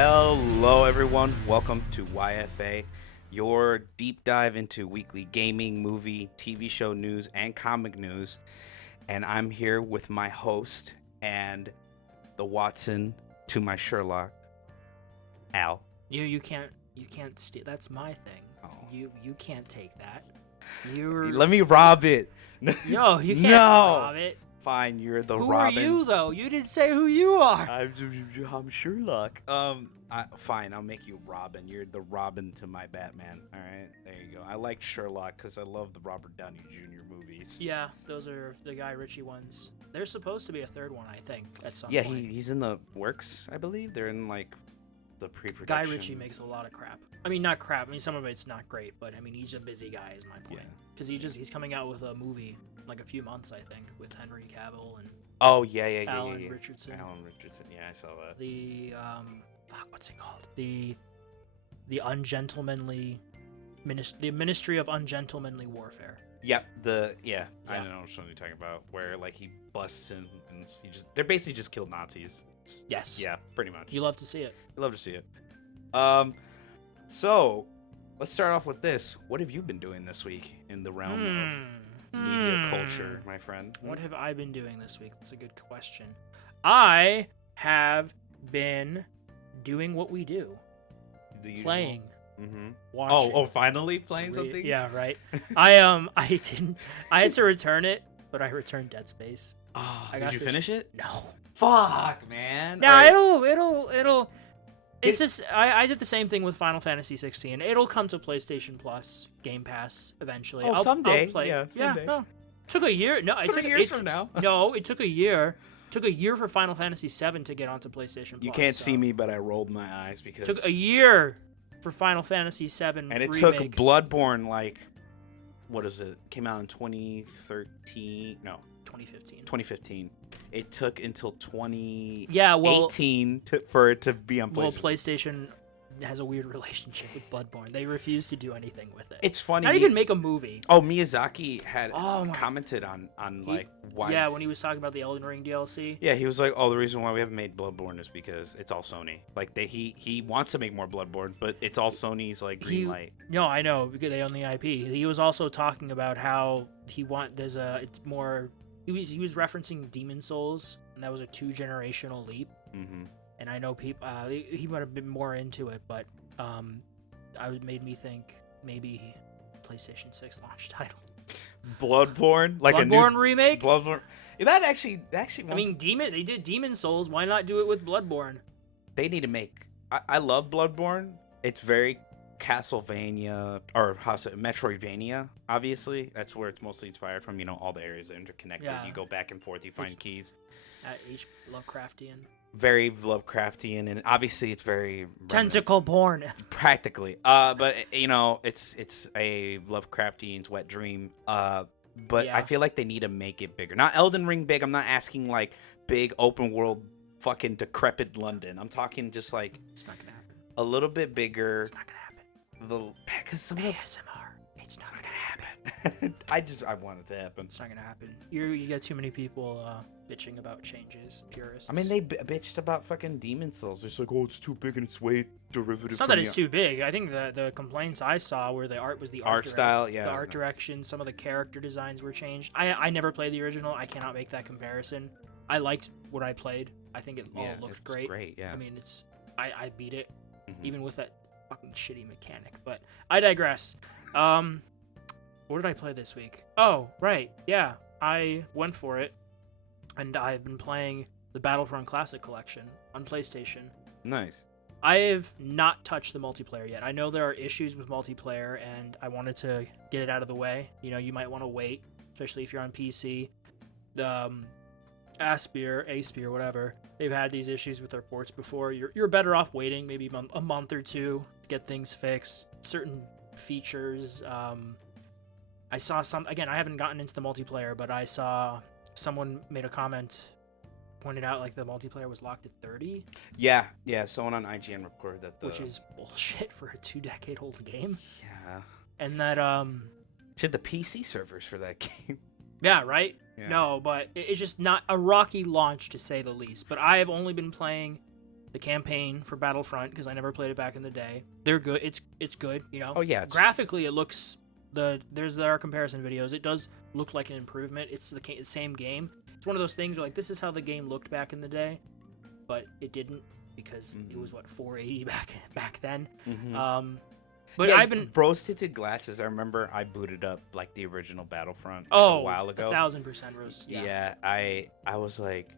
Hello, everyone. Welcome to YFA, your deep dive into weekly gaming, movie, TV show news, and comic news. And I'm here with my host and the Watson to my Sherlock, Al. You can't steal. That's my thing. Oh. You can't take that. You're Let me rob it. Yo, you can't No. rob it. Fine, you're the Who Robin. are you though? You didn't say who you are. I'm Sherlock. Fine, I'll make you Robin. You're the Robin to my Batman. All right, there you go. I like Sherlock because I love the Robert Downey Jr. movies. Yeah, those are the Guy Ritchie ones. There's supposed to be a third one, I think, at some Yeah, point. he's in the works, I believe. They're in like the pre-production. Guy Ritchie makes a lot of crap. I mean, not crap. I mean, some of it's not great, but I mean, he's a busy guy, is my point. Because he's coming out with a movie in like a few months, I think, with Henry Cavill and Oh yeah. Alan Richardson. Alan Richardson. Yeah, I saw that. The what's it called? The ungentlemanly the Ministry of Ungentlemanly Warfare. Yep. I Yeah. don't know what you're talking about. Where like he busts in and they're basically just killed Nazis. Yes. Yeah, pretty much. You love to see it. I love to see it. So let's start off with this. What have you been doing this week in the realm of media culture, my friend? What have I been doing this week? That's a good question. I have been doing what we do. The usual? Playing. Mm-hmm. Watching. Finally playing something? Yeah, right. I had to return it, but I returned Dead Space. Oh, I did got you to- finish it? No. Fuck, man. No, Alright. it'll. It's just I did the same thing with Final Fantasy 16. It'll come to PlayStation Plus, Game Pass eventually. Oh, I'll someday. play. Yeah, someday. No. Took a year. No, it 3 took years from now. No, it took a year. Took a year for Final Fantasy 7 to get onto PlayStation Plus. You can't so. see me, but I rolled my eyes because Took a year for Final Fantasy 7 and it remake. took Bloodborne like what is it? Came out in 2013. No, 2015. 2015. It took until 2018 Yeah, well, for it to be on PlayStation. well, PlayStation has a weird relationship with Bloodborne. They refuse to do anything with it. It's funny. Not even make a movie. Oh, Miyazaki had Oh my- commented on like why. Yeah, when he was talking about the Elden Ring DLC. Yeah, he was like, "Oh, the reason why we haven't made Bloodborne is because it's all Sony. Like he wants to make more Bloodborne, but it's all Sony's like green light." No, I know because they own the IP. He was also talking about how it's more. He was referencing Demon Souls, and that was a 2-generational leap. Mm-hmm. And I know people. He might have been more into it, but it made me think maybe PlayStation 6 launch title. Bloodborne, like Bloodborne a new remake. Bloodborne. That actually. I mean, They did Demon Souls. Why not do it with Bloodborne? they need to make. I love Bloodborne. It's very Castlevania or Metroidvania. Obviously, that's where it's mostly inspired from. You know, all the areas are interconnected. Yeah. You go back and forth. You find keys. H. Lovecraftian. Very Lovecraftian, and obviously it's very Tentacle porn. practically. But you know, it's a Lovecraftian's wet dream. But Yeah. I feel like they need to make it bigger. Not Elden Ring big. I'm not asking like big open world fucking decrepit London. I'm talking just like It's not gonna happen. a little bit bigger. It's not gonna happen. Because some of the ASMR. It's not gonna happen. I want it to happen. It's not gonna happen. You get too many people bitching about changes. Purists. I mean, they bitched about fucking Demon Souls. It's like, oh, it's too big and it's way derivative. It's not from that it's too big. I think the complaints I saw were the art art style. Yeah, the art direction. Some of the character designs were changed. I never played the original. I cannot make that comparison. I liked what I played. I think it all looked great. Great, yeah. I mean, I beat it Mhm. even with that fucking shitty mechanic. But I digress. What did I play this week? Oh, right. Yeah, I went for it, and I've been playing the Battlefront Classic Collection on PlayStation. Nice. I have not touched the multiplayer yet. I know there are issues with multiplayer, and I wanted to get it out of the way. You know, you might want to wait, especially if you're on PC. Aspyr, whatever, they've had these issues with their ports before. You're better off waiting maybe a month or two to get things fixed. Certain features. I saw again, I haven't gotten into the multiplayer, but I saw someone made a comment, pointed out like the multiplayer was locked at 30. Yeah. Someone on IGN reported that. Which is bullshit for a 2-decade-old game. Yeah. And that Should the PC servers for that game? yeah, right? Yeah. No, but it's just not a rocky launch to say the least. But I have only been playing the campaign for Battlefront, because I never played it back in the day. They're good. It's good, you know. Oh yeah, Graphically, it looks there are comparison videos. It does look like an improvement. It's the same game. It's one of those things where like this is how the game looked back in the day, but it didn't because it was what 480 back then. But yeah, I've been rose-tinted glasses. I remember I booted up like the original Battlefront a while ago. 1000% rose. Yeah, I was like,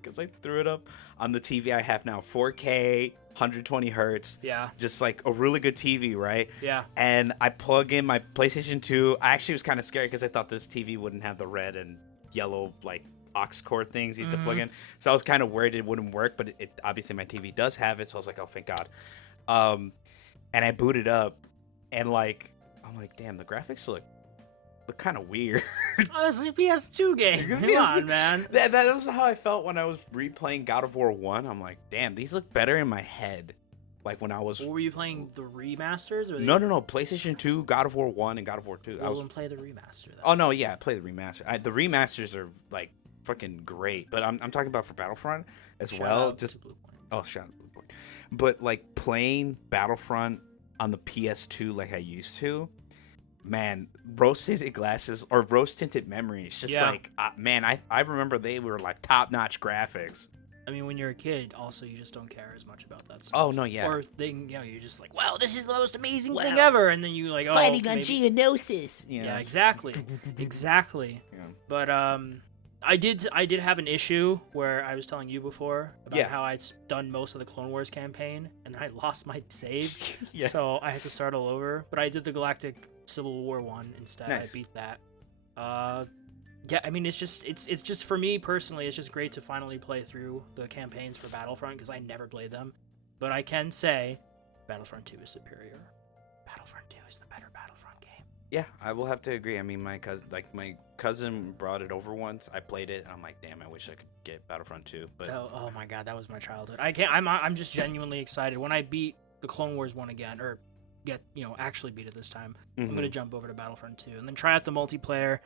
because I threw it up on the TV I have now, 4K, 120 hertz. Yeah. Just like a really good TV, right? Yeah. And I plug in my PlayStation 2. I actually was kind of scared because I thought this TV wouldn't have the red and yellow like aux cord things you have to plug in. So I was kind of worried it wouldn't work, but it obviously my TV does have it. So I was like, oh, thank God. And I booted up, and like I'm like, damn, the graphics look kind of weird. Oh, it's a PS2 game. Come on, man. That was how I felt when I was replaying God of War 1. I'm like, damn, these look better in my head. Like when I was. Or were you playing the remasters? Or No. PlayStation 2, God of War 1, and God of War 2. I was play the remaster. Then. Oh no, yeah, I play the remaster. The remasters are like fucking great, but I'm talking about for Battlefront as well. Just shout out to Blue Point. But like playing Battlefront on the PS2 like I used to, man, rose-tinted glasses or rose-tinted memories. Just like, man, I remember they were like top-notch graphics. I mean, when you're a kid, also you just don't care as much about that stuff. Oh no, yeah. Or you're just like, wow, this is the most amazing thing ever, and then you like, fighting on Geonosis. Yeah, exactly, exactly. Yeah. But I did have an issue where I was telling you before about how I'd done most of the Clone Wars campaign and I lost my save, so I had to start all over. But I did the Galactic Civil War one instead. Nice. I beat that. Yeah, I mean it's just for me personally, it's just great to finally play through the campaigns for Battlefront because I never played them. But I can say Battlefront 2 is superior. Battlefront 2 is the better Battlefront game. Yeah, I will have to agree. I mean, my cousin brought it over once. I played it, and I'm like, damn, I wish I could get Battlefront 2. But oh my god, that was my childhood. I'm just genuinely excited when I beat the Clone Wars one again, or actually beat it this time. I'm gonna jump over to Battlefront 2 and then try out the multiplayer.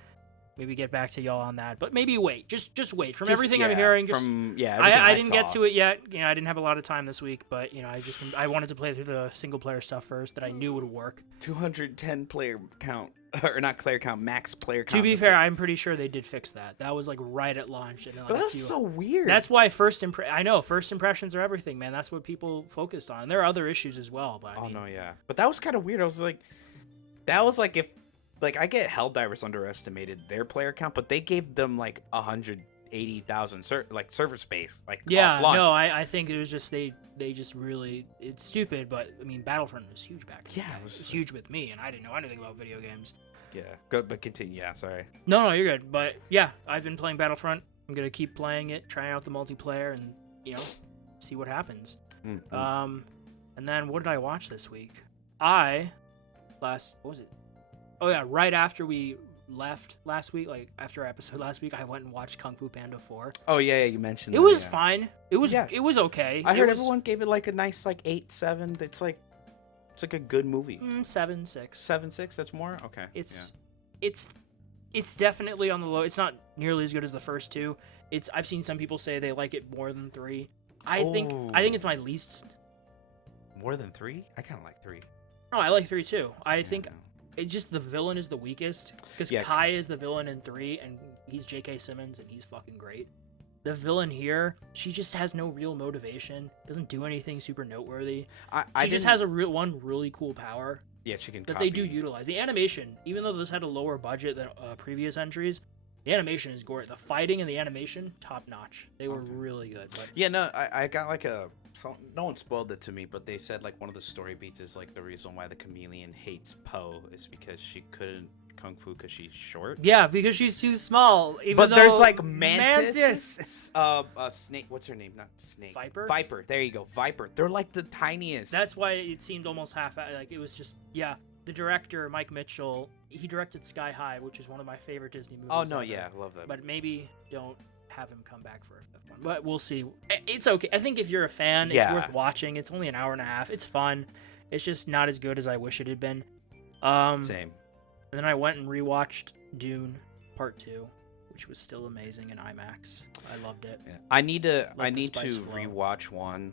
Maybe get back to y'all on that, but maybe wait. Just wait. From everything I'm hearing, I didn't get to it yet. I didn't have a lot of time this week, but I wanted to play through the single player stuff first that I knew would work. 210 player count, or not player count, max player count. To be fair, I'm pretty sure they did fix that. That was like right at launch, and then, but that was so weird. That's why first impressions are everything, man. That's what people focused on. There are other issues as well, but but that was kind of weird. I was like, that was like if. Like, I get Helldivers underestimated their player count, but they gave them, like, 180,000 server space. Like, offline. No, I think it was just they just really... It's stupid, but, I mean, Battlefront was huge back then. Yeah, it was huge with me, and I didn't know anything about video games. Yeah, good, but continue. Yeah, sorry. No, you're good. But, yeah, I've been playing Battlefront. I'm going to keep playing it, trying out the multiplayer, and, see what happens. Mm-hmm. And then, what did I watch this week? What was it? Oh yeah, right after we left last week, like after our episode last week, I went and watched Kung Fu Panda 4. Oh yeah, you mentioned it. It was fine. It was okay. I heard everyone gave it like a nice 8-7. It's like a good movie. 7-6. 7-6. That's more okay. It's definitely on the low. It's not nearly as good as the first two. I've seen some people say they like it more than 3. I think it's my least. More than 3? I kind of like 3. No, I like 3 too. I think. It's just the villain is the weakest because Kai is the villain in 3 and he's J.K. Simmons and he's fucking great. The villain here, she just has no real motivation, doesn't do anything super noteworthy. She just has one really cool power. Yeah, she can. That they do utilize. The animation, even though this had a lower budget than previous entries, the animation is great. The fighting and the animation, top notch. They were really good. But... Yeah, no, I got like no one spoiled it to me, but they said like one of the story beats is like the reason why the chameleon hates Poe is because she couldn't kung fu because she's short. Yeah, because she's too small. But there's like Mantis. Snake. What's her name? Not Snake. Viper. There you go. Viper. They're like the tiniest. That's why it seemed almost half. Like it was just The director Mike Mitchell, he directed Sky High, which is one of my favorite Disney movies. Oh no, I love that. But maybe don't have him come back for a 5th one. But we'll see. It's okay. I think if you're a fan, it's worth watching. It's only an hour and a half. It's fun. It's just not as good as I wish it had been. Same. And then I went and rewatched Dune Part 2, which was still amazing in IMAX. I loved it. Yeah. I need to the spice flow. rewatch 1.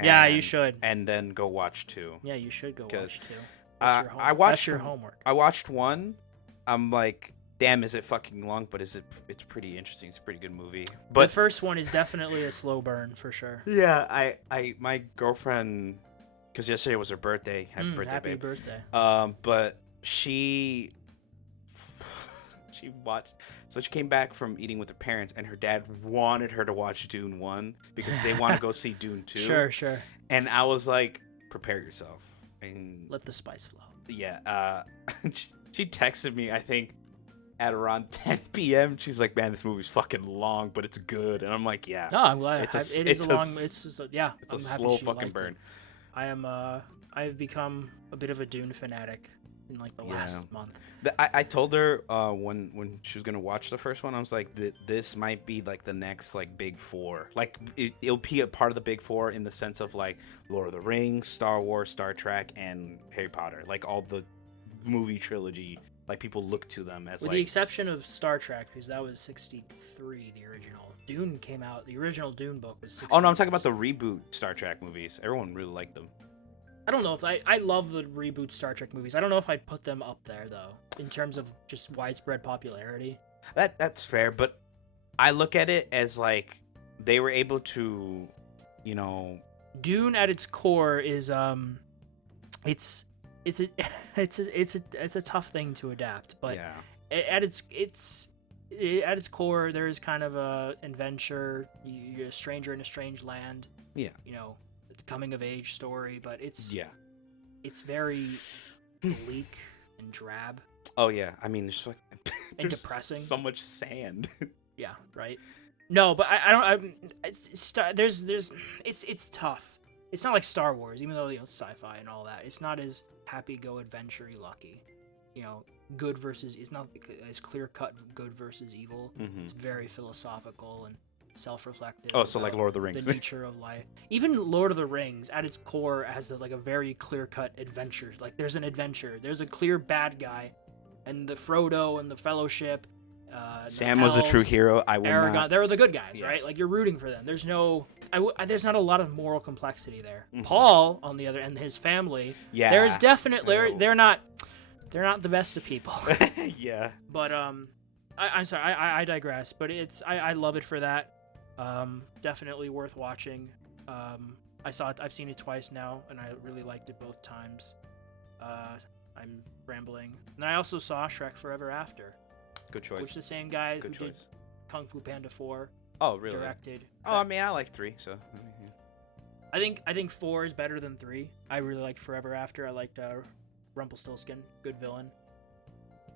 Yeah, you should. And then go watch 2. Yeah, you should go 'Cause, watch 2. I watched That's your homework. I watched 1. I'm like, damn, is it fucking long? But it's pretty interesting. It's a pretty good movie. But the first one is definitely a slow burn for sure. yeah, I my girlfriend, because yesterday was her birthday. Happy birthday, happy babe. birthday. But she watched. So she came back from eating with her parents, and her dad wanted her to watch Dune 1 because they want to go see Dune 2. Sure. And I was like, prepare yourself. And Let the spice flow. yeah, she texted me, I think, at around 10 p.m. She's like, man, this movie's fucking long, but it's good. And I'm like, yeah. No, I'm glad. It's It a is a long. It's just yeah. It's I'm a happy slow she fucking liked burn. it. I've become a bit of a Dune fanatic in like the last month. I told her when she was gonna watch the first one, I was like, this might be like the next like big 4. Like it'll be a part of the big 4 in the sense of like Lord of the Rings, Star Wars, Star Trek, and Harry Potter. Like all the movie trilogy. Like people look to them as with like the exception of Star Trek, because that was 63, the original. Dune came out. The original Dune book was 60. Oh no, I'm talking about the reboot Star Trek movies. Everyone really liked them. I don't know if I love the reboot Star Trek movies. I don't know if I'd put them up there though in terms of just widespread popularity. That's fair, but I look at it as like they were able to, you know, Dune at its core is it's a tough thing to adapt, but yeah. at its core there is kind of a adventure. You're a stranger in a strange land. Yeah. You know, coming of age story, but it's very bleak and drab. Oh yeah, I mean there's like and depressing. So much sand. Yeah, right. No, but I don't. It's tough. It's not like Star Wars, even though it's sci-fi and all that. It's not as happy-go adventure-y lucky. You know, good versus. It's not as clear-cut good versus evil. Mm-hmm. It's very philosophical and self-reflective. Oh, so like Lord of the Rings. The nature of life. Even Lord of the Rings, at its core, has a very clear-cut adventure. Like there's an adventure. There's a clear bad guy, and the Frodo and the Fellowship. Sam was a true hero. I will Aragorn, not. they were the good guys, right? Like you're rooting for them. There's there's not a lot of moral complexity there. Mm-hmm. Paul, on the other end, his family. Yeah. There's definitely they're not the best of people. Yeah. But I'm sorry. I digress. But I love it for that. Definitely worth watching. I've seen it twice now, and I really liked it both times. I'm rambling. And I also saw Shrek Forever After. Good choice. Which the same guy Good who choice. did Kung Fu Panda 4. Oh, really? Directed. Oh, I mean, I like 3, so. Yeah. I think 4 is better than 3. I really liked Forever After. I liked Rumpelstiltskin, good villain.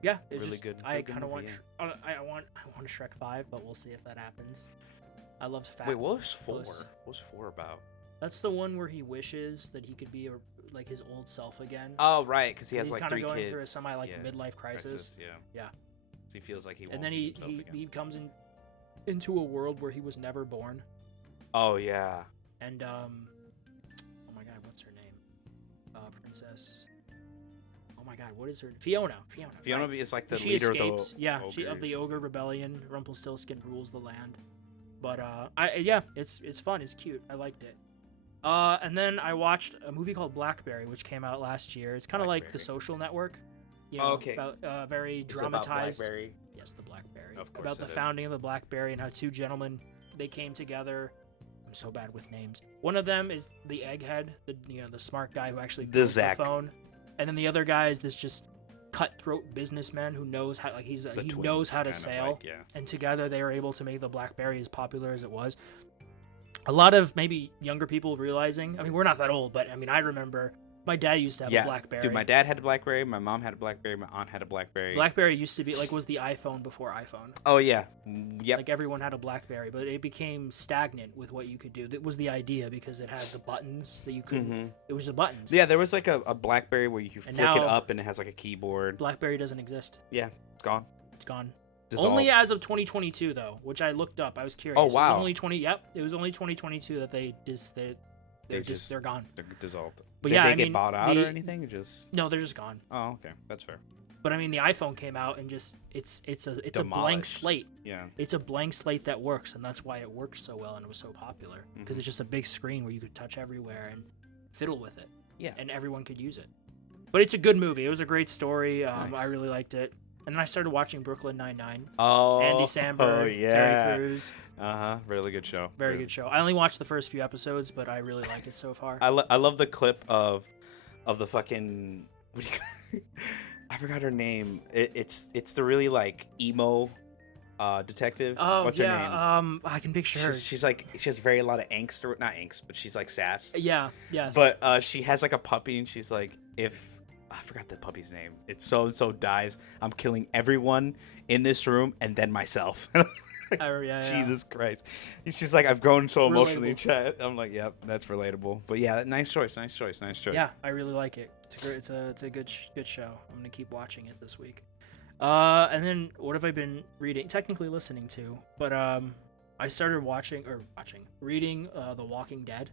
Yeah, it's really just, good. I kind of want. I want a Shrek 5, but we'll see if that happens. I love Fat. Wait, what was 4? Plus. What was 4 about? That's the one where he wishes that he could be like his old self again. Oh, right, because he has like 3 kids. He's kind of going through a semi midlife crisis. Yeah. So he feels like he won't. And then he comes into a world where he was never born. Oh yeah. And oh my god, what's her name? Princess. Oh my god, what is her? Fiona. Fiona right? is like the she leader escapes. of the ogres. Of the ogre rebellion. Rumpelstiltskin rules the land. But it's fun. It's cute. I liked it. And then I watched a movie called Blackberry, which came out last year. It's kind of like The Social Network. You know, okay. About very dramatized. About BlackBerry? Yes, the BlackBerry. Of course. About the founding of the BlackBerry and how 2 gentlemen they came together. I'm so bad with names. One of them is the egghead, the smart guy who actually built the phone, and then the other guy is this just cutthroat businessman who knows how he knows how to sail. And together they were able to make the BlackBerry as popular as it was. A lot of maybe younger people realizing. I mean, we're not that old, but I mean, I remember. My dad used to have a BlackBerry. Dude, my dad had a BlackBerry. My mom had a BlackBerry. My aunt had a BlackBerry. BlackBerry used to be was the iPhone before iPhone. Oh yeah, yep. Like everyone had a BlackBerry, but it became stagnant with what you could do. That was the idea because it had the buttons that you could. Mm-hmm. It was the buttons. Yeah, there was like a BlackBerry where you could flick it up and it has like a keyboard. BlackBerry doesn't exist. Yeah, it's gone. It's gone. Dissolved. Only as of 2022 though, which I looked up. I was curious. Oh wow. It was only 2022 that they're gone. They're dissolved. But Did they get bought out or anything? No, they're just gone. Oh, okay, that's fair. But I mean, the iPhone came out and just it's a blank Demolished. slate. Yeah. It's a blank slate that works, and that's why it worked so well and it was so popular because it's just a big screen where you could touch everywhere and fiddle with it. Yeah. And everyone could use it. But it's a good movie. It was a great story. Nice. I really liked it. And then I started watching Brooklyn Nine-Nine. Oh. Andy Samberg, Terry Crews. Really good show. Very good show. I only watched the first few episodes, but I really like it so far. I love the clip of the fucking what do you I forgot her name. It's the really like emo detective. Oh, What's yeah. her name? I can picture her. She's like she has a lot of angst, or not angst, but she's like sass. Yeah, yes. But she has like a puppy, and she's like, if I forgot the puppy's name, it's so and so dies, I'm killing everyone in this room and then myself. Yeah. Jesus Christ. She's like, I've grown so emotionally. Relatable. I'm like, yep, that's relatable. But yeah, nice choice. Yeah, I really like it. It's a good show. I'm gonna keep watching it this week. And then what have I been reading? Technically listening to, but I started reading The Walking Dead.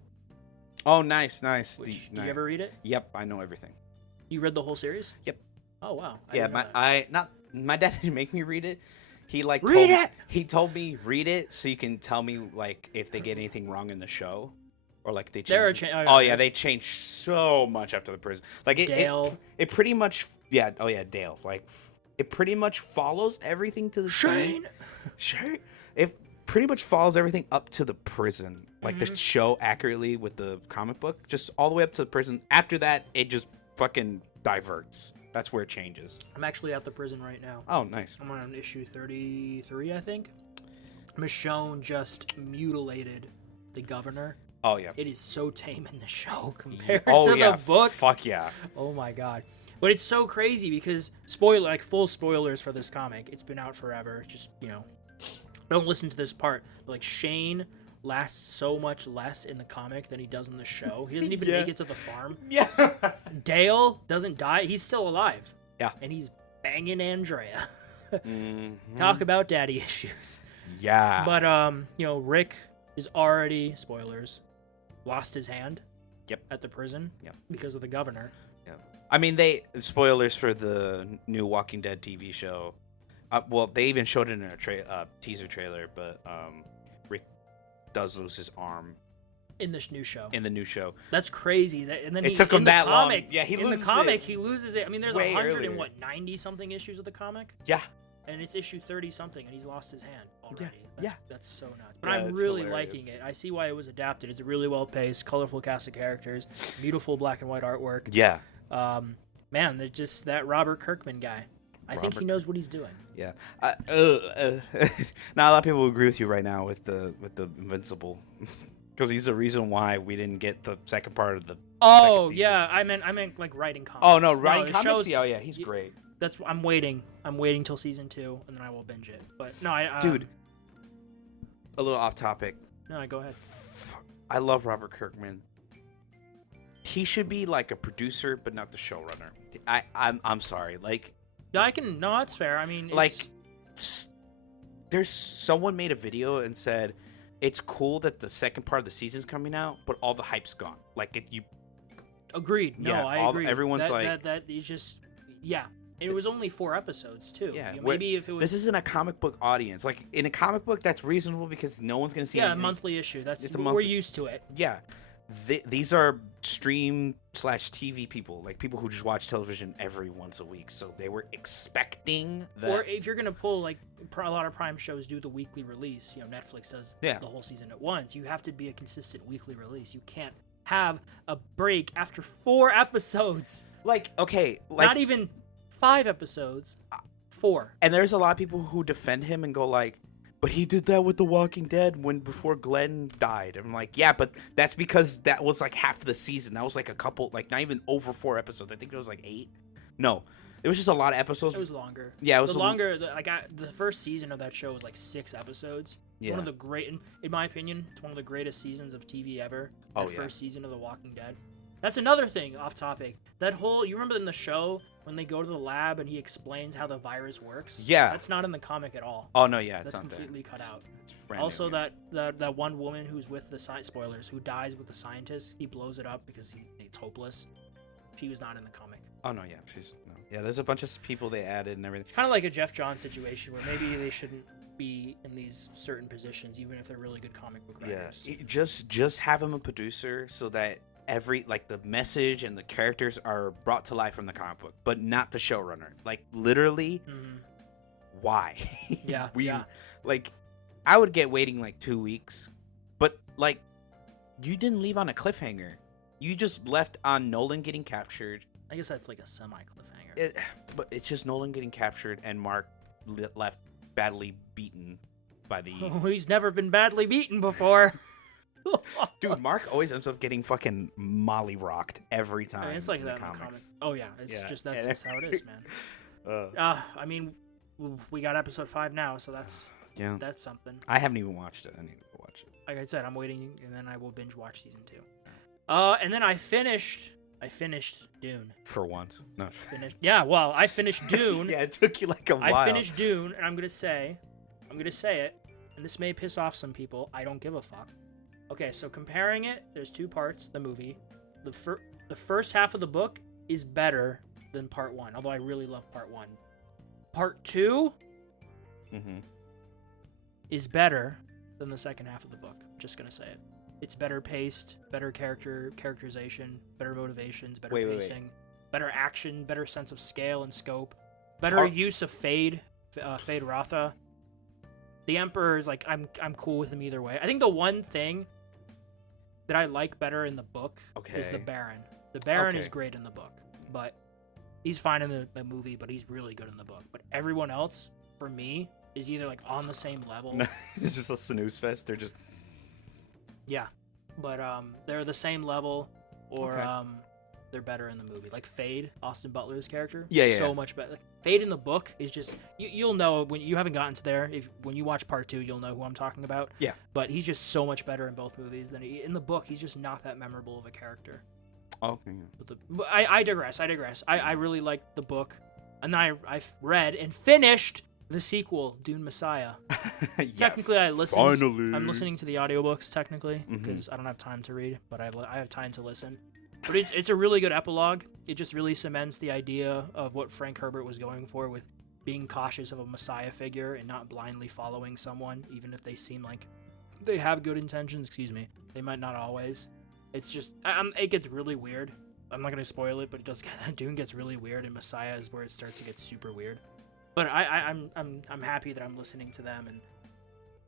Oh, nice. Do you ever read it? Yep, I know everything. You read the whole series? Yep. Oh wow. Yeah, my dad didn't make me read it. He like Read it! He told me read it so you can tell me like if they get anything wrong in the show, or like they change. They changed so much after the prison. Like Dale. It pretty much Dale. Like it pretty much follows everything to the Shane. It pretty much follows everything up to the prison. Like the show accurately with the comic book, just all the way up to the prison. After that, it just fucking diverts. That's where it changes. I'm actually at the prison right now. Oh, nice. I'm on issue 33, I think. Michonne just mutilated the governor. Oh yeah. It is so tame in the show compared to the book. Fuck yeah. Oh my god. But it's so crazy because full spoilers for this comic. It's been out forever. Just, don't listen to this part. But like Shane lasts so much less in the comic than he does in the show. He doesn't even make it to the farm. Yeah. Dale doesn't die. He's still alive. Yeah. And he's banging Andrea. Mm-hmm. Talk about daddy issues. Yeah. But Rick is already, spoilers, lost his hand. Yep. At the prison. Yep. Because of the governor. Yeah. I mean, spoilers for the new Walking Dead TV show. They even showed it in a teaser trailer, but Rick does lose his arm in this new show. In the new show. That's crazy. And then it took him that long. Yeah, he loses it. I mean, there's 190 something issues of the comic. Yeah. And it's issue 30 something, and he's lost his hand already. Yeah. That's so nuts. But I'm really liking it. I see why it was adapted. It's a really well paced, colorful cast of characters, beautiful black and white artwork. Yeah. Man, there's just that Robert Kirkman guy. I think he knows what he's doing. Yeah. Not a lot of people agree with you right now with the Invincible, because he's the reason why we didn't get the second part of the. Oh yeah, I meant like writing comics. Oh no, writing comics. Yeah, he's great. That's I'm waiting. I'm waiting till season 2, and then I will binge it. But no, dude. A little off topic. No, go ahead. I love Robert Kirkman. He should be like a producer, but not the showrunner. I'm sorry. Like. No, that's fair. I mean, there's someone made a video and said it's cool that the second part of the season's coming out, but all the hype's gone. Like you. Agreed. No, yeah, I agree. Everyone's that is just It was only 4 episodes too. Yeah. Maybe if it was. This isn't a comic book audience. Like in a comic book, that's reasonable because no one's gonna see. Yeah, a monthly issue. We're used to it. Yeah. These are stream/TV people, like people who just watch television every once a week, so they were expecting that. Or if you're gonna pull like a lot of Prime shows do the weekly release, Netflix does the whole season at once. You have to be a consistent weekly release. You can't have a break after 4 episodes. Not even 5 episodes. 4. And there's a lot of people who defend him and go like, but he did that with The Walking Dead before Glenn died. I'm like, yeah, but that's because that was like half the season. That was like a couple, like not even over 4 episodes. I think it was like 8. No, it was just a lot of episodes. It was longer. Yeah, it was longer. The first season of that show was like 6 episodes. Yeah. One of the in my opinion, it's one of the greatest seasons of TV ever. First season of The Walking Dead. That's another thing off topic. You remember in the show when they go to the lab and he explains how the virus works? Yeah. That's not in the comic at all. Oh no, yeah, that's not completely there. cut out. Also, that one woman who's with the spoilers, who dies with the scientist, he blows it up because it's hopeless. She was not in the comic. Oh no, yeah, she's no. Yeah, there's a bunch of people they added and everything. Kind of like a Jeff Johns situation where maybe they shouldn't be in these certain positions, even if they're really good comic book writers. Yeah, just have him a producer so that the message and the characters are brought to life from the comic book, but not the showrunner. Like literally, why? Yeah, like I would get waiting like 2 weeks, but like you didn't leave on a cliffhanger. You just left on Nolan getting captured. I guess that's like a semi cliffhanger. But it's just Nolan getting captured and Mark left badly beaten by the. Oh, he's never been badly beaten before. Dude, Mark always ends up getting fucking molly rocked every time. I mean, it's like that in the comics. Oh yeah, it's just how it is, man. I mean, we got episode 5 now, so that's something. I haven't even watched it. I need to watch it. Like I said, I'm waiting, and then I will binge watch season 2. And then I finished Dune. For once. No. Yeah, well, I finished Dune. Yeah, it took you like a while. I finished Dune, and I'm gonna say it, and this may piss off some people. I don't give a fuck. Okay, so comparing it, there's 2 parts. The movie, the first half of the book is better than part 1, although I really love part 1. Part 2 is better than the second half of the book. Just gonna say it. It's better paced, better characterization, better motivations, better pacing, better action, better sense of scale and scope, better use of Fade Rotha. The Emperor is like I'm cool with him either way. I think the one thing that I like better in the book is the Baron. The Baron is great in the book, but he's fine in the movie, but he's really good in the book. But everyone else, for me, is either like on the same level. It's just a snooze fest. They're just but they're the same level, or they're better in the movie. Like Fade, Austin Butler's character, so much better. Like, Fade in the book is just you'll know when you haven't gotten to there. When you watch part 2, you'll know who I'm talking about. Yeah. But he's just so much better in both movies than in the book. He's just not that memorable of a character. Okay. But I digress. I really liked the book, and then I read and finished the sequel, Dune Messiah. Technically, I listened. Finally. I'm listening to the audiobooks technically because I don't have time to read, but I have time to listen. But it's a really good epilogue. It just really cements the idea of what Frank Herbert was going for with being cautious of a Messiah figure and not blindly following someone, even if they seem like they have good intentions. Excuse me, they might not always. It's just it gets really weird. I'm not gonna spoil it, but Dune gets really weird, and Messiah is where it starts to get super weird. But I'm happy that I'm listening to them, and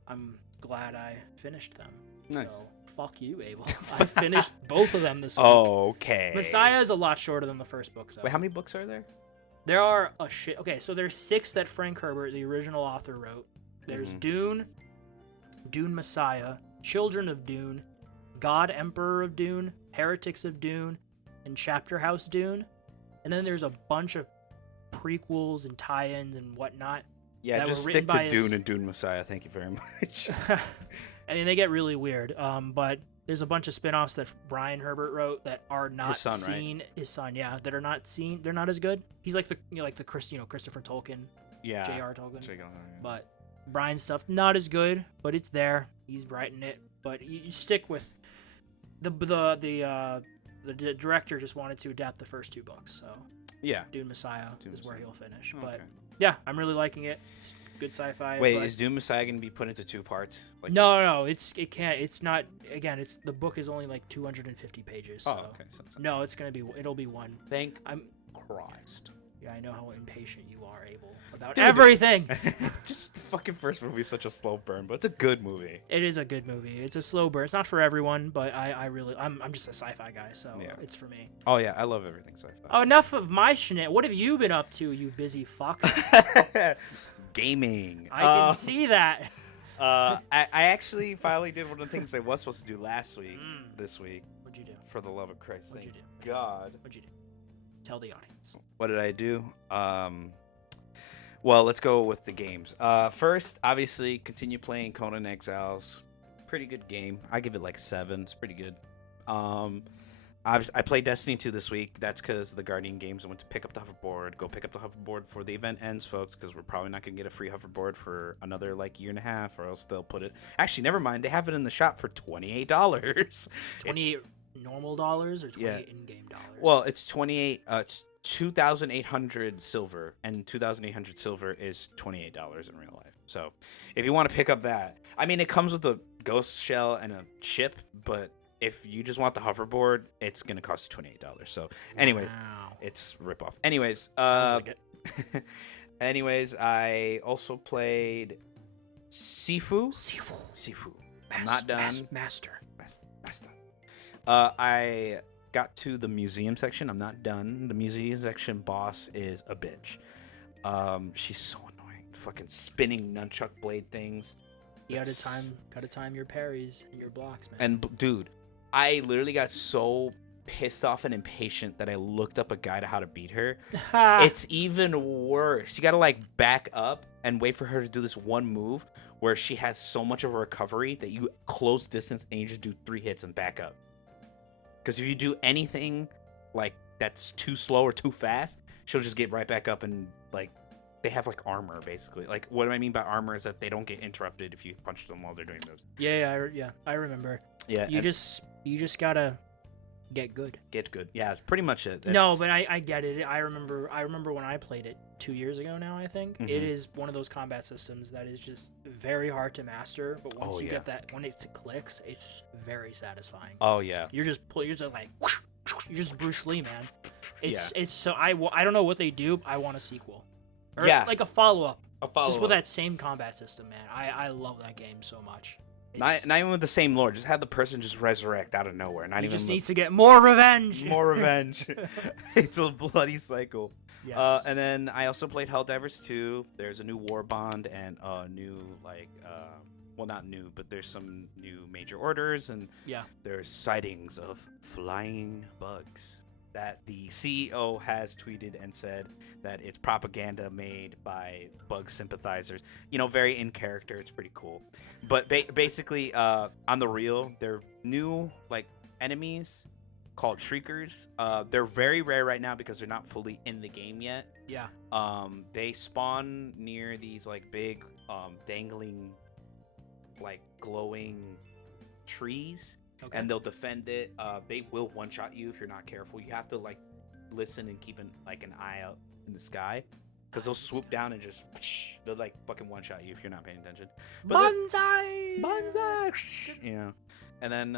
I'm glad I finished them. Nice. So fuck you, Abel. I finished both of them this week. Okay. Messiah is a lot shorter than the first book, though. Wait, how many books are there? There are a shit. Okay, so there's 6 that Frank Herbert, the original author, wrote. There's Dune, Dune Messiah, Children of Dune, God Emperor of Dune, Heretics of Dune, and Chapter House Dune. And then there's a bunch of prequels and tie-ins and whatnot. Yeah, just stick to Dune and Dune Messiah. Thank you very much. I mean, they get really weird. But there's a bunch of spin-offs that Brian Herbert wrote that are not his son, seen. Right? His son, yeah, that are not seen. They're not as good. He's like the Christopher Tolkien, J.R. Tolkien. But Brian's stuff not as good, but it's there. He's writing it. But you stick with the director just wanted to adapt the first 2 books, so. Yeah. Dune Messiah is where he'll finish. But yeah, I'm really liking it. It's good sci-fi. Wait, is Dune Messiah going to be put into 2 parts? Like no, it can't. It's not. Again, the book is only like 250 pages. So. Oh, okay. So no, it'll be 1. Thank Christ. Yeah, I know how impatient you are, Abel, about everything. Just the fucking first movie is such a slow burn, but it's a good movie. It is a good movie. It's a slow burn. It's not for everyone, but I'm just a sci-fi guy, so it's for me. Oh yeah, I love everything sci-fi. Oh, enough of my shenanigans. What have you been up to, you busy fuck? Gaming. I can see that. I actually finally did one of the things I was supposed to do last week. This week. What'd you do? For the love of Christ, What'd you do? God. What'd you do? Tell the audience. What did I do? Well, let's go with the games. First, obviously, continue playing Conan Exiles. Pretty good game. I give it like 7. It's pretty good. I played Destiny 2 this week. That's because the Guardian Games. I went to pick up the hoverboard. Go pick up the hoverboard before the event ends, folks, because we're probably not going to get a free hoverboard for another like year and a half, or else they'll put it. Actually, never mind. They have it in the shop for $28. 28 normal dollars or 28 in-game dollars? Well, it's 28. It's 2,800 silver, and 2,800 silver is $28 in real life. So if you want to pick up that, I mean, it comes with a ghost shell and a chip, but if you just want the hoverboard, it's gonna cost you $28. So anyways, Wow. it's rip off. Anyways, Sounds like it. anyways, I also played Sifu. Sifu. I'm not done. Master. Master. I got to the museum section. I'm not done. The museum section boss is a bitch. She's so annoying. Fucking spinning nunchuck blade things. You gotta time your parries and your blocks, man. And dude, I literally got so pissed off and impatient that I looked up a guide on how to beat her. It's even worse. You gotta like back up and wait for her to do this one move where she has so much of a recovery that you close distance and you just do 3 hits and back up. Because if you do anything like that's too slow or too fast, she'll just get right back up and like they have like armor basically. Like what I mean by armor is that they don't get interrupted if you punch them while they're doing moves. Yeah, I remember. Yeah, You just gotta get good. get good. Yeah, it's pretty much it. No, but I get it. I remember when I played it 2 years ago now, I think. Mhm. It is one of those combat systems that is just very hard to master, but once you get that, when it clicks, it's very satisfying. Oh yeah. You're just like, you're just Bruce Lee, man. It's so, I don't know what they do. I want a sequel. Or Yeah. like a follow-up. A follow Just with that same combat system, man. I love that game so much. Not even with the same lore. Just have the person just resurrect out of nowhere. Not He even just needs to get more revenge. more revenge. It's a bloody cycle. Yes. And then I also played Helldivers 2. There's a new war bond and a new well, not new, but there's some new major orders, and Yeah. there's sightings of flying bugs that the CEO has tweeted and said that it's propaganda made by bug sympathizers. You know, very in character. It's pretty cool. But basically, on the real, they're new like enemies called Shriekers. They're very rare right now because they're not fully in the game yet. Yeah. They spawn near these like big dangling like glowing trees. Okay. And they'll defend it. They will one-shot you if you're not careful. You have to like listen and keep an eye out in the sky, because they'll swoop down and just they'll like fucking one-shot you if you're not paying attention. Bonsai. You know. And then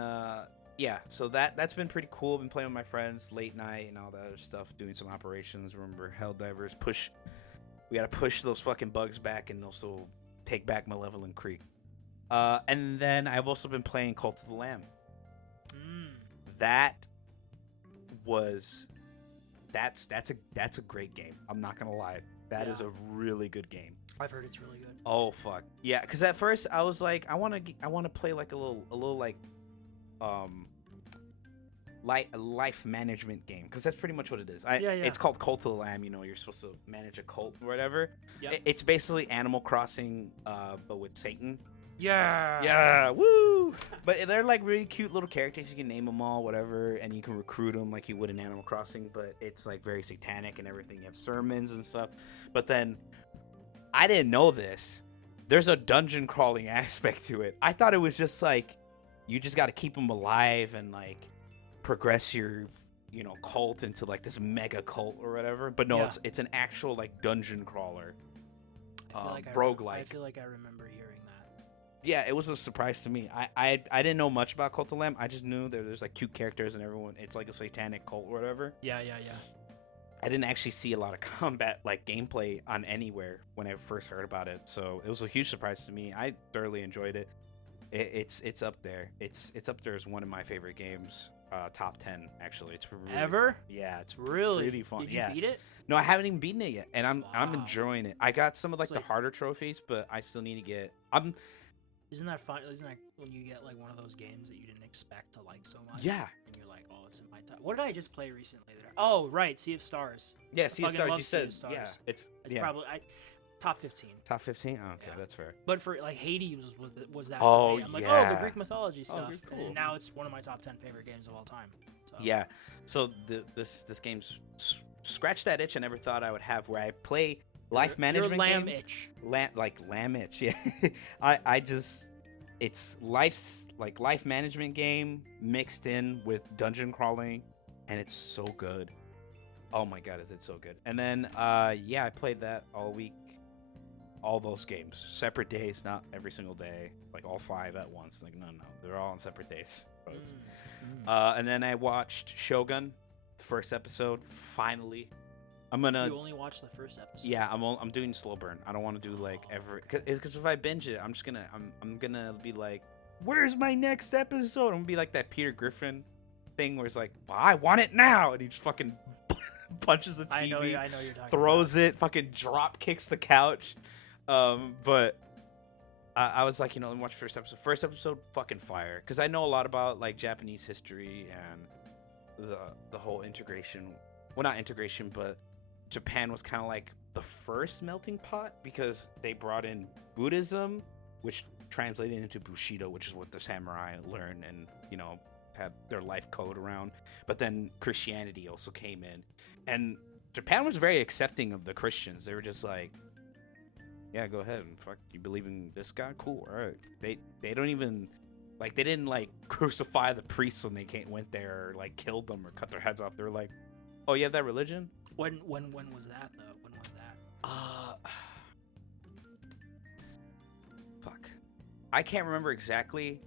yeah, so that's been pretty cool. Been playing with my friends late night and all that other stuff, doing some operations. Remember Helldivers we gotta push those fucking bugs back and also take back Malevolent Creek. And then I've also been playing Cult of the Lamb. That's a great game. I'm not gonna lie. That is a really good game. I've heard it's really good. Oh fuck yeah! Because at first I was like, I want to play like a little like life management game, because that's pretty much what it is. It's called Cult of the Lamb. You know, you're supposed to manage a cult or whatever. Yep. It's basically Animal Crossing, but with Satan. Yeah. Woo! But they're like really cute little characters. You can name them all, whatever, and you can recruit them like you would in Animal Crossing. But it's like very satanic and everything. You have sermons and stuff. But then I didn't know this. There's a dungeon crawling aspect to it. I thought it was just like you just got to keep them alive and like progress your cult into like this mega cult or whatever. But no, it's an actual like dungeon crawler. Roguelike. I feel like I remember hearing that. Yeah, it was a surprise to me. I didn't know much about Cult of Lamb. I just knew there's like cute characters and everyone. It's like a satanic cult or whatever. Yeah. I didn't actually see a lot of combat like gameplay on anywhere when I first heard about it, so it was a huge surprise to me. I thoroughly enjoyed it. It's up there. It's up there as one of my favorite games. Top 10 actually. It's really ever. Fun. Yeah, it's really fun. Did you beat it? No, I haven't even beaten it yet, and I'm enjoying it. I got some of like the like harder trophies, but I still need to get. Isn't that fun? Isn't that when you get like one of those games that you didn't expect to like so much? Yeah. And you're like, oh, it's in my top. What did I just play recently? Oh, right, Sea of Stars. Yeah, Sea of Stars. You said Stars. yeah. It's probably top 15. Top 15. Oh, okay, that's fair. But for like Hades was that? Oh, for me. I'm like, yeah. oh, the Greek mythology stuff. Cool. And now it's one of my top 10 favorite games of all time. So. Yeah. So this game's scratched that itch I never thought I would have, where I play life management lamb game. itch. Lamb itch. Yeah. It's life management game mixed in with dungeon crawling, and it's so good. Oh my god, is it so good? And then yeah, I played that all week. All those games, separate days, not every single day, like all 5 at once. Like no, they're all on separate days, folks. And then I watched Shogun, the first episode. Finally, I'm gonna. You only watched the first episode. Yeah, I'm doing slow burn. I don't want to do like every, because if I binge it, I'm gonna be like, where's my next episode? I'm gonna be like that Peter Griffin thing where it's like, well, I want it now, and he just fucking punches the TV, I know you're talking throws about. it, fucking drop kicks the couch. But I was like, let me watch first episode. First episode, fucking fire, because I know a lot about like Japanese history and the whole integration. Well, not integration, but Japan was kind of like the first melting pot because they brought in Buddhism, which translated into Bushido, which is what the samurai learned and had their life code around. But then Christianity also came in, and Japan was very accepting of the Christians. They were just like, yeah, go ahead. Fuck, you believe in this guy? Cool. All right. They don't even like, they didn't like crucify the priests when they went there, or like killed them or cut their heads off. They were like, oh, you have that religion? When was that though? When was that? Fuck. I can't remember exactly,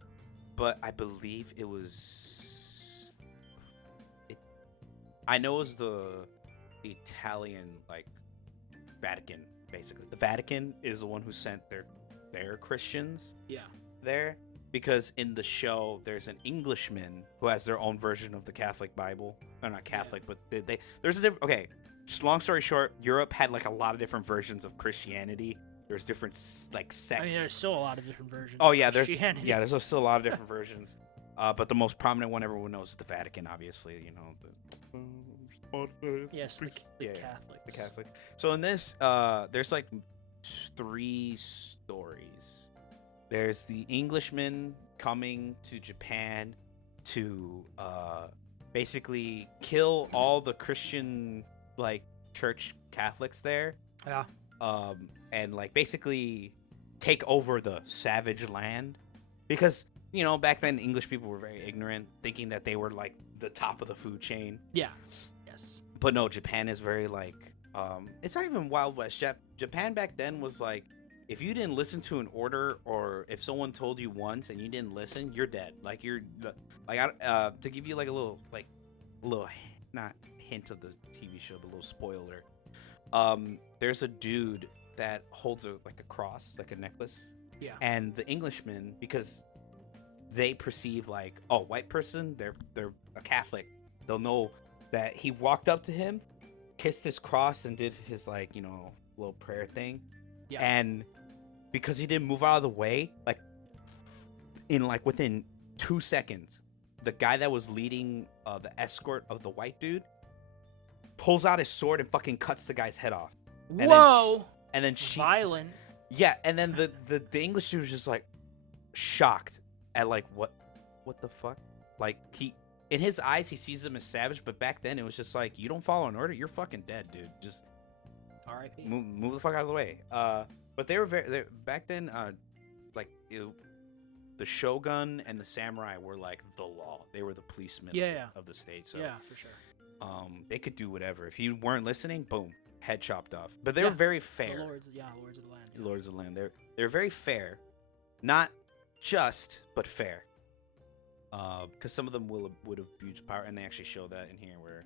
but I believe it was. I know it was the Italian, like, Vatican. Basically, the Vatican is the one who sent their Christians there, because in the show there's an Englishman who has their own version of the Catholic Bible. Or not Catholic, but there's a different. Okay, just long story short, Europe had like a lot of different versions of Christianity. There's different like sects. I mean, there's still a lot of different versions. Oh yeah, of Christianity. there's still a lot of different versions. But the most prominent one everyone knows is the Vatican, obviously. Yes, the Catholics. The Catholic. So in this, there's like 3 stories. There's the Englishman coming to Japan to basically kill all the Christian like church Catholics there. Yeah. And like basically take over the savage land, because back then English people were very ignorant, thinking that they were like the top of the food chain. Yeah. Yes. But no, Japan is very like, it's not even Wild West. Japan back then was like, if you didn't listen to an order, or if someone told you once and you didn't listen, you're dead. Like you're like, to give you like a little not hint of the TV show, but a little spoiler. There's a dude that holds a cross, like a necklace. Yeah. And the Englishmen, because they perceive like, oh, white person, they're a Catholic, they'll know that he walked up to him, kissed his cross, and did his like little prayer thing. Yeah. And because he didn't move out of the way, like within 2 seconds, the guy that was leading the escort of the white dude pulls out his sword and fucking cuts the guy's head off. Whoa! And then sheets. Violent. Yeah, and then the English dude was just like shocked at like what the fuck? Like in his eyes he sees them as savage, but back then it was just like, you don't follow an order, you're fucking dead, dude. Just R.I.P. move the fuck out of the way. But they were back then. The shogun and the samurai were like the law. They were the policemen of the state. So yeah, for sure. They could do whatever. If you weren't listening, boom, head chopped off. But they were very fair. Lords of the land. Lords of the land. They're very fair, not just, but fair. Because some of them would have abused power, and they actually show that in here, where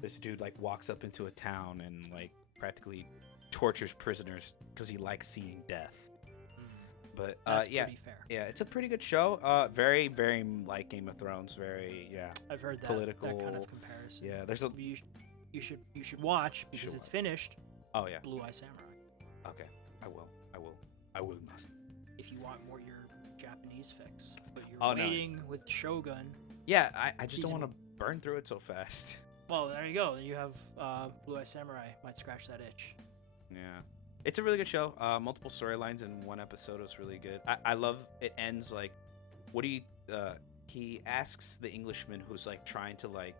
this dude like walks up into a town and like practically tortures prisoners because he likes seeing death. But that's pretty fair. Yeah, it's a pretty good show. Very, very like Game of Thrones. Very, I've heard that political. That kind of comparison. Yeah, there's a. You should watch, because it's finished. Oh yeah. Blue Eye Samurai. Okay, I will not. If you want more your Japanese fix, but you're waiting with Shogun. Yeah, I just don't want to burn through it so fast. Well, there you go. You have Blue Eye Samurai. Might scratch that itch. Yeah. It's a really good show. Multiple storylines in one episode. Was really good. I love it. Ends like, what do you? He asks the Englishman who's like trying to like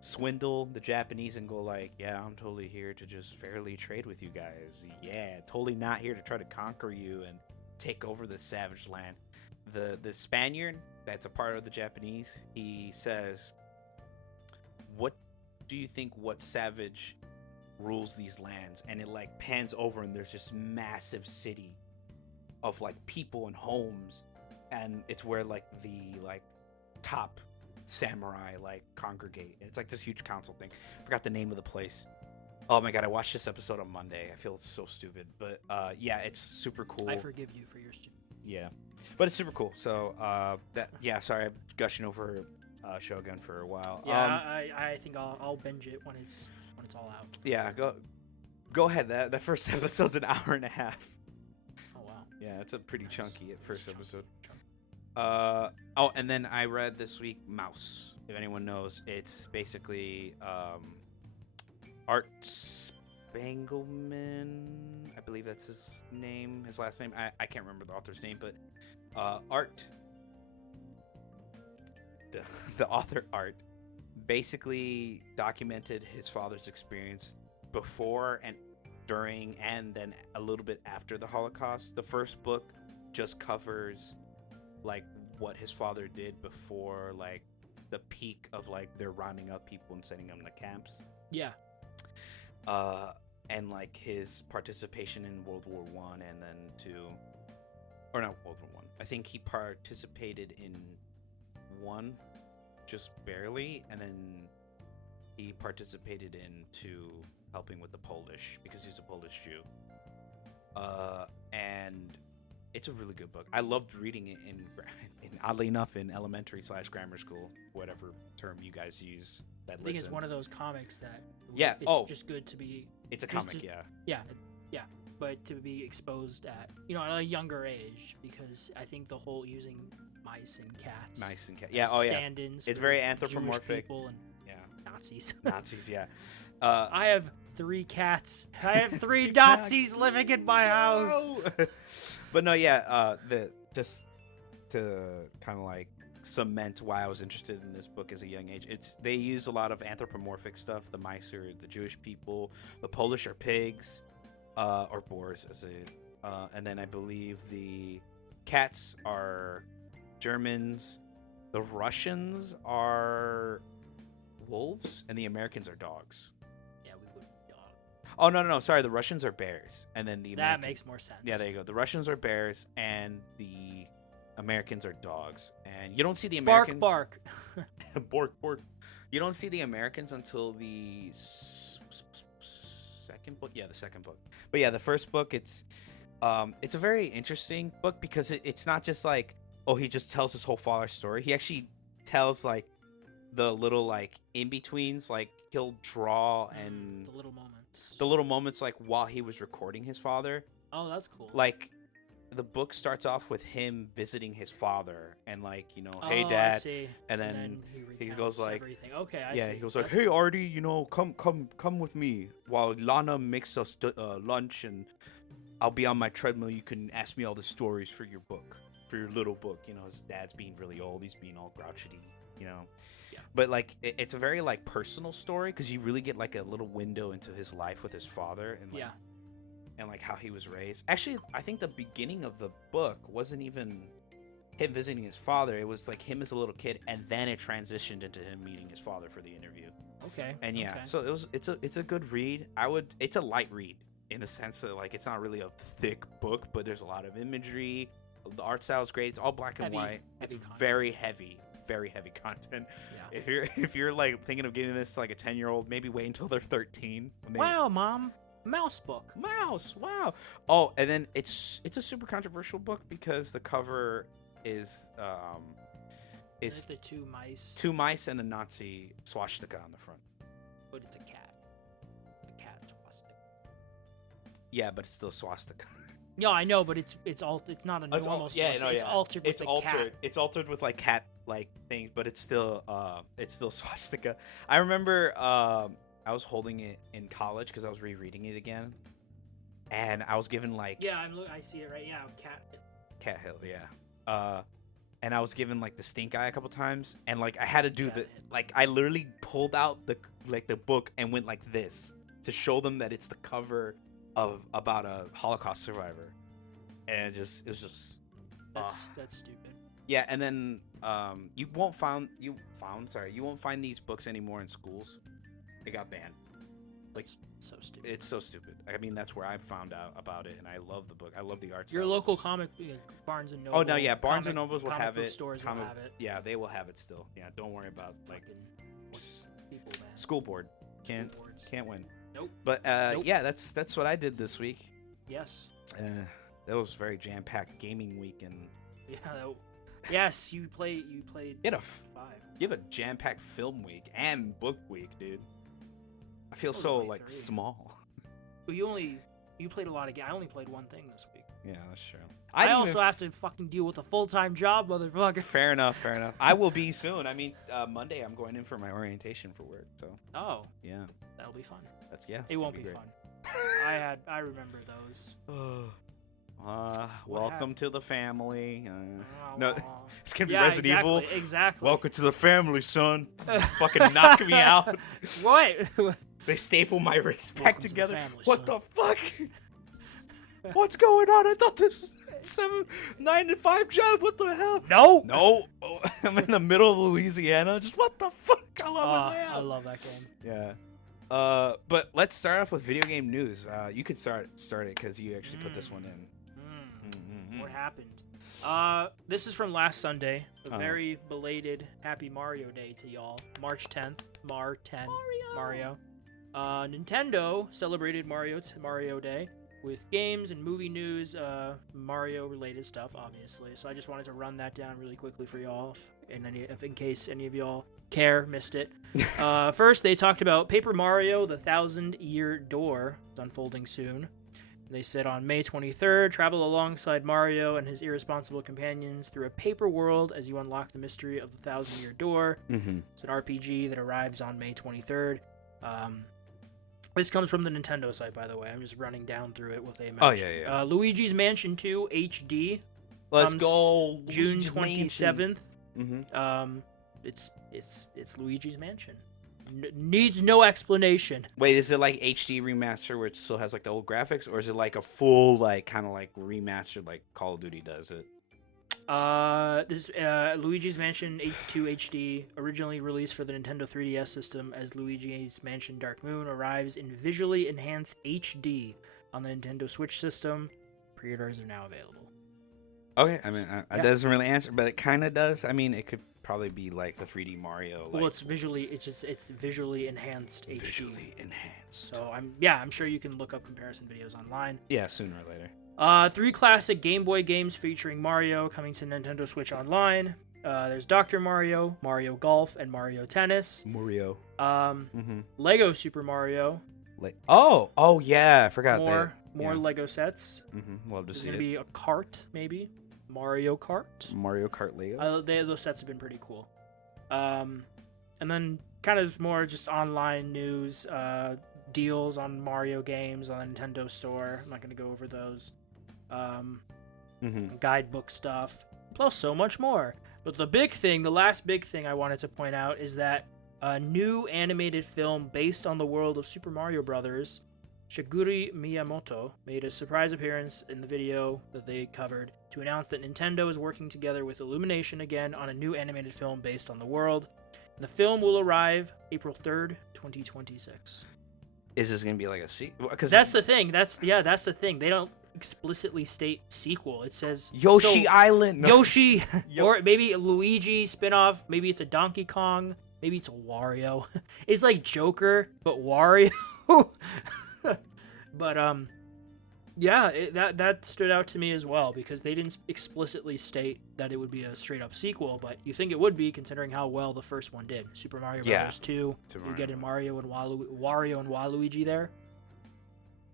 swindle the Japanese and go like, yeah, I'm totally here to just fairly trade with you guys. Yeah, totally not here to try to conquer you and take over the savage land. The Spaniard that's a part of the Japanese, he says, what do you think what savage rules these lands? And it like pans over and there's this massive city of like people and homes, and it's where like the like top samurai like congregate, and it's like this huge council thing. I forgot the name of the place. Oh my god, I watched this episode on Monday. I feel so stupid, but yeah, it's super cool. I forgive you for your stupid. Yeah, but it's super cool. So sorry, I'm gushing over Shogun for a while. Yeah, I think I'll binge it when it's all out. Yeah, go ahead. That first episode's an hour and a half. Oh wow. Yeah, it's a pretty Nice. chunky at first Chunky, episode. chunky. Oh, and then I read this week Mouse. If anyone knows, it's basically Art Spiegelman. I believe that's his name, his last name. I can't remember the author's name, but Art. The author Art basically documented his father's experience before and during and then a little bit after the Holocaust. The first book just covers like what his father did before like the peak of like they're rounding up people and sending them to camps. Yeah. And like his participation in World War One and then or not World War One. I think he participated in one just barely, and then he participated in two helping with the Polish because he's a Polish Jew. And it's a really good book. I loved reading it in oddly enough in elementary / grammar school, whatever term you guys use. I think it's one of those comics that Yeah, it's just good to be It's a just comic, to- yeah. but to be exposed at at a younger age, because I think the whole using mice and cats Nice and as yeah. Oh yeah. stand-ins It's for very Jewish anthropomorphic. people and Yeah. Nazis. Nazis, yeah. I have 3 cats. I have 3 Nazis living in my house. But no, yeah, just to kind of like cement why I was interested in this book as a young age. They use a lot of anthropomorphic stuff. The mice are the Jewish people, the Polish are pigs, or boars, and then I believe the cats are Germans, the Russians are wolves, and the Americans are dogs. Yeah, we would dog. Oh no, sorry, the Russians are bears, and then the That Americans- makes more sense. Yeah, there you go. The Russians are bears, and the Americans are dogs. And you don't see the Americans. Bark. Bork. You don't see the Americans until the second book. Yeah, the second book. But yeah, the first book, it's a very interesting book because it's not just like, oh, he just tells his whole father's story. He actually tells like the little like in betweens. Like he'll draw and the little moments. like while he was recording his father. Oh, that's cool. Like the book starts off with him visiting his father and like, hey I dad, see. and then he goes recounts like, everything. Okay, I yeah, see. he goes like, That's hey Artie, come with me while Lana makes us lunch, and I'll be on my treadmill. You can ask me all the stories for your book, for your little book. His dad's being really old. He's being all grouchy, Yeah. But like, it's a very like personal story because you really get like a little window into his life with his father and like, Yeah. and like how he was raised. Actually, I think the beginning of the book wasn't even him visiting his father. It was like him as a little kid, and then it transitioned into him meeting his father for the interview. Okay. And yeah, okay. so it's a good read. It's a light read in a sense that like it's not really a thick book, but there's a lot of imagery. The art style is great. It's all black and Heavy- white. It's heavy content. very heavy content. Yeah. If you're like thinking of giving this to like a 10-year-old, maybe wait until they're 13. When they, Wow, Mom, mouse book. Mouse, wow. Oh, and then it's a super controversial book because the cover is The 2 mice, 2 mice and a Nazi swastika on the front. but it's a cat. A cat swastika. Yeah, but it's still swastika. Yeah, I know, but it's not a It's normal yeah, swastika. no, It's yeah. altered with It's the altered. cat. It's altered with like cat like things, but it's still swastika. I remember I was holding it in college because I was rereading it again, and I was given like Yeah, I see it right. Yeah, cat. Cat Hill, yeah. And I was given like the stink eye a couple times, and like I had to do Cat the Hill. like I literally pulled out the book and went like this to show them that it's the cover of about a Holocaust survivor, and it was just That's stupid. yeah. And then you won't find these books anymore in schools. It got banned. Like, So stupid. it's so stupid. I mean, that's where I found out about it, and I love the book. I love the art. Your style. local comic Barnes and Noble. Oh no, yeah, Barnes and comic- Nobles will comic have book it. Stores will have it. Yeah, they will have it still. Yeah, don't worry about like Fucking people, man. school board. Can't School boards. can't win. Nope. But Nope. yeah, that's what I did this week. Yes. That was a very jam-packed gaming week, and Yeah. Yes, you played. you had a 5. you have a jam-packed film week and book week, dude. I feel Oh, so only like 3. small. But you played a lot of games. I only played one thing this week. Yeah, that's true. I didn't also even- have to fucking deal with a full-time job, motherfucker. Fair enough. Fair enough. I will be soon. I mean, Monday I'm going in for my orientation for work. So Oh, yeah, that'll be fun. that's yeah. it's It gonna won't be great. fun. I remember those. What Welcome happened? to the family. Oh, No, aw. it's gonna be Yeah, Resident Evil. Exactly. Welcome to the family, son. Fucking knock me out. What? They staple my wrist back Welcome to the together. family, What son. the fuck? What's going on? I thought this 9 to 5 job. What the hell? No. No, I'm in the middle of Louisiana. Just what the fuck? How long was I I out? love that game. Yeah. But let's start off with video game news. You could start it because you actually put this one in. What happened? This is from last Sunday. A Oh. very belated Happy Mario Day to y'all. March 10th. Mar 10. Mario. Nintendo celebrated Mario Day with games and movie news, Mario related stuff, obviously. So I just wanted to run that down really quickly for y'all, if in case any of y'all missed it. First, they talked about Paper Mario: The 1,000-Year Door. It's unfolding soon. They said on May 23rd, travel alongside Mario and his irresponsible companions through a paper world as you unlock the mystery of the 1,000-Year Door. Mm-hmm. It's an RPG that arrives on May 23rd. This comes from the Nintendo site, by the way. I'm just running down through it with a Oh, yeah. Luigi's Mansion 2 HD, Let's comes go. June Luigi's Mansion. 27th. Mm-hmm. It's Luigi's Mansion. Needs no explanation. Wait, is it like HD remaster where it still has like the old graphics, or is it like a full like kind of like remastered like Call of Duty does it? This Luigi's Mansion 2 HD, originally released for the Nintendo 3DS system as Luigi's Mansion Dark Moon, arrives in visually enhanced HD on the Nintendo Switch system. Pre-orders are now available. Okay, I mean, Yeah. it doesn't really answer, but it kind of does. I mean, it could probably be like the 3D Mario. Like, Well, it's visually enhanced HD. visually enhanced. So I'm sure you can look up comparison videos online. Yeah, sooner or later. 3 classic Game Boy games featuring Mario coming to Nintendo Switch Online. There's Dr. Mario, Mario Golf, and Mario Tennis. Mario. Mm-hmm. Lego Super Mario. Like, oh yeah, I forgot More that. Lego sets. Love to There's see gonna it. be a kart, maybe Mario Kart. Mario Kart Lego. Those sets have been pretty cool. And then kind of more just online news, deals on Mario games on the Nintendo Store. I'm not gonna go over those. Guidebook stuff, plus so much more. But the last big thing I wanted to point out is that a new animated film based on the world of Super Mario Brothers, Shigeru Miyamoto, made a surprise appearance in the video that they covered to announce that Nintendo is working together with Illumination again on a new animated film based on the world. The film will arrive April 3rd, 2026. Is this gonna be like a sequel? Because That's the thing. That's the thing. They don't explicitly state sequel. It says Yoshi so- Island. No. Yoshi, Yo- or maybe a Luigi spinoff. Maybe it's a Donkey Kong. Maybe it's a Wario. It's like Joker, but Wario. But yeah, that stood out to me as well because they didn't explicitly state that it would be a straight up sequel, but you think it would be considering how well the first one did. Super Mario Yeah. Brothers 2. Super You Mario get in Wario and Waluigi there.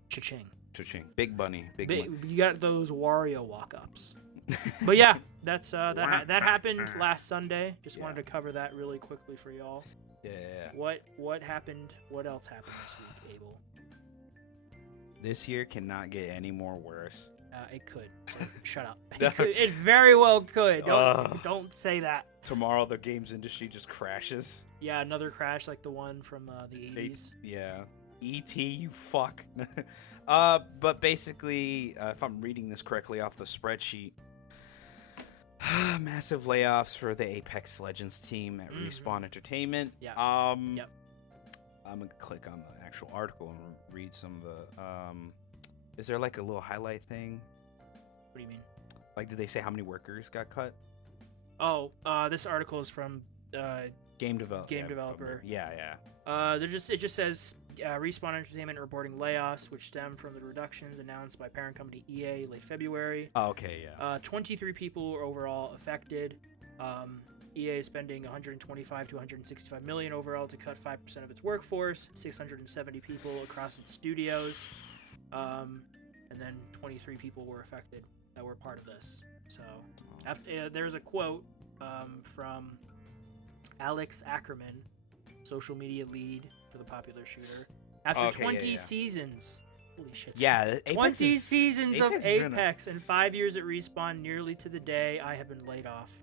Cha-ching. Cha-ching. Big bunny. Big bunny. You got those Wario walk-ups. But yeah, that's that happened last Sunday. Just wanted to cover that really quickly for y'all. Yeah. What happened? What else happened this week, Abel? This year cannot get any more worse. It could. So shut up. It very well could. Ugh. Don't say that. Tomorrow the games industry just crashes. Yeah, another crash like the one from the 80s. Yeah. E.T., you fuck. But basically, if I'm reading this correctly off the spreadsheet, massive layoffs for the Apex Legends team at Respawn Entertainment. Yeah. Yep. I'm gonna click on the actual article and read some of the. Is there like a little highlight thing? What do you mean? Like, did they say how many workers got cut? Oh, this article is from Game Game developer. Yeah, yeah. It just says Respawn Entertainment reporting layoffs, which stem from the reductions announced by parent company EA late February. Oh, okay, yeah. 23 people were overall affected. EA is spending 125 to 165 million overall to cut 5% of its workforce, 670 people across its studios, and then 23 people were affected that were part of this. So after there's a quote from Alex Ackerman, social media lead for the popular shooter. After 20 seasons, holy shit. Yeah, 20 seasons of been Apex and 5 years at Respawn, nearly to the day I have been laid off.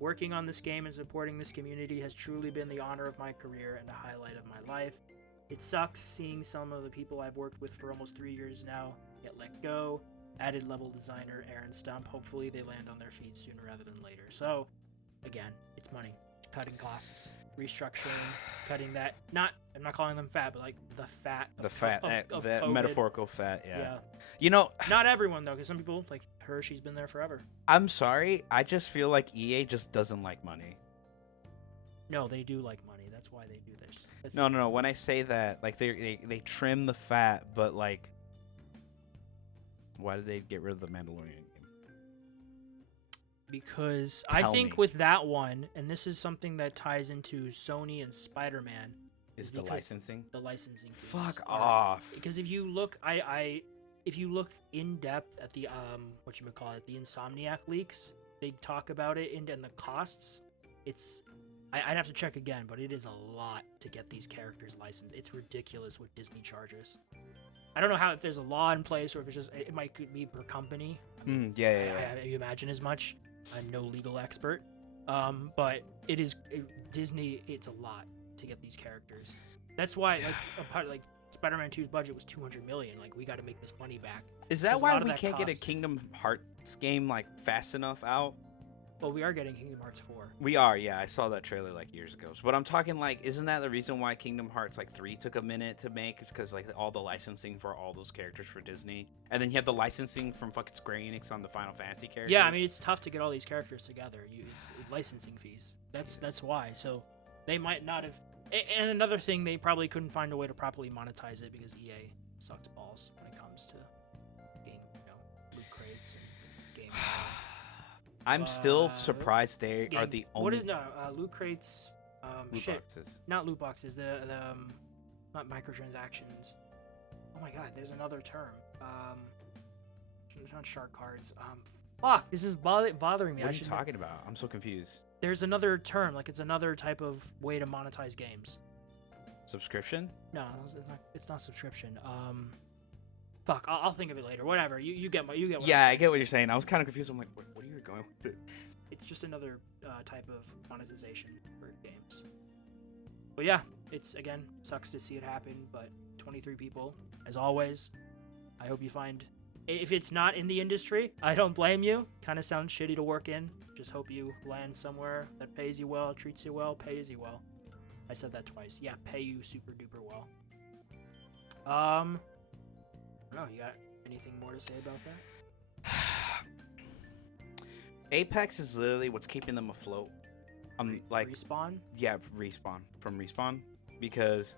Working on this game and supporting this community has truly been the honor of my career and a highlight of my life. It sucks seeing some of the people I've worked with for almost 3 years now get let go. Added level designer Aaron Stump. Hopefully they land on their feet sooner rather than later. So, again, it's money. Cutting costs, restructuring, cutting that. I'm not calling them fat, but like the fat. The fat, of the COVID. metaphorical fat, yeah. Yeah. You know, not everyone though, because some people like her. She's been there forever. I'm sorry. I just feel like EA just doesn't like money. No, they do like money. That's why they do this. No. When I say that, like they trim the fat, but like, why did they get rid of the Mandalorian game? Because I think with that one, and this is something that ties into Sony and Spider-Man, is the licensing. The licensing. Fuck off. Because if you look, if you look in depth at the the Insomniac leaks, they talk about it and the costs. I'd have to check again, but it is a lot to get these characters licensed. It's ridiculous what Disney charges. I don't know if there's a law in place or if it's just it might be per company. Yeah. I imagine as much. I'm no legal expert, but Disney. It's a lot to get these characters. That's why Spider-Man 2's budget was 200 million. Like, we got to make this money back. Is that why we can't get a Kingdom Hearts game like fast enough out? Well, we are getting Kingdom Hearts 4. We are, yeah. I saw that trailer like years ago. But I'm talking like, isn't that the reason why Kingdom Hearts like 3 took a minute to make? Is because like all the licensing for all those characters for Disney, and then you have the licensing from fucking Square Enix on the Final Fantasy characters. Yeah, I mean it's tough to get all these characters together. It's licensing fees. That's why. So they might not have. And another thing, they probably couldn't find a way to properly monetize it because EA sucks balls when it comes to game, loot crates and game. I'm still surprised they are the only. Loot crates? Loot boxes. Not loot boxes. The not microtransactions. Oh my god, there's another term. Not shark cards. Fuck, this is bothering me. What are you talking about? I'm so confused. There's another term, like it's another type of way to monetize games. Subscription? No, it's not subscription. Fuck, I'll think of it later. Whatever. You get what yeah, I get what you're saying. I was kind of confused. I'm like, what are you going with it? It's just another type of monetization for games. But yeah, it's again sucks to see it happen. But 23 people, as always. I hope you find. If it's not in the industry, I don't blame you. Kind of sounds shitty to work in. Just hope you land somewhere that pays you well, treats you well, pays you well. I said that twice. Yeah, pay you super duper well. I don't know, you got anything more to say about that? Apex is literally what's keeping them afloat. Like Respawn? Yeah, from Respawn, because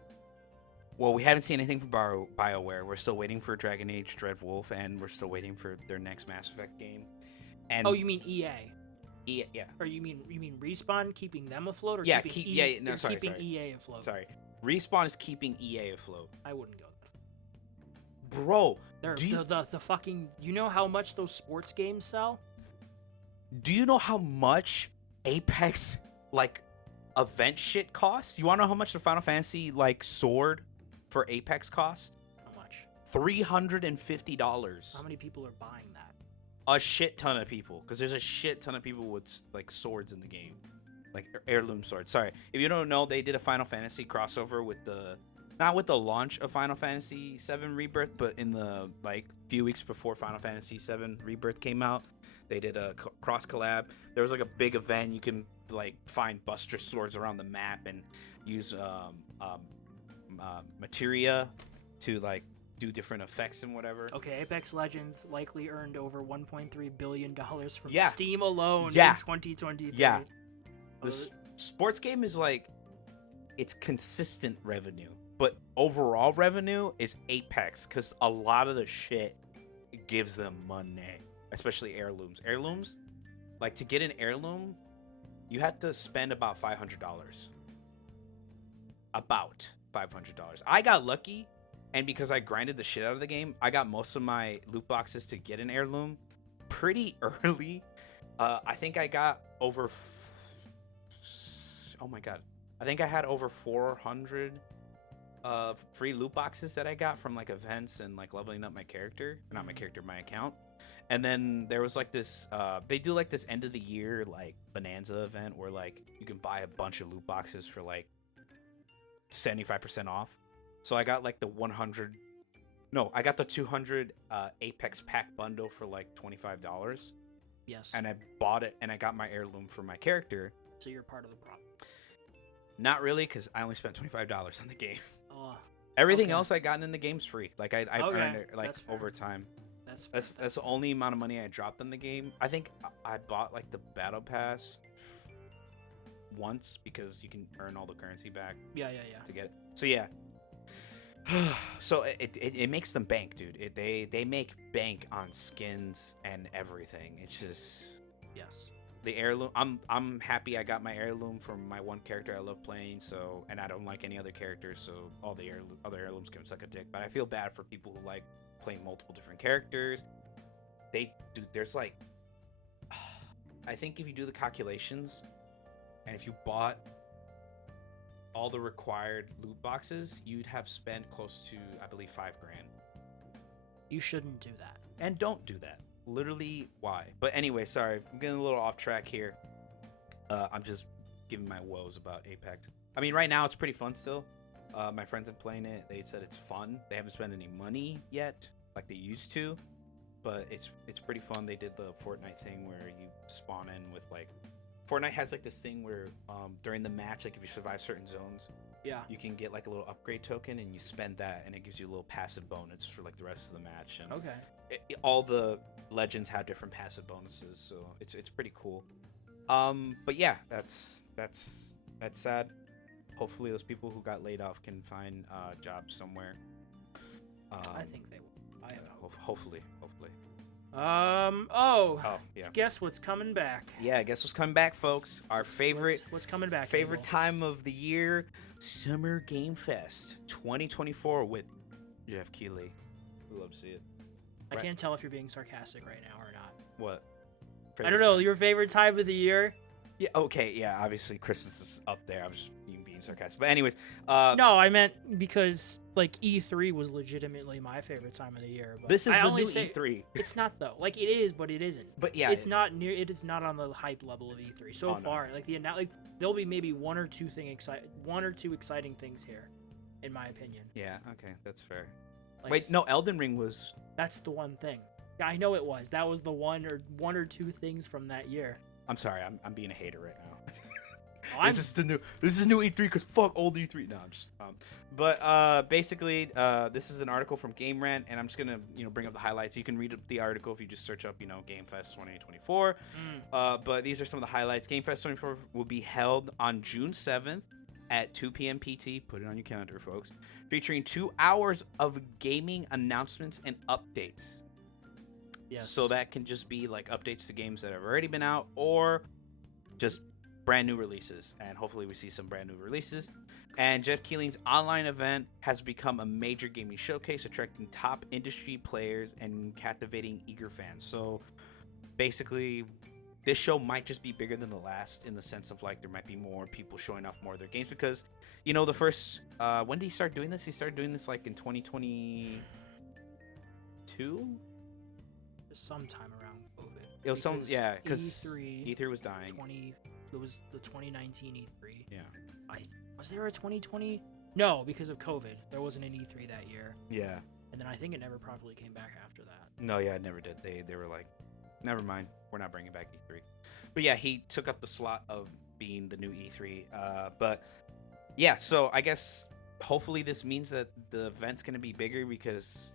we haven't seen anything from BioWare. We're still waiting for Dragon Age Dreadwolf, and we're still waiting for their next Mass Effect game. And you mean EA? EA, yeah. Or you mean Respawn keeping them afloat, or keeping keeping EA afloat? Sorry, Respawn is keeping EA afloat. I wouldn't go there. Bro, the fucking. You know how much those sports games sell? Do you know how much Apex like event shit costs? You want to know how much the Final Fantasy like sword for Apex cost? How much? $350. How many people are buying that? A shit ton of people, because there's a shit ton of people with like swords in the game, like heirloom swords. Sorry, if you don't know, they did a Final Fantasy crossover with not with the launch of Final Fantasy VII Rebirth, but in the like few weeks before Final Fantasy VII Rebirth came out, they did a cross collab. There was like a big event. You can like find Buster swords around the map and use materia to like do different effects and whatever. Okay, Apex Legends likely earned over $1.3 billion from Yeah. Steam alone Yeah. in 2023. Yeah. This sports game is like, it's consistent revenue, but overall revenue is Apex because a lot of the shit gives them money, especially heirlooms. Heirlooms, like to get an heirloom, you had to spend about $500. About $500. I got lucky, and because I grinded the shit out of the game, I got most of my loot boxes to get an heirloom pretty early. I think I got over. Oh my god. I think I had over 400 free loot boxes that I got from like events and like leveling up my character. Not my character, my account. And then there was like this, they do like this end of the year like bonanza event where like you can buy a bunch of loot boxes for like 75% off. So I got like the 100, no, I got the 200 Apex pack bundle for like $25. Yes. And I bought it and I got my heirloom for my character. So you're part of the problem. Not really, because I only spent $25 on the game. Oh, Everything okay. else I got in the game's free. Like I Okay, earned it like that's fair. over time. that's That's the only amount of money I dropped in the game. I think I bought like the battle pass once because you can earn all the currency back yeah. to get it. So yeah. So it makes them bank, dude. They make bank on skins and everything. It's just Yes. the heirloom. I'm happy I got my heirloom from my one character I love playing. So, and I don't like any other characters. So all the other heirlooms can suck a dick. But I feel bad for people who like playing multiple different characters. There's like, I think if you do the calculations, and if you bought all the required loot boxes, you'd have spent close to, I believe, $5,000. You shouldn't do that. And don't do that. Literally, why? But anyway, sorry, I'm getting a little off track here. I'm just giving my woes about Apex. I mean, right now it's pretty fun still. My friends have playing it. They said it's fun. They haven't spent any money yet, like they used to, but it's pretty fun. They did the Fortnite thing where you spawn in with like, Fortnite has like this thing where during the match, like if you survive certain zones, Yeah. you can get like a little upgrade token and you spend that and it gives you a little passive bonus for like the rest of the match. And Okay. all the legends have different passive bonuses, so it's pretty cool. But yeah, that's sad. Hopefully those people who got laid off can find jobs somewhere. I think they will. I have hope. Hopefully. Oh. Oh yeah. Guess what's coming back? Yeah, I guess what's coming back, folks. Our favorite What's coming back? favorite Abel? time of the year, Summer Game Fest 2024 with Jeff Keighley. We love to see it. I Right. can't tell if you're being sarcastic right now or not. What? I don't know. Your favorite time of the year? Yeah. Okay. Yeah. Obviously, Christmas is up there. I was just being sarcastic. But anyways, No, I meant because like E3 was legitimately my favorite time of the year. But this is I the only new say, E3. It's not though. Like it is, but it isn't. But yeah, It's not near. It is not on the hype level of E3 so Oh, no. far. Like like there'll be maybe one or two exciting things here, in my opinion. Yeah. Okay, that's fair. Like, Wait, no, Elden Ring was. That's the one thing. Yeah, I know it was. That was the one or two things from that year. I'm sorry. I'm being a hater right now. I'm- This is the new E3 because fuck old E3. No, I'm just but basically this is an article from Game Rant, and I'm just gonna bring up the highlights. You can read the article if you just search up Game Fest 2024. But these are some of the highlights. Game Fest 2024 will be held on June 7th at 2 p.m. PT. Put it on your calendar, folks. Featuring 2 hours of gaming announcements and updates. Yes. So that can just be like updates to games that have already been out, or just brand new releases. And hopefully we see some brand new releases. And Jeff Keighley's online event has become a major gaming showcase, attracting top industry players and captivating eager fans. So basically, this show might just be bigger than the last in the sense of like there might be more people showing off more of their games, because the first when did he start doing this? He started doing this like in 2022. Sometime around COVID. It was because E3 E3 was dying. It was the 2019 E3. Yeah. Was there a 2020? No, because of COVID. There wasn't an E3 that year. Yeah. And then I think it never properly came back after that. No, yeah, it never did. They were like, never mind, we're not bringing back E3. But yeah, he took up the slot of being the new E3. But yeah, so I guess hopefully this means that the event's going to be bigger because,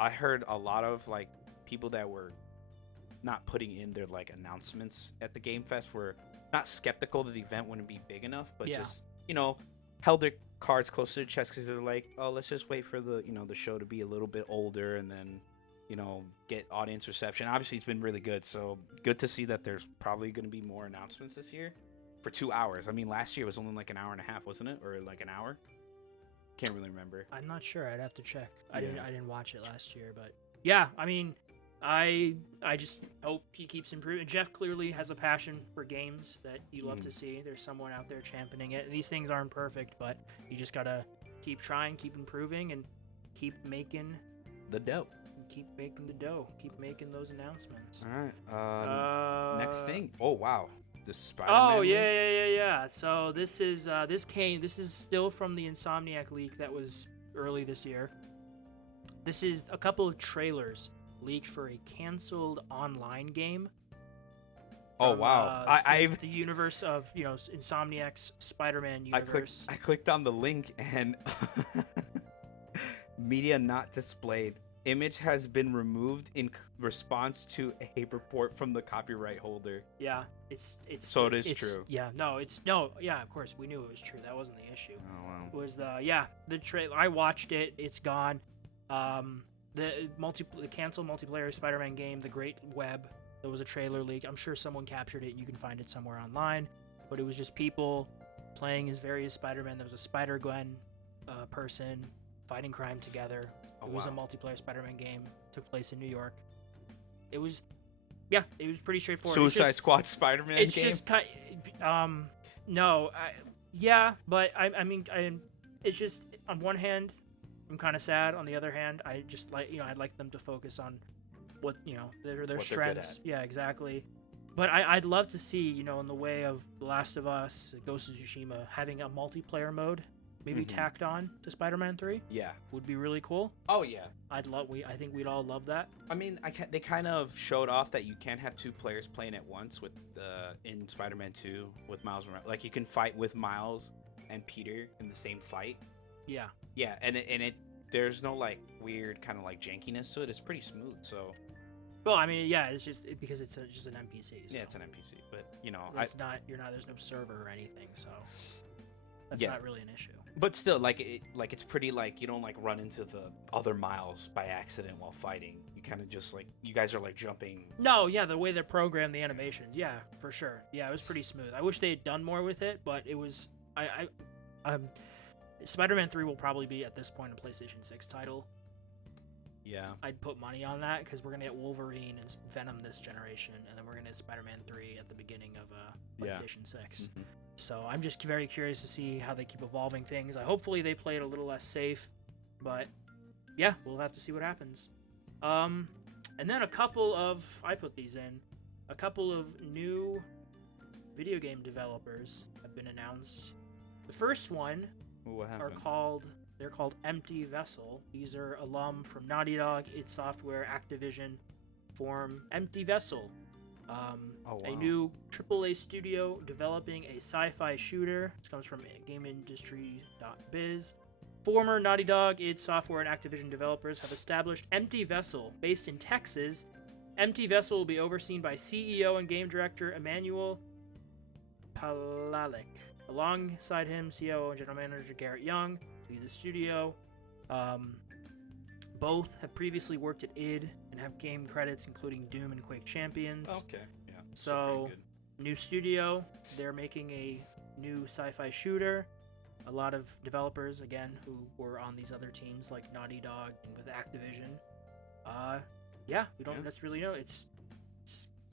I heard a lot of like people that were not putting in their like announcements at the Game Fest were not skeptical that the event wouldn't be big enough, but just, held their cards close to their chest because they're like, oh, let's just wait for the, the show to be a little bit older and then, get audience reception. Obviously, it's been really good. So good to see that there's probably going to be more announcements this year for 2 hours. I mean, last year was only like an hour and a half, wasn't it? Or like an hour? Can't really remember. I'm not sure. I'd have to check. I didn't watch it last year, but yeah, I mean, I just hope he keeps improving. Jeff clearly has a passion for games that you love to see. There's someone out there championing it. And these things aren't perfect, but you just gotta keep trying, keep improving, and keep making the dough. Keep making the dough. Keep making those announcements. All right. Next thing. Oh wow. The Spider-Man. Oh yeah. So this is still from the Insomniac leak that was early this year. This is a couple of trailers leaked for a canceled online game. Oh wow! I've the universe of Insomniac's Spider-Man universe. I clicked on the link and media not displayed. Image has been removed in response to a report from the copyright holder. Yeah, it's so it is true. Yeah, of course we knew it was true. That wasn't the issue. Oh wow. It was the trailer. I watched it. It's gone. The canceled multiplayer Spider-Man game, The Great Web. There was a trailer leak. I'm sure someone captured it. You can find it somewhere online. But it was just people playing as various Spider-Man. There was a Spider-Gwen person fighting crime together. It was a multiplayer Spider-Man game. Took place in New York. It was pretty straightforward. Suicide Squad Spider-Man game? It's just no. But I mean, it's just, on one hand, I'm kind of sad. On the other hand, I just I'd like them to focus on what, their strengths. Yeah, exactly. But I'd love to see, in the way of The Last of Us, Ghost of Tsushima, having a multiplayer mode, maybe tacked on to Spider-Man 3. Yeah. Would be really cool. Oh, yeah. I think we'd all love that. I mean, they kind of showed off that you can't have two players playing at once with in Spider-Man 2 with Miles Morales. Like, you can fight with Miles and Peter in the same fight. Yeah. Yeah, and it there's no, like, weird kind of, like, jankiness to it. It's pretty smooth, so... Well, I mean, yeah, it's just because it's just an NPC. So. Yeah, it's an NPC, but, there's no server or anything, so that's not really an issue. But still, it's pretty, like, you don't, like, run into the other Miles by accident while fighting. You kind of just, like, you guys are, like, jumping. No, yeah, the way they're programmed, the animations, yeah, for sure. Yeah, it was pretty smooth. I wish they had done more with it, but it was, Spider-Man 3 will probably be, at this point, a PlayStation 6 title. Yeah. I'd put money on that, because we're going to get Wolverine and Venom this generation, and then we're going to get Spider-Man 3 at the beginning of PlayStation 6. Mm-hmm. So I'm just very curious to see how they keep evolving things. Hopefully they play it a little less safe, but yeah, we'll have to see what happens. And then I put these in, a couple of new video game developers have been announced. The first one they're called Empty Vessel. These are alum from Naughty Dog, id Software, Activision, form Empty Vessel. A new AAA studio developing a sci-fi shooter. This comes from GameIndustry.biz. Former Naughty Dog, id Software, and Activision developers have established Empty Vessel, based in Texas. Empty Vessel will be overseen by CEO and game director Emmanuel Palalik. Alongside him, CEO and general manager Garrett Young lead the studio. Both have previously worked at id and have game credits including Doom and Quake Champions. Okay, yeah. So, new studio. They're making a new sci-fi shooter. A lot of developers, again, who were on these other teams like Naughty Dog and with Activision. We don't necessarily know. It's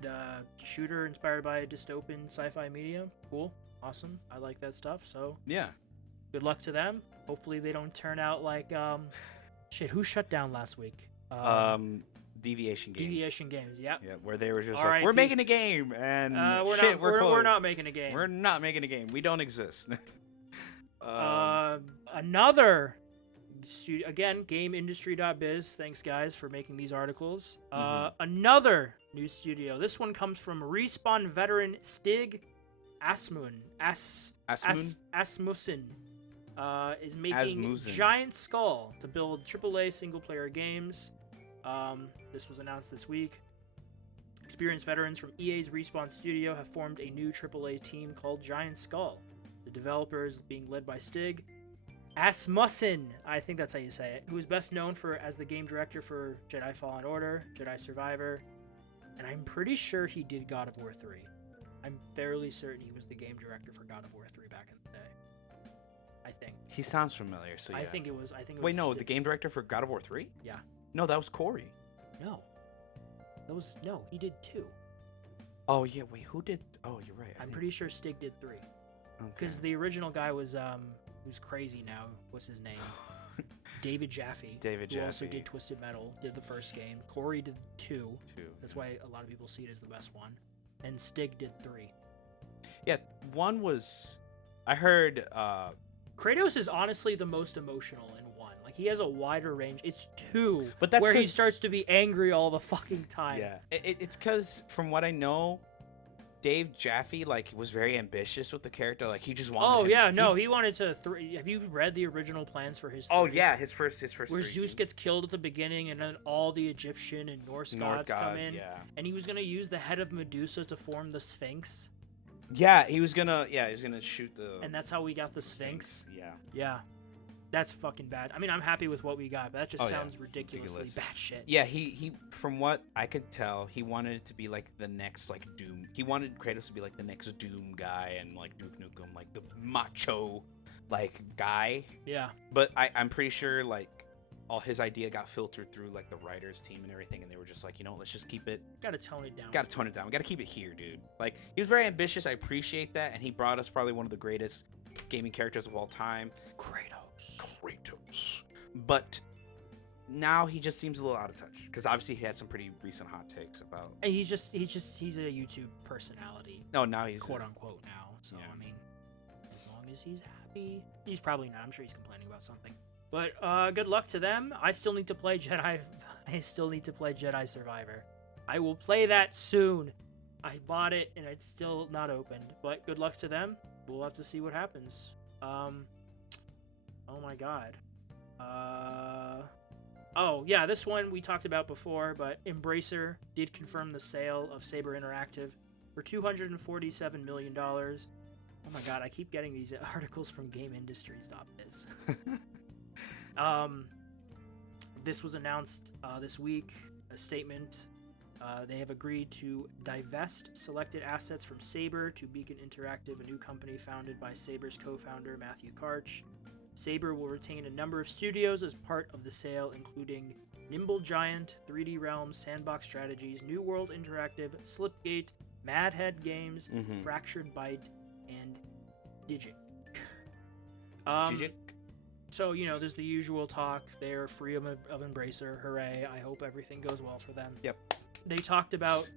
the shooter inspired by a dystopian sci-fi medium. Cool. Awesome. I like that stuff. So, yeah. Good luck to them. Hopefully they don't turn out like who shut down last week? Deviation Games. Deviation Games, yeah. Yeah, where they were just like, we're making a game, and we're not making a game. We're not making a game. We don't exist. Another studio, again, GameIndustry.biz. Thanks, guys, for making these articles. Another new studio. This one comes from Respawn veteran Stig Asmussen. is making Muzen. Giant Skull to build AAA single-player games. This was announced this week. Experienced veterans from EA's Respawn Studio have formed a new AAA team called Giant Skull. The developers being led by Stig Asmussen, I think that's how you say it, who is best known as the game director for Jedi Fallen Order, Jedi Survivor, and I'm pretty sure he did God of War 3. I'm fairly certain he was the game director for God of War 3 back in the day. I think. He sounds familiar, so yeah. I think it was. Wait, no, the game director for God of War 3? Yeah. No, that was Corey. No. He did 2. Oh yeah, wait, who did? Oh, you're right. I'm pretty sure Stig did 3. Because the original guy was who's crazy now. What's his name? David Jaffe. Who also did Twisted Metal. Did the first game. Corey did 2. That's why a lot of people see it as the best one. And Stig did 3. Yeah, 1 was. I heard. Kratos is honestly the most emotional in 1. Like, he has a wider range. It's 2, but that's where he starts to be angry all the fucking time. Yeah, it's because from what I know, Dave Jaffe was very ambitious with the character. Like, he just wanted. He wanted to. Have you read the original plans for his? Oh yeah, his first. Where Zeus gets killed at the beginning, and then all the Egyptian and Norse gods come in. Yeah. And he was gonna use the head of Medusa to form the Sphinx. Yeah, he was gonna shoot the. And that's how we got the Sphinx. Yeah. Yeah. That's fucking bad. I mean, I'm happy with what we got, but that just sounds ridiculously bad shit. Yeah, he from what I could tell, he wanted it to be like the next Doom. He wanted Kratos to be like the next Doom guy and Duke Nukem, like the macho guy. Yeah. But I'm pretty sure all his idea got filtered through the writers team and everything, and they were just like, let's just keep it. Gotta tone it down. We gotta keep it here, dude. He was very ambitious. I appreciate that, and he brought us probably one of the greatest gaming characters of all time, Kratos. But now he just seems a little out of touch because obviously he had some pretty recent hot takes about. And he's a YouTube personality. No, now he's quote unquote now. So yeah. I mean, as long as he's happy, he's probably not. I'm sure he's complaining about something. But good luck to them. I still need to play Jedi. I still need to play Jedi Survivor. I will play that soon. I bought it and it's still not opened. But good luck to them. We'll have to see what happens. Oh my god. Oh yeah, this one we talked about before, but Embracer did confirm the sale of Saber Interactive for $247 million. Oh my god, I keep getting these articles from GameIndustries.biz. This was announced this week, a statement. They have agreed to divest selected assets from Saber to Beacon Interactive, a new company founded by Saber's co-founder Matthew Karch. Saber will retain a number of studios as part of the sale, including Nimble Giant, 3D Realms, Sandbox Strategies, New World Interactive, Slipgate, Madhead Games, Fractured Byte, and Digic. So, there's the usual talk. They're free of Embracer. Hooray. I hope everything goes well for them. Yep. They talked about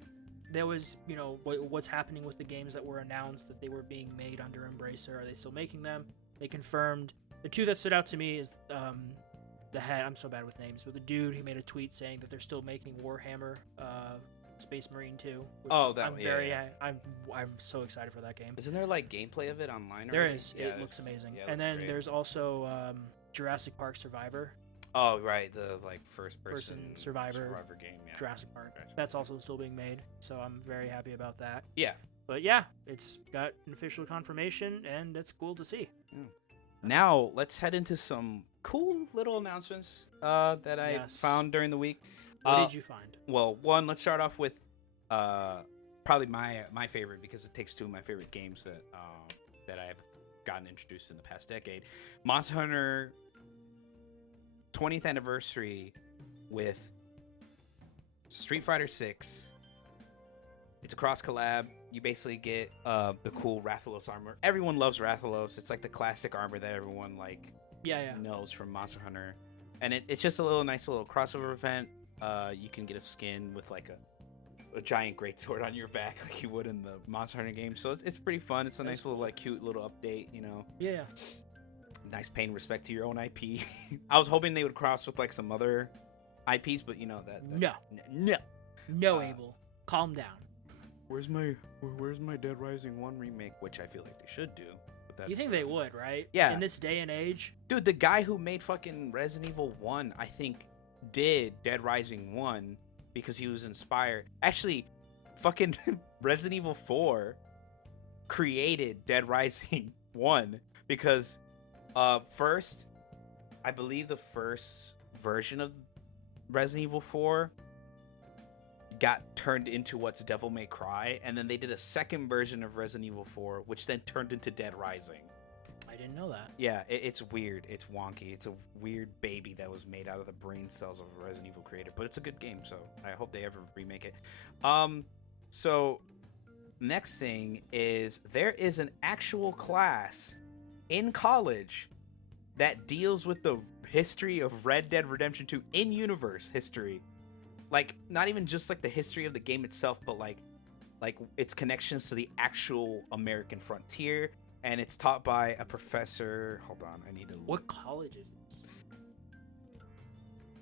there was, what's happening with the games that were announced that they were being made under Embracer. Are they still making them? They confirmed. The two that stood out to me is the head. I'm so bad with names, but the dude, he made a tweet saying that they're still making Warhammer Space Marine 2. I'm so excited for that game. Isn't there gameplay of it online? There is. Yeah, it looks amazing. And then there's also Jurassic Park Survivor. Oh right, the first person survivor game. Yeah. Jurassic Park. That's also still being made, so I'm very happy about that. Yeah. But yeah, it's got an official confirmation, and it's cool to see. Mm. Now, let's head into some cool little announcements that I found during the week. What did you find? Well, one, let's start off with probably my favorite, because it takes two of my favorite games that I have gotten introduced in the past decade. Monster Hunter 20th anniversary with Street Fighter 6. It's a cross collab. You basically get the cool Rathalos armor. Everyone loves Rathalos. It's the classic armor that everyone knows from Monster Hunter. And it's just a nice little crossover event. You can get a skin with a giant greatsword on your back like you would in the Monster Hunter game. So it's pretty fun. It's a nice little cute little update, Yeah. Nice paying respect to your own IP. I was hoping they would cross with some other IPs, but No, Abel. Calm down. Where's my Dead Rising 1 remake, which I feel like they should do. But that's, You think they would, right? Yeah. In this day and age. dude, the guy who made fucking Resident Evil 1, I think, did Dead Rising 1 because he was inspired. Actually, fucking Resident Evil 4 created Dead Rising 1 because first, I believe the first version of Resident Evil 4 got turned into what's Devil May Cry, and then they did a second version of Resident Evil 4, which then turned into Dead Rising. I didn't know that. Yeah, it's weird. It's wonky. It's a weird baby that was made out of the brain cells of a Resident Evil creator, but it's a good game, so I hope they ever remake it. So next thing is there is an actual class in college that deals with the history of Red Dead Redemption 2 in-universe history. Like, not even just like the history of the game itself, but like its connections to the actual American frontier. And it's taught by a professor. Hold on, I need to look. What college is this?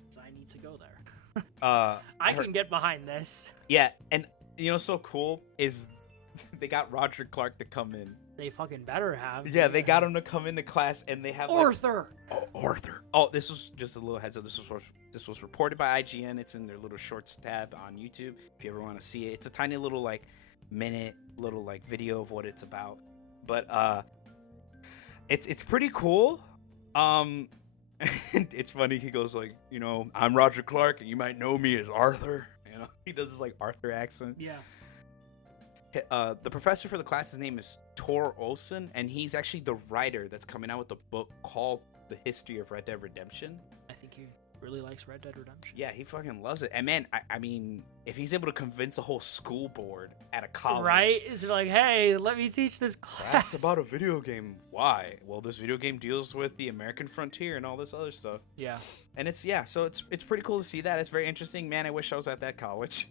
'Cause I need to go there. I can get behind this. Yeah, and you know what's so cool is they got Roger Clark to come in. They fucking better have. Yeah, they got him to come into class, and they have Arthur. Like, Arthur. Oh, this was just a little heads up. This was reported by IGN. It's in their little shorts tab on YouTube. If you ever want to see it, it's a tiny little like minute little like video of what it's about. But it's pretty cool. It's funny. He goes like, you know, I'm Roger Clark, and you might know me as Arthur. You know, he does this like Arthur accent. Yeah. The professor for the class's name is Tor Olsen, and he's actually the writer that's coming out with a book called The History of Red Dead Redemption. I think he really likes Red Dead Redemption. Yeah, he fucking loves it. And man, I mean, if he's able to convince a whole school board at a college, right? It's like, hey, let me teach this class. That's about a video game. Why? Well, this video game deals with the American frontier and all this other stuff. Yeah. And it's it's pretty cool to see that. It's very interesting. Man, I wish I was at that college.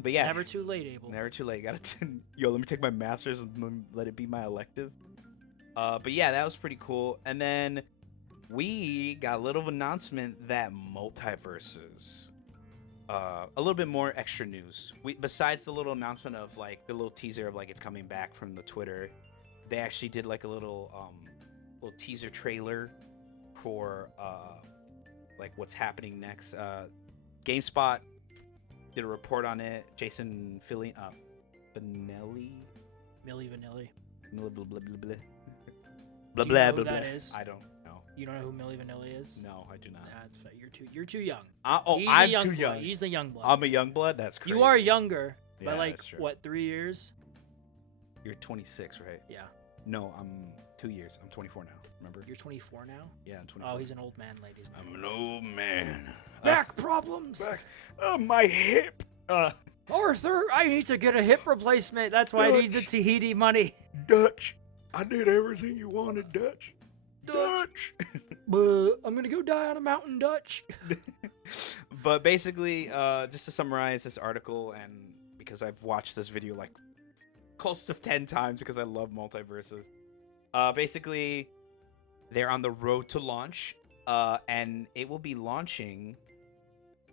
But yeah, never too late, Abel. Never too late. Yo, let me take my master's and let it be my elective. But yeah, that was pretty cool. And then we got a little announcement that Multiverses, a little bit more extra news. Besides the little announcement of like the little teaser of like it's coming back from the Twitter, they actually did like a little teaser trailer for like what's happening next. GameSpot did a report on it. Jason Vanelli. Milli Vanilli. Blah blah blah blah blah. Do Blah you blah know blah who that blah. is? I don't know. You don't know who Milli Vanilli is? No, I do not. That's you're too young. I'm too young. He's the young blood. I'm a young blood. That's crazy. You are younger by Yeah, like that's true. what, 3 years? You're 26, right? Yeah. No, I'm 2 years. I'm 24 now. Remember? You're 24 now. Yeah, I'm 24. Oh, he's an old man, ladies. I'm an old man. Back problems. My hip. Arthur, I need to get a hip replacement. That's why I need the Tahiti money. Dutch. I did everything you wanted, Dutch. Dutch. But I'm gonna go die on a mountain, Dutch. But basically, just to summarize this article, and because I've watched this video like close to 10 times because I love Multiverses. Basically, they're on the road to launch, and it will be launching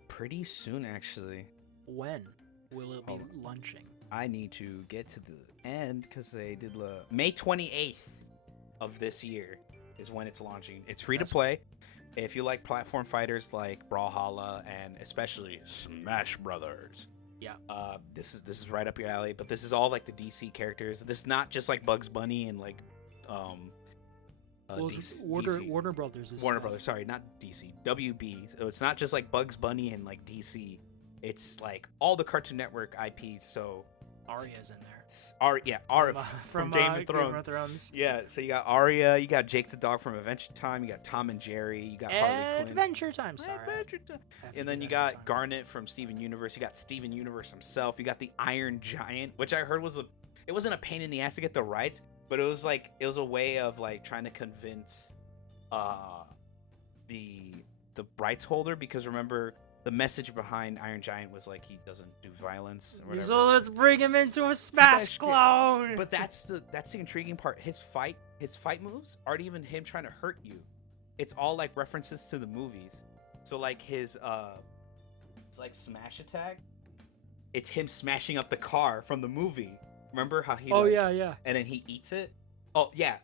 pretty soon, actually. When will it be Hold on. launching? I need to get to the end because they did May 28th of this year is when it's launching. It's free to play. If you like platform fighters like Brawlhalla and especially Smash Brothers. Yeah. This is right up your alley, but this is all like the DC characters. This is not just like Bugs Bunny and like DC, Warner Brothers. Warner Brothers, sorry, not DC. WB. So it's not just like Bugs Bunny and like DC. It's like all the Cartoon Network IPs. So Arya's in there. Arya from Game of Thrones. Yeah, so you got Arya, you got Jake the dog from Adventure Time, you got Tom and Jerry, you got Harley Quinn. Adventure Time, sorry. Adventure Time. And then you got Garnet from Steven Universe, you got Steven Universe himself, you got the Iron Giant, which I heard it wasn't a pain in the ass to get the rights, but it was a way of like trying to convince the rights holder, because remember the message behind Iron Giant was like he doesn't do violence or whatever. So let's bring him into a Smash clone. But that's the intriguing part. His fight moves aren't even him trying to hurt you. It's all like references to the movies. So like his it's like smash attack. It's him smashing up the car from the movie. Remember how he? Oh yeah. And then he eats it. Oh yeah,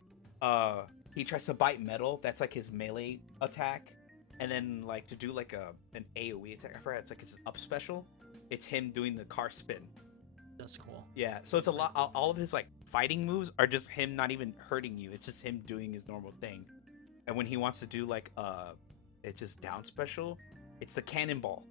he tries to bite metal. That's like his melee attack, and then like to do like an AOE attack. I forgot it's like his up special. It's him doing the car spin. That's cool. Yeah, so it's a lot. All of his like fighting moves are just him not even hurting you. It's just him doing his normal thing. And when he wants to do like it's just down special. It's the cannonball.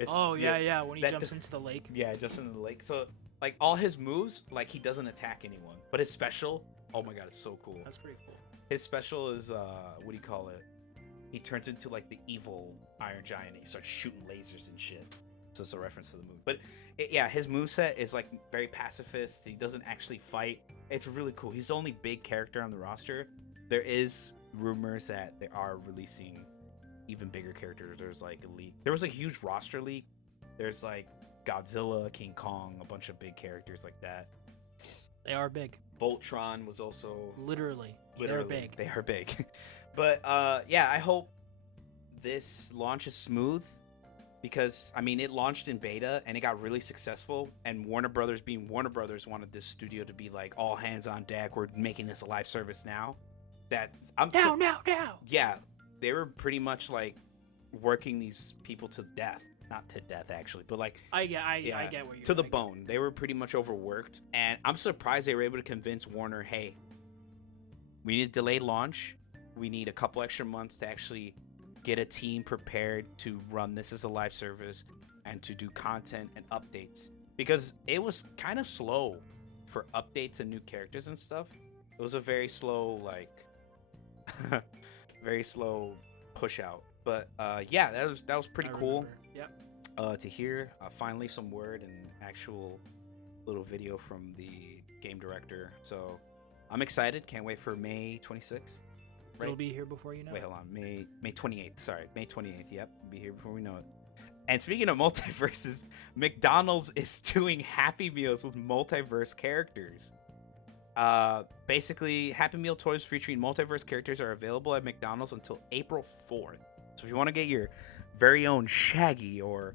It's, yeah. When he that jumps does- into the lake. Yeah, just into the lake. So like all his moves, like he doesn't attack anyone, but his special, oh my god, it's so cool. That's pretty cool. His special is what do you call it? He turns into like the evil Iron Giant. And he starts shooting lasers and shit. So it's a reference to the movie. But yeah, his moveset is like very pacifist. He doesn't actually fight. It's really cool. He's the only big character on the roster. There is rumors that they are releasing even bigger characters. There's like a leak. There was a huge roster leak. There's like Godzilla, King Kong, a bunch of big characters like that. They are big. Voltron was also Literally. Literally, They're big. They are big. But yeah, I hope this launch is smooth because I mean it launched in beta and it got really successful. And Warner Brothers, being Warner Brothers, wanted this studio to be like all hands on deck. We're making this a live service now. That I'm Now. yeah, they were pretty much like working these people to death. Not to death actually, but like I get what you're to the like. bone. They were pretty much overworked, and I'm surprised they were able to convince Warner, hey, we need a delayed launch. We need a couple extra months to actually get a team prepared to run this as a live service and to do content and updates. Because it was kind of slow for updates and new characters and stuff. It was a very slow, like, very slow push out. But yeah, that was pretty I cool remember. Yep. to hear. Finally, some word and actual little video from the game director. So I'm excited. Can't wait for May 26th. Right? It'll be here before you know. Wait, hold on. May 28th. Sorry, May 28th. Yep, be here before we know it. And speaking of multiverses, McDonald's is doing Happy Meals with multiverse characters. Basically, Happy Meal toys featuring multiverse characters are available at McDonald's until April 4th. So if you want to get your very own Shaggy or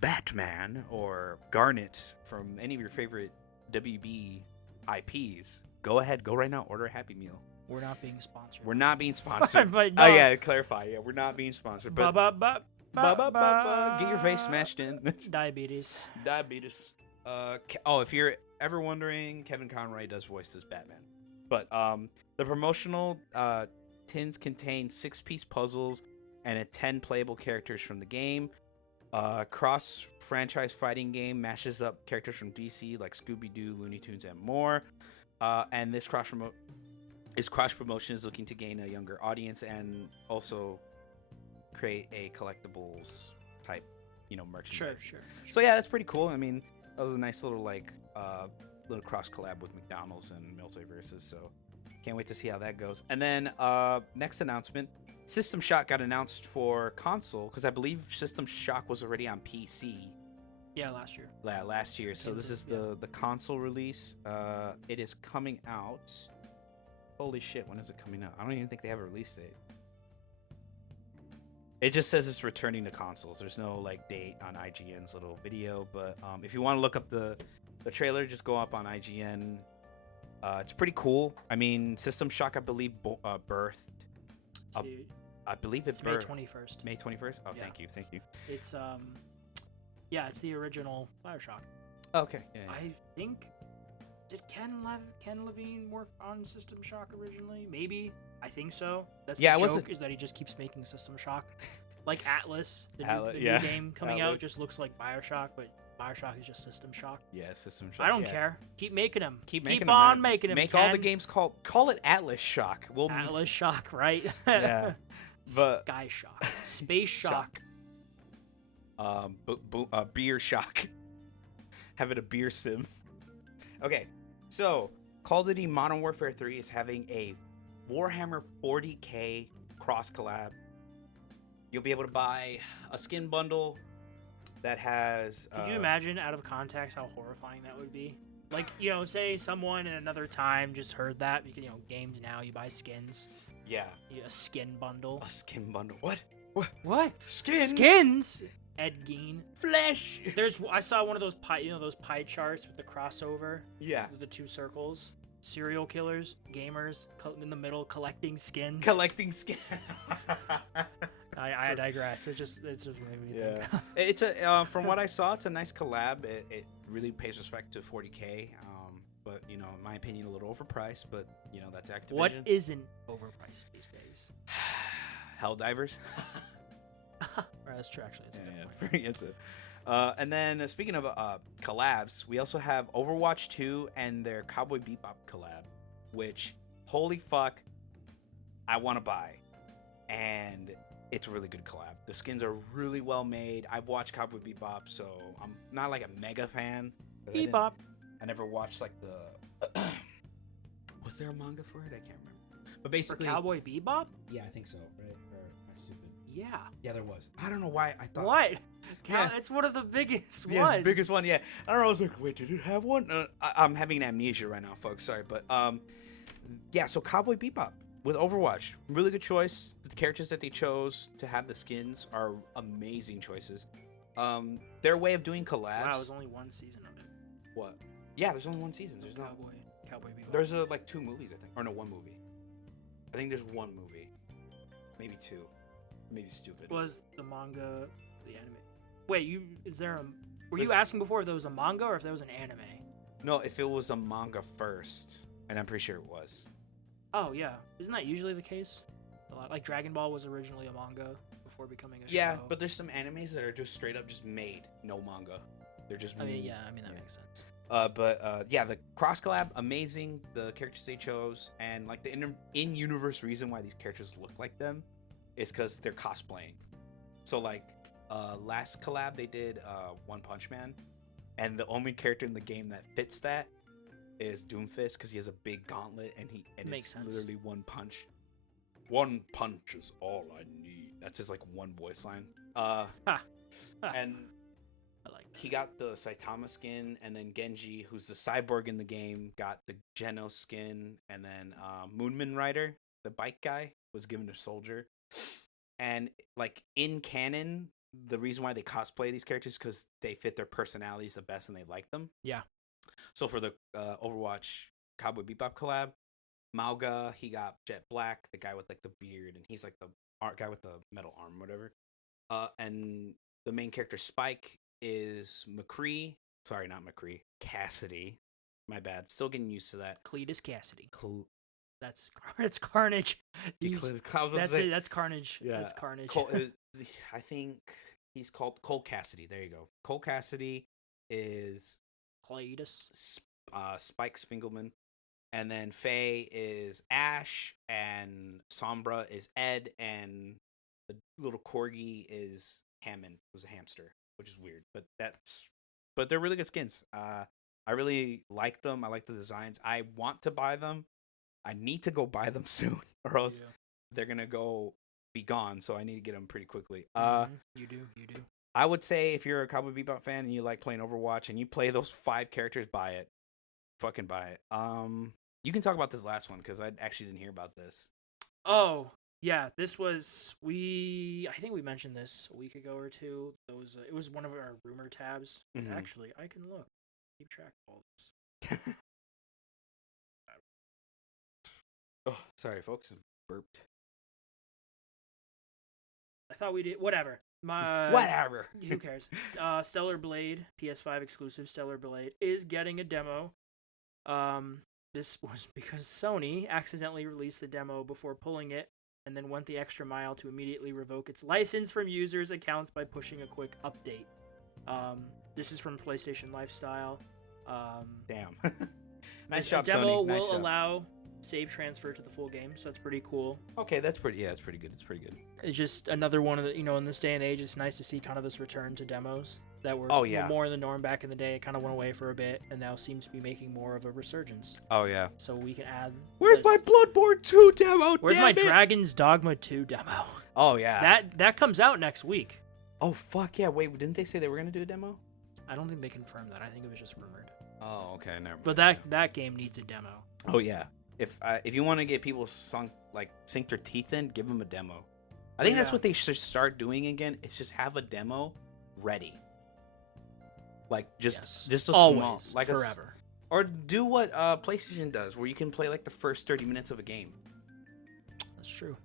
Batman or Garnet from any of your favorite WB IPs, go ahead, go right now, order a Happy Meal. We're not being sponsored. We're not being sponsored. But no. Oh yeah, clarify. Yeah, we're not being sponsored. But get your face smashed in. Diabetes. Diabetes. If you're ever wondering, Kevin Conroy does voice this Batman. But the promotional tins contain 6-piece puzzles and 10 playable characters from the game. Cross-franchise fighting game mashes up characters from DC like Scooby-Doo, Looney Tunes, and more. And this cross promotion is looking to gain a younger audience and also create a collectibles type, merchandise. Sure. So yeah, that's pretty cool. I mean, that was a nice little little cross collab with McDonald's and Multiverses. So can't wait to see how that goes. And then next announcement, System Shock got announced for console because I believe System Shock was already on PC. Yeah, last year. Last year. So this is the console release. It is coming out. Holy shit, when is it coming out? I don't even think they have a release date. It just says it's returning to consoles. There's no like date on IGN's little video, but if you want to look up the trailer, just go up on IGN. It's pretty cool. I mean, System Shock, I believe, birthed. I believe it's May birthed. 21st. May 21st? Oh, Yeah. Thank you. It's it's the original BioShock. Okay. Yeah. I think did Ken Levine work on System Shock originally? Maybe. I think so. That's Yeah, the it was joke is that he just keeps making System Shock. Like Atlas, the new yeah. game coming out Atlas. just looks like BioShock, but BioShock is just System Shock. Yeah, System Shock. I don't yeah. care. Keep making them. Keep making them, on man. making them. Make all the games call it Atlas Shock. We'll Atlas Shock, right? Yeah. But Sky Shock, Space Shock. Beer Shock. Have it a beer sim. Okay, so Call of Duty Modern Warfare 3 is having a Warhammer 40k cross collab. You'll be able to buy a skin bundle that has. Could you imagine, out of context, how horrifying that would be? Like, say someone in another time just heard that. You can, games now, you buy skins. Yeah. A skin bundle. A skin bundle. What? What? Skins? Skins? Ed Gein. Flesh. I saw one of those pie charts with the crossover. Yeah. With the two circles. serial killers, gamers in the middle collecting skins. Collecting skin. I digress. It's just made me Yeah, think. it's a from what I saw, it's a nice collab. It really pays respect to 40K. But you know, in my opinion, a little overpriced. But you know, that's Activision. What isn't overpriced these days? Helldivers. Right, that's true. Actually, that's a good point. Very into. And then speaking of collabs, we also have Overwatch 2 and their Cowboy Bebop collab, which holy fuck, I want to buy, and it's a really good collab. The skins are really well made. I've watched Cowboy Bebop, so I'm not like a mega fan. Bebop. I never watched like the. Was there a manga for it? I can't remember. But For basically, Cowboy Bebop? yeah, I think so. Right? Or am I stupid? Yeah. Yeah, there was. I don't know why I thought. What? Yeah. It's one of the biggest Yeah, ones. biggest one. Yeah, I don't know. I was like, wait, did it have one? I'm having amnesia right now, folks. Sorry, but yeah. So Cowboy Bebop with Overwatch, really good choice. The characters that they chose to have the skins are amazing choices. Their way of doing collabs. Wow, it was only one season of it. What? Yeah, there's only one season. There's not. Cowboy Bebop. There's like 2 movies, I think, or no, 1 movie. I think there's 1 movie, maybe 2, maybe stupid. Was the manga the anime? Wait, were you There's- asking before if there was a manga or if there was an anime? No, if it was a manga first, and I'm pretty sure it was. Oh yeah, isn't that usually the case? A lot, like Dragon Ball was originally a manga before becoming a Yeah, show. but there's some animes that are just straight up just made, no manga. They're just. I mean, that makes sense. Yeah, the cross collab, amazing. The characters they chose, and like the in-universe reason why these characters look like them, is because they're cosplaying. So like, last collab they did One Punch Man, and the only character in the game that fits that is Doomfist because he has a big gauntlet and Makes it's sense. literally one punch. One punch is all I need. That's his like one voice line. And I like that. he got the Saitama skin, and then Genji, who's the cyborg in the game, got the Genos skin, and then Moonman Rider, the bike guy, was given a soldier. And like in canon, the reason why they cosplay these characters because they fit their personalities the best and they like them. Yeah. So for the Overwatch Cowboy Bebop collab, Mauga, he got Jet Black, the guy with like the beard, and he's like the guy with the metal arm, whatever. And the main character Spike is McCree. Sorry, not McCree. Cassidy. My bad. Still getting used to that. Cletus Cassidy. Cool. That's Carnage. That's it. That's Carnage. Yeah. That's Carnage. I think he's called Cole Cassidy. There you go. Cole Cassidy is Cletus. Spike Spiegelman. And then Faye is Ash, and Sombra is Ed, and the little corgi is Hammond, who's a hamster, which is weird, but they're really good skins. I really like them. I like the designs. I want to buy them. I need to go buy them soon, or else they're gonna be gone. So I need to get them pretty quickly. You do. I would say if you're a Cowboy Bebop fan and you like playing Overwatch and you play those 5 characters, buy it. Fucking buy it. You can talk about this last one because I actually didn't hear about this. Oh, yeah, this was I think we mentioned this a week ago or two. It was one of our rumor tabs. Mhm. Actually, I can look. Keep track of all this. Oh, sorry, folks. Burped. I thought we did whatever. Whatever. Who cares? Stellar Blade, PS5 exclusive Stellar Blade is getting a demo. This was because Sony accidentally released the demo before pulling it and then went the extra mile to immediately revoke its license from users' accounts by pushing a quick update. This is from PlayStation Lifestyle. Damn. Nice The job, demo Sony. Nice will job. allow save transfer to the full game, so that's pretty cool. Okay, that's pretty. Yeah, that's pretty good. It's pretty good. It's just another one of the, in this day and age, it's nice to see kind of this return to demos that were Oh, yeah. more in the norm back in the day. It kind of went away for a bit and now seems to be making more of a resurgence. Oh yeah. So we can add. Where's this- my Bloodborne 2 demo? Where's damn my it? Dragon's Dogma 2 demo? Oh yeah. That comes out next week. Oh fuck yeah! Wait, didn't they say they were gonna do a demo? I don't think they confirmed that. I think it was just rumored. Oh okay, never mind. But that game needs a demo. Oh yeah. If you want to get people sink their teeth in, give them a demo. I think that's Yeah. what they should start doing again. Is just have a demo ready. Like just Yes. just a Always, small like forever. Or do what PlayStation does, where you can play like the first 30 minutes of a game. That's true.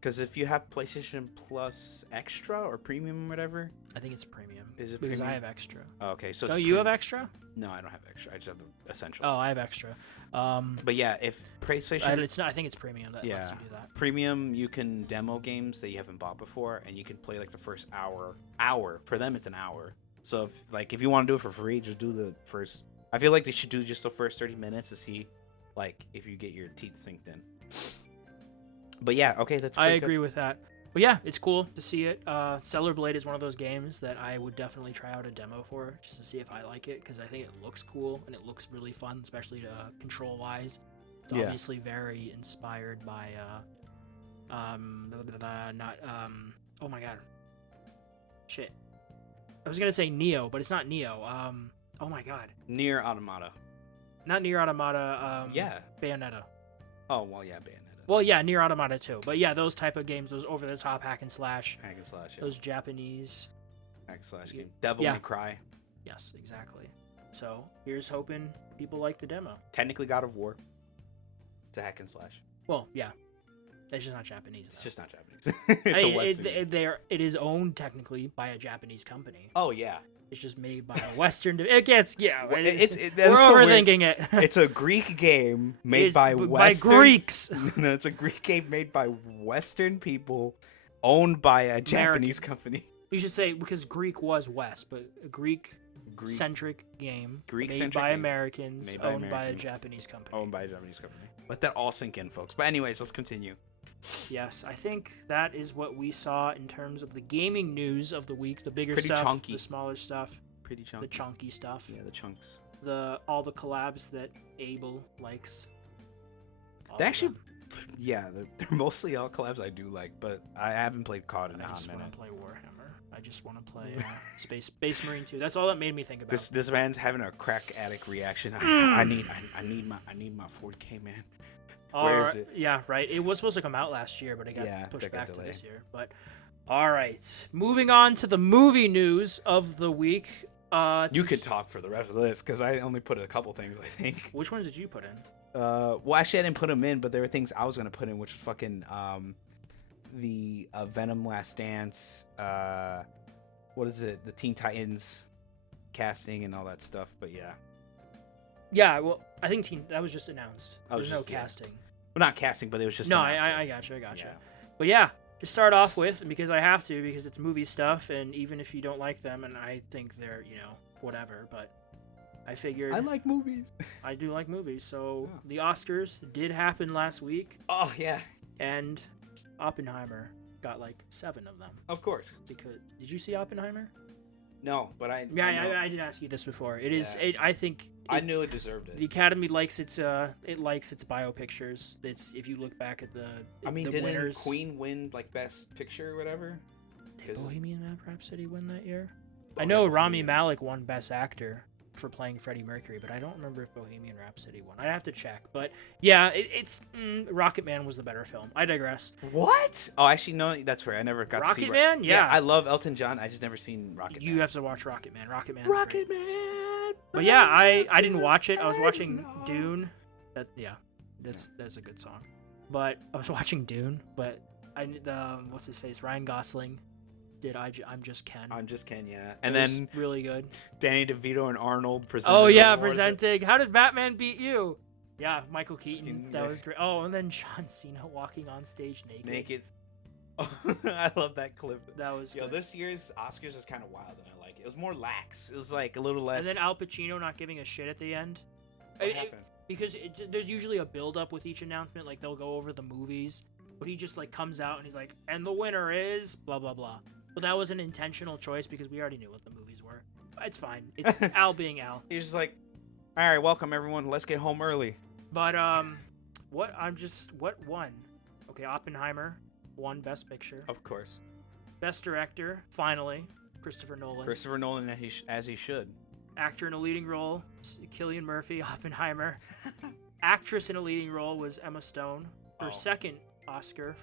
Because if you have PlayStation Plus Extra or Premium or whatever, I think it's premium. is it because I premium? have extra. Oh, okay, so Oh, it's you have extra? No, I don't have extra. I just have the essential. Oh, I have extra. But yeah, if PlayStation it's not. I think it's premium that lets you do that. Premium, you can demo games that you haven't bought before, and you can play like the first hour. For them, it's an hour. So if you want to do it for free, just do the first. I feel like they should do just the first 30 minutes to see, like, if you get your teeth synced in. But yeah, okay, that's. I agree with that. But yeah, it's cool to see it. Stellar Blade is one of those games that I would definitely try out a demo for, just to see if I like it, because I think it looks cool and it looks really fun, especially control-wise. It's obviously very inspired by, oh my god, shit. I was gonna say Neo, but it's not Neo. Oh my god. Nier Automata. Not Nier Automata. Yeah. Bayonetta. Oh well, yeah, Bayonetta. Well, yeah, Nier Automata too. But yeah, those type of games, those over-the-top hack and slash. Hack and slash. Yeah. Those Japanese. Hack and slash game. Devil May Cry. Yes, exactly. So here's hoping people like the demo. Technically, God of War. It's a hack and slash. Well, yeah. It's just not Japanese. It's though. just not Japanese. It's a Western. It is owned technically by a Japanese company. Oh yeah. It's just made by a Western. It gets we're overthinking it. It's a Greek game made by Greeks. No, it's a Greek game made by Western people, owned by a Japanese company. You should say because Greek was West, but a Greek-centric game made by Americans, owned by a Japanese company. Owned by a Japanese company. Let that all sink in, folks. But anyways, let's continue. Yes, I think that is what we saw in terms of the gaming news of the week. The bigger Pretty stuff, chunky. the smaller stuff, Pretty chunky. the chunky stuff. Yeah, the chunks. All the collabs that Abel likes. They actually, yeah, they're mostly all collabs I do like, but I haven't played COD in a hot minute. I just want to play Warhammer. I just want to play Space Marine 2. That's all that made me think about. This man's having a crack addict reaction. I need my 40K, man. Where is it? Yeah, right. It was supposed to come out last year, but it got pushed back to this year. But all right, moving on to the movie news of the week. You could talk for the rest of this because I only put a couple things. I think. Which ones did you put in? Well, actually, I didn't put them in, but there were things I was gonna put in, which was fucking the Venom Last Dance. What is it? The Teen Titans casting and all that stuff. But yeah. Yeah, well, I think that was just announced. There's no casting. Well, not casting, but it was just no. I gotcha. Yeah. But yeah, to start off with, because I have to, because it's movie stuff, and even if you don't like them, and I think they're whatever, but I figured I like movies. I do like movies. So the Oscars did happen last week. Oh yeah. And Oppenheimer got like 7 of them. Of course. Because did you see Oppenheimer? No, but I did ask you this before. It is. I think. I knew it deserved it. The Academy likes its bio pictures. It's if you look back at the didn't winners. Queen win like Best Picture or whatever? Did Bohemian Rhapsody win that year? I know Rami Malek won Best Actor for playing Freddie Mercury, but I don't remember if Bohemian Rhapsody won. I'd have to check. But yeah, Rocketman was the better film. I digress. What? Oh, actually, no, that's right. I never got to see Rocketman. Yeah, I love Elton John. I just never seen Rocketman. You have to watch Rocketman. Rocketman. Rocketman. But yeah, I didn't watch it. I was watching Dune. That's a good song. But I was watching Dune. But what's his face? Ryan Gosling did I'm Just Ken. I'm Just Ken, yeah. And then really good. Danny DeVito and Arnold presenting. Oh yeah, presenting. How did Batman beat you? Yeah, Michael Keaton. That was great. Oh, and then John Cena walking on stage naked. Oh, I love that clip. That was good. This year's Oscars was kind of wild, and I like it. It was more lax. It was like a little less. And then Al Pacino not giving a shit at the end. What happened? Because there's usually a build up with each announcement. Like they'll go over the movies, but he just like comes out and he's like, and the winner is blah blah blah. But that was an intentional choice because we already knew what the movies were. It's fine. It's Al being Al. He's just like, all right, welcome everyone. Let's get home early. But what won? Okay, Oppenheimer won Best Picture. Of course. Best Director, finally, Christopher Nolan. Christopher Nolan, as he should. Actor in a leading role, Cillian Murphy, Oppenheimer. Actress in a leading role was Emma Stone. Her second Oscar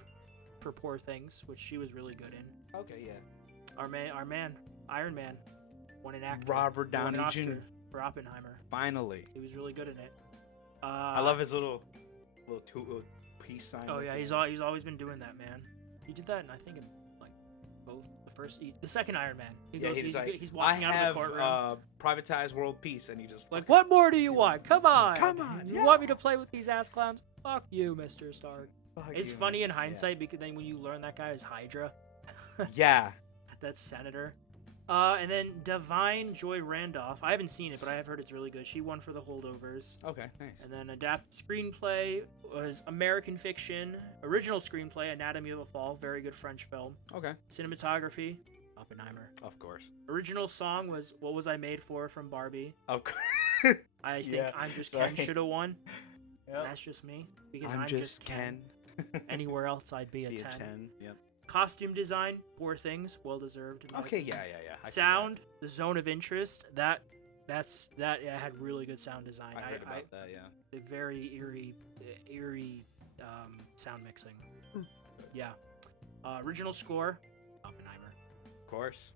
for Poor Things, which she was really good in. Okay, yeah. Our man, Iron Man, won an actor. Robert Downey Jr. for Oppenheimer. Finally. He was really good in it. I love his little peace sign. Oh yeah, he's always been doing that, man. He did that, and I think in like both the second Iron Man. He's walking out of the courtroom. I have privatized world peace, and he just Like, what more do you want? Come on, You yeah. want me to play with these ass clowns? Fuck you, Mr. Stark. Fuck It's you, funny Mr. in hindsight because then when you learn that guy is Hydra, Yeah. that's Senator. And then Divine Joy Randolph. I haven't seen it, but I have heard it's really good. She won for The Holdovers. Okay, nice. And then adapted screenplay was American Fiction. Original screenplay, Anatomy of a Fall. Very good French film. Okay. Cinematography, Oppenheimer. Of course. Original song was What Was I Made For from Barbie. Of course. I think Yeah, I'm Just sorry. Ken should have won. Yep. That's just me. Because I'm just Ken. Anywhere else, I'd be a Be 10. 10. Yep. Costume design, Poor Things, well deserved. in my Okay, opinion. yeah. I see Sound, The Zone of Interest, that had really good sound design. that. I heard about that, yeah. The very eerie sound mixing. Yeah. Original score, Oppenheimer. Of course.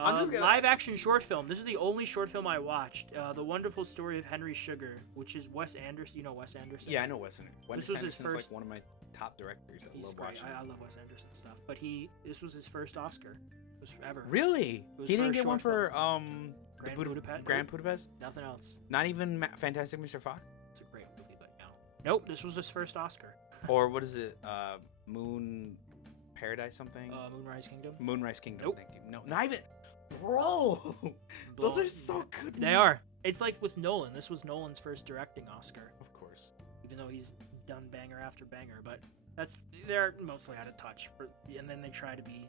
I'm just gonna... Live action short film. This is the only short film I watched. The Wonderful Story of Henry Sugar, which is Wes Anderson. You know Wes Anderson? Yeah, I know Wes Anderson. Wes This was his Anderson's first- like one of my top directors. I He's love great. watching. I love Wes Anderson stuff. But this was his first Oscar. It was ever. Really? It was He for didn't a get one short for Grand the Budapest? Grand Budapest? Nothing else. Not even Fantastic Mr. Fox? It's a great movie, but no. Nope, this was his first Oscar. Or what is it? Moon Paradise something? Moonrise Kingdom. Moonrise Kingdom. Nope. Thank you. No, not even. Bro, those are so good. They are. It's like with Nolan. This was Nolan's first directing Oscar, Of course. even though he's done banger after banger. But they're mostly out of touch. And then they try to be,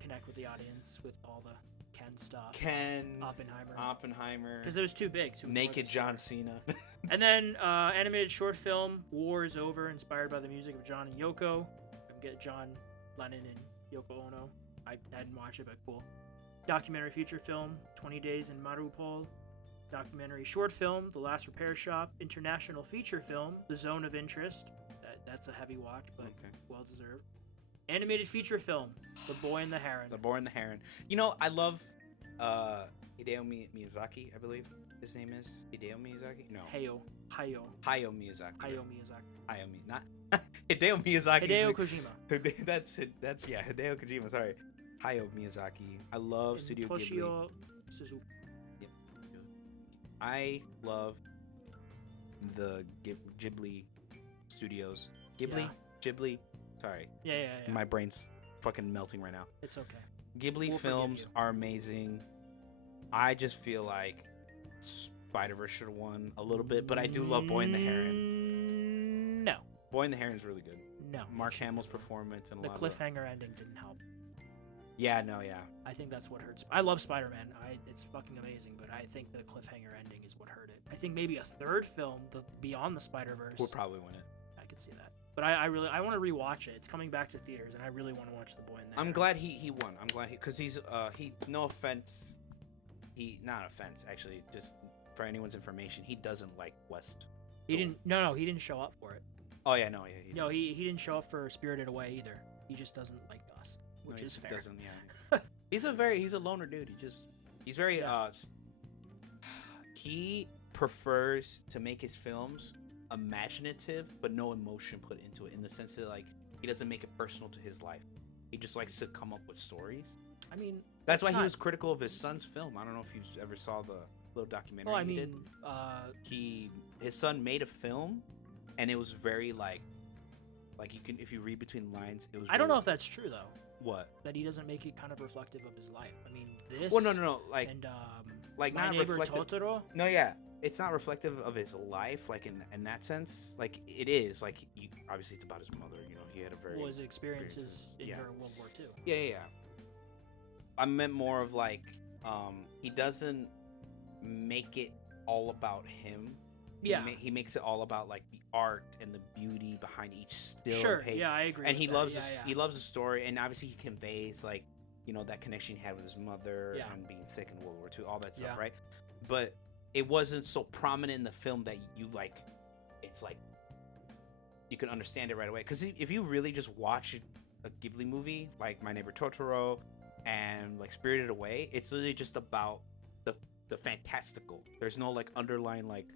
connect with the audience with all the Ken stuff. Ken. Oppenheimer. Because it was too big. Naked John Cena. And then animated short film War is Over, inspired by the music of John and Yoko. Get John Lennon and Yoko Ono. I didn't watch it, but cool. Documentary feature film 20 Days in Mariupol. Documentary short film The Last Repair Shop. International feature film The Zone of Interest. That's a heavy watch, but Okay. well deserved. Animated feature film The Boy and the Heron. The Boy and the Heron. I love Hideo Miyazaki, I believe his name is. Hideo Miyazaki? No. Hayao Hayao Miyazaki. Miyazaki. Not Hideo Miyazaki. Hideo Kojima. That's Hideo Kojima, sorry. Hayao Miyazaki. I love Studio Ghibli. Toshio Suzuki. I love the Ghibli studios. Ghibli. Sorry. Yeah. My brain's fucking melting right now. It's okay. Ghibli We'll forgive films you. are amazing. I just feel like Spider-Verse should have won a little bit, but I do love Boy and the Heron. No. Boy and the Heron's really good. No. Mark Hamill's performance and a The lot of cliffhanger ending didn't help. Yeah. I think that's what hurts. I love Spider-Man. It's fucking amazing, but I think the cliffhanger ending is what hurt it. I think maybe a third film, the Beyond the Spider-Verse, Would probably win it. I could see that. But I want to rewatch it. It's coming back to theaters, and I really want to watch The Boy and the I'm Heron. glad he won. I'm glad because he's no offense. Not offense actually, just for anyone's information, he doesn't like West. He didn't. No, he didn't show up for it. Oh yeah, no, yeah. He didn't show up for Spirited Away either. He just doesn't like us, which he is just fair. doesn't. Yeah. he's a loner dude. He's very he prefers to make his films imaginative but no emotion put into it, in the sense that like he doesn't make it personal to his life. He just likes to come up with stories. I mean, That's why not- he was critical of his son's film. I don't know if you ever saw the little documentary Well, I he did. mean, His son made a film, and it was very like you can, if you read between lines, it was. I don't know really- if that's true though. what. That he doesn't make it kind of reflective of his life. I mean, this. Well, no, like And like My not Neighbor reflective. Totoro. No, yeah, it's not reflective of his life, like in that sense. Like it is, like obviously it's about his mother. He had a very Was experiences in yeah. during World War II. Yeah. I meant more of like, he doesn't make it all about him. Yeah. He makes it all about like the art and the beauty behind each still Sure. and page. Yeah, I agree. And with he that. loves yeah, this, yeah. he loves the story, and obviously he conveys like that connection he had with his mother Yeah. and being sick in World War II, all that stuff, Yeah. right? But it wasn't so prominent in the film that you like. It's like you can understand it right away, because if you really just watch a Ghibli movie like My Neighbor Totoro and like Spirited Away, it's really just about the fantastical. There's no like underlying like,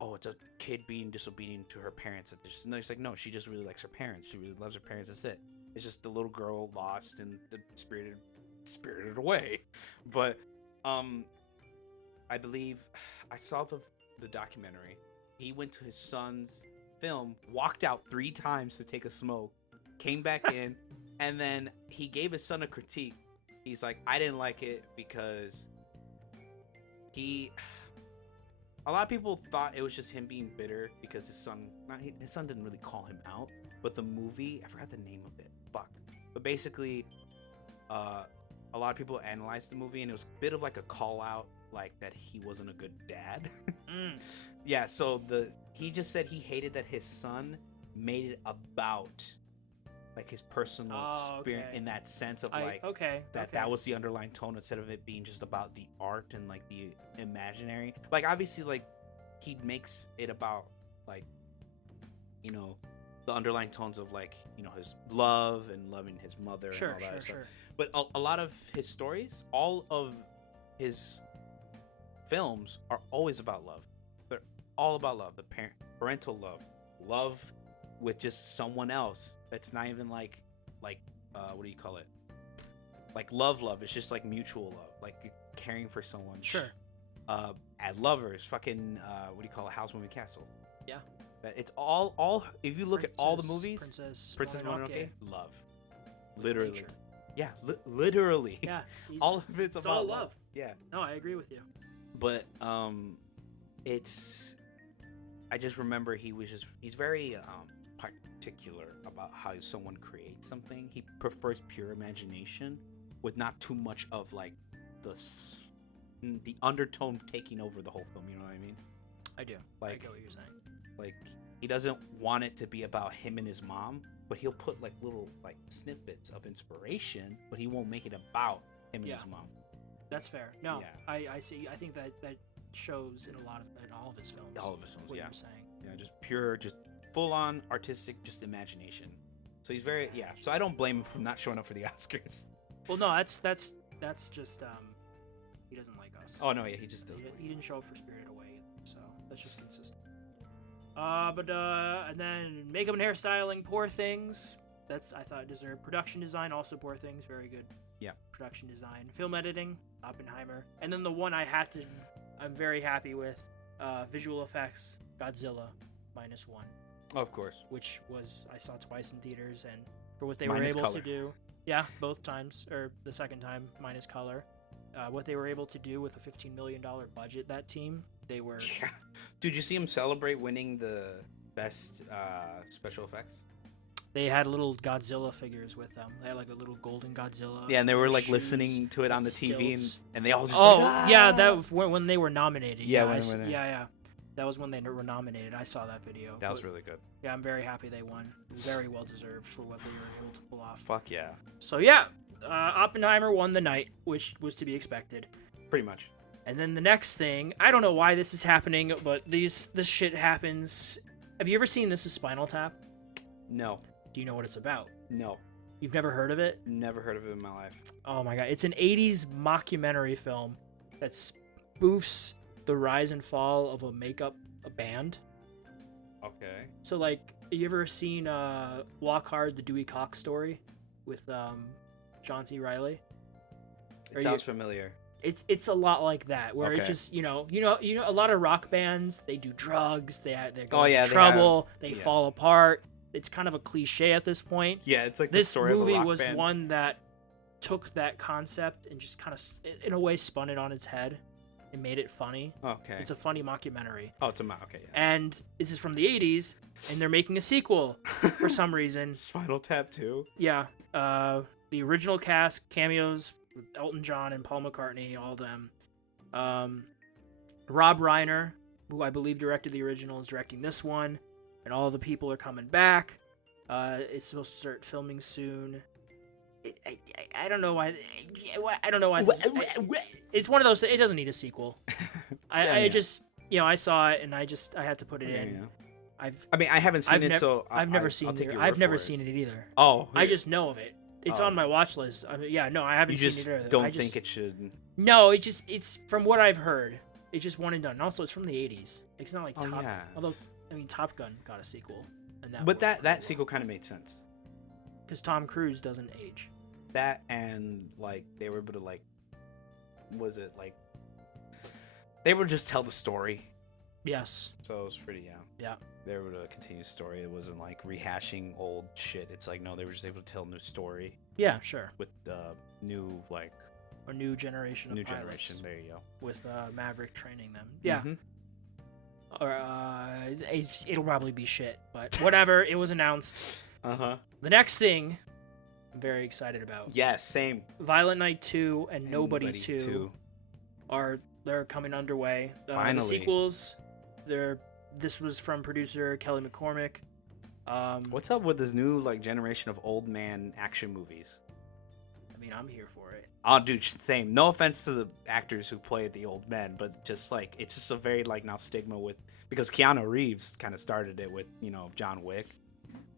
oh, it's a kid being disobedient to her parents. No, it's like, no, she just really likes her parents. She really loves her parents. That's it. It's just the little girl lost and the spirited away. But I believe I saw the documentary. He went to his son's film, walked out 3 times to take a smoke, came back in, and then he gave his son a critique. He's like, I didn't like it because a lot of people thought it was just him being bitter because his son didn't really call him out, but the movie, I forgot the name of it. Fuck. But basically, a lot of people analyzed the movie and it was a bit of like a call out, like that he wasn't a good dad. Yeah, so he just said he hated that his son made it about like his personal experience in that sense of that was the underlying tone instead of it being just about the art and like the imaginary. Like obviously like he makes it about like, you know, the underlying tones of like, you know, his love and loving his mother and all that stuff. But a lot of his stories, all of his films are always about love. They're all about love, the parental love with just someone else that's not even like what do you call it, like love it's just like mutual love, like caring for someone. At Lovers, fucking what do you call it, House Moving Castle. Yeah, it's all if you look at all the movies, Princess Mononoke, love, literally. Nature. Yeah, literally. Yeah, all of it's about all love. Yeah, no, I agree with you. But I just remember he's very particular about how someone creates something. He prefers pure imagination with not too much of like the undertone taking over the whole film. You know what I mean? I do. Like, I get what you're saying. Like he doesn't want it to be about him and his mom, but he'll put like little like snippets of inspiration, but he won't make it about him and his mom. That's fair. No, I see. I think that shows in all of his films. All of his films, what you're saying. Yeah, just pure, just full on artistic, just imagination. So he's very So I don't blame him for not showing up for the Oscars. Well, no, that's just he doesn't like us. Oh no, yeah, he just doesn't. He didn't show up for Spirited Away, so that's just consistent. And then makeup and hairstyling, Poor Things. I thought it deserved. Production design, also Poor Things, very good. Yeah. Production design, film editing, Oppenheimer, and then the one I'm very happy with, visual effects, Godzilla, -1. Of course. Which I saw twice in theaters, and for what they were able to do, both times, or the second time minus color, what they were able to do with a $15 million budget, that team, they were. Yeah. Dude, you see him celebrate winning the best special effects? They had little Godzilla figures with them. They had like a little golden Godzilla. Yeah, and they were like listening to it on the TV, and they all just yeah, that was when they were nominated. Yeah, that was when they were nominated. I saw that video. That was really good. Yeah, I'm very happy they won. Very well deserved for what they were able to pull off. Fuck yeah. So yeah, Oppenheimer won the night, which was to be expected. Pretty much. And then the next thing, I don't know why this is happening, but this shit happens. Have you ever seen This Is Spinal Tap? No. Do you know what it's about? No. You've never heard of it? Never heard of it in my life. Oh my god. It's an 80s mockumentary film that spoofs the rise and fall of a band. Okay. So like, you ever seen Walk Hard, the Dewey Cox story with John C. Reilly? It sounds familiar. It's a lot like that, where it's just you know a lot of rock bands, they do drugs, they go in trouble, they fall apart. It's kind of a cliche at this point. Yeah, it's like this the story movie of a rock was band. One that took that concept and just kind of in a way spun it on its head and made it funny. Okay. It's a funny mockumentary. Oh, it's okay. Yeah. And this is from the 80s, and they're making a sequel for some reason. Spinal Tap 2? Yeah. The original cast, cameos, Elton John and Paul McCartney, all of them. Rob Reiner, who I believe directed the original, is directing this one, and all the people are coming back. It's supposed to start filming soon. I don't know why. I don't know why. It's one of those. It doesn't need a sequel. I just, I saw it and I had to put it in. Yeah. I haven't seen it, so I've never seen it. I've never seen it either. Oh, I just know of it. It's Oh. on my watch list. I mean, yeah, no, I haven't You seen just it either. don't think it should. No, it's from what I've heard. It's just one and done. And also, it's from the '80s. It's not like Oh Top. yeah. Although, I mean, Top Gun got a sequel, and But that sequel kind of made sense. because Tom Cruise doesn't age. That and like they were able to like, was it like they would just tell the story, Yes. so it was pretty Yeah. They were able to continue the story. It wasn't like rehashing old shit. It's like no, they were just able to tell a new story Yeah, sure. with new like A new generation of new pilots generation. There you go. with Maverick training them. Yeah. Mhm. Or it'll probably be shit, but whatever. It was announced. Uh-huh. The next thing I'm very excited about. Yes, same. Violent Night 2 and Nobody, Nobody 2 they're coming underway. The Finally. sequels, this was from producer Kelly McCormick. What's up with this new like generation of old man action movies? I mean, I'm here for it. Oh, dude, same. No offense to the actors who play the old men, but just like it's just a very like now stigma with because Keanu Reeves kind of started it with John Wick.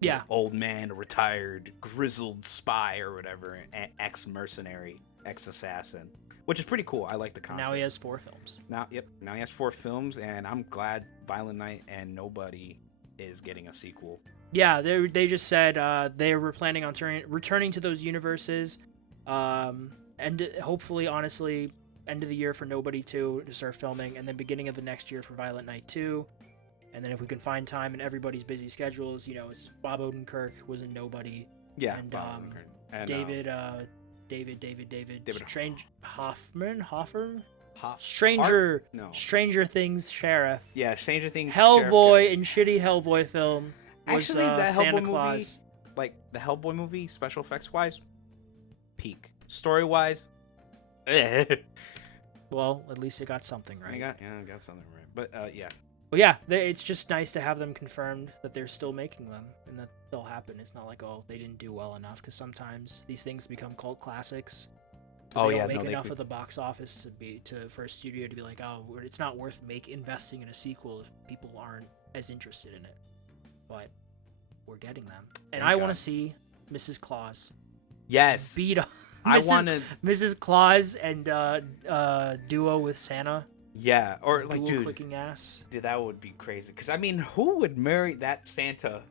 Yeah. Old man, a retired, grizzled spy or whatever, ex-mercenary, ex-assassin, which is pretty cool. I like the And concept. now he has 4 films. Now he has 4 films, and I'm glad Violent Night and Nobody is getting a sequel. Yeah, they just said they were planning on returning to those universes, and hopefully, honestly, end of the year for Nobody 2 to start filming, and then beginning of the next year for Violent Night 2. And then if we can find time in everybody's busy schedules, it's Bob Odenkirk was in Nobody. Yeah, And, Bob Odenkirk. And, David David Hoffer? Hart? No. Stranger Things Sheriff. Yeah, Stranger Things. Hellboy Sheriff in shitty Hellboy film was Actually, that Santa Hellboy Claus. movie, like the Hellboy movie, special effects wise, peak. Story wise, Well, at least it got something right. I got something right. But yeah, But yeah, it's just nice to have them confirmed that they're still making them and that they'll happen. It's not like, oh, they didn't do well enough, because sometimes these things become cult classics. Oh, They yeah, don't make no, they enough could- of the box office for a studio to be like, oh, it's not worth investing in a sequel if people aren't as interested in it. But we're getting them, and Thank I want God. to see Mrs. Claus yes, beat up I Mrs. wanted, Mrs. Claus and duo with Santa. yeah, or like, dual dude, clicking ass. dude, that would be crazy. Because I mean, who would marry that Santa?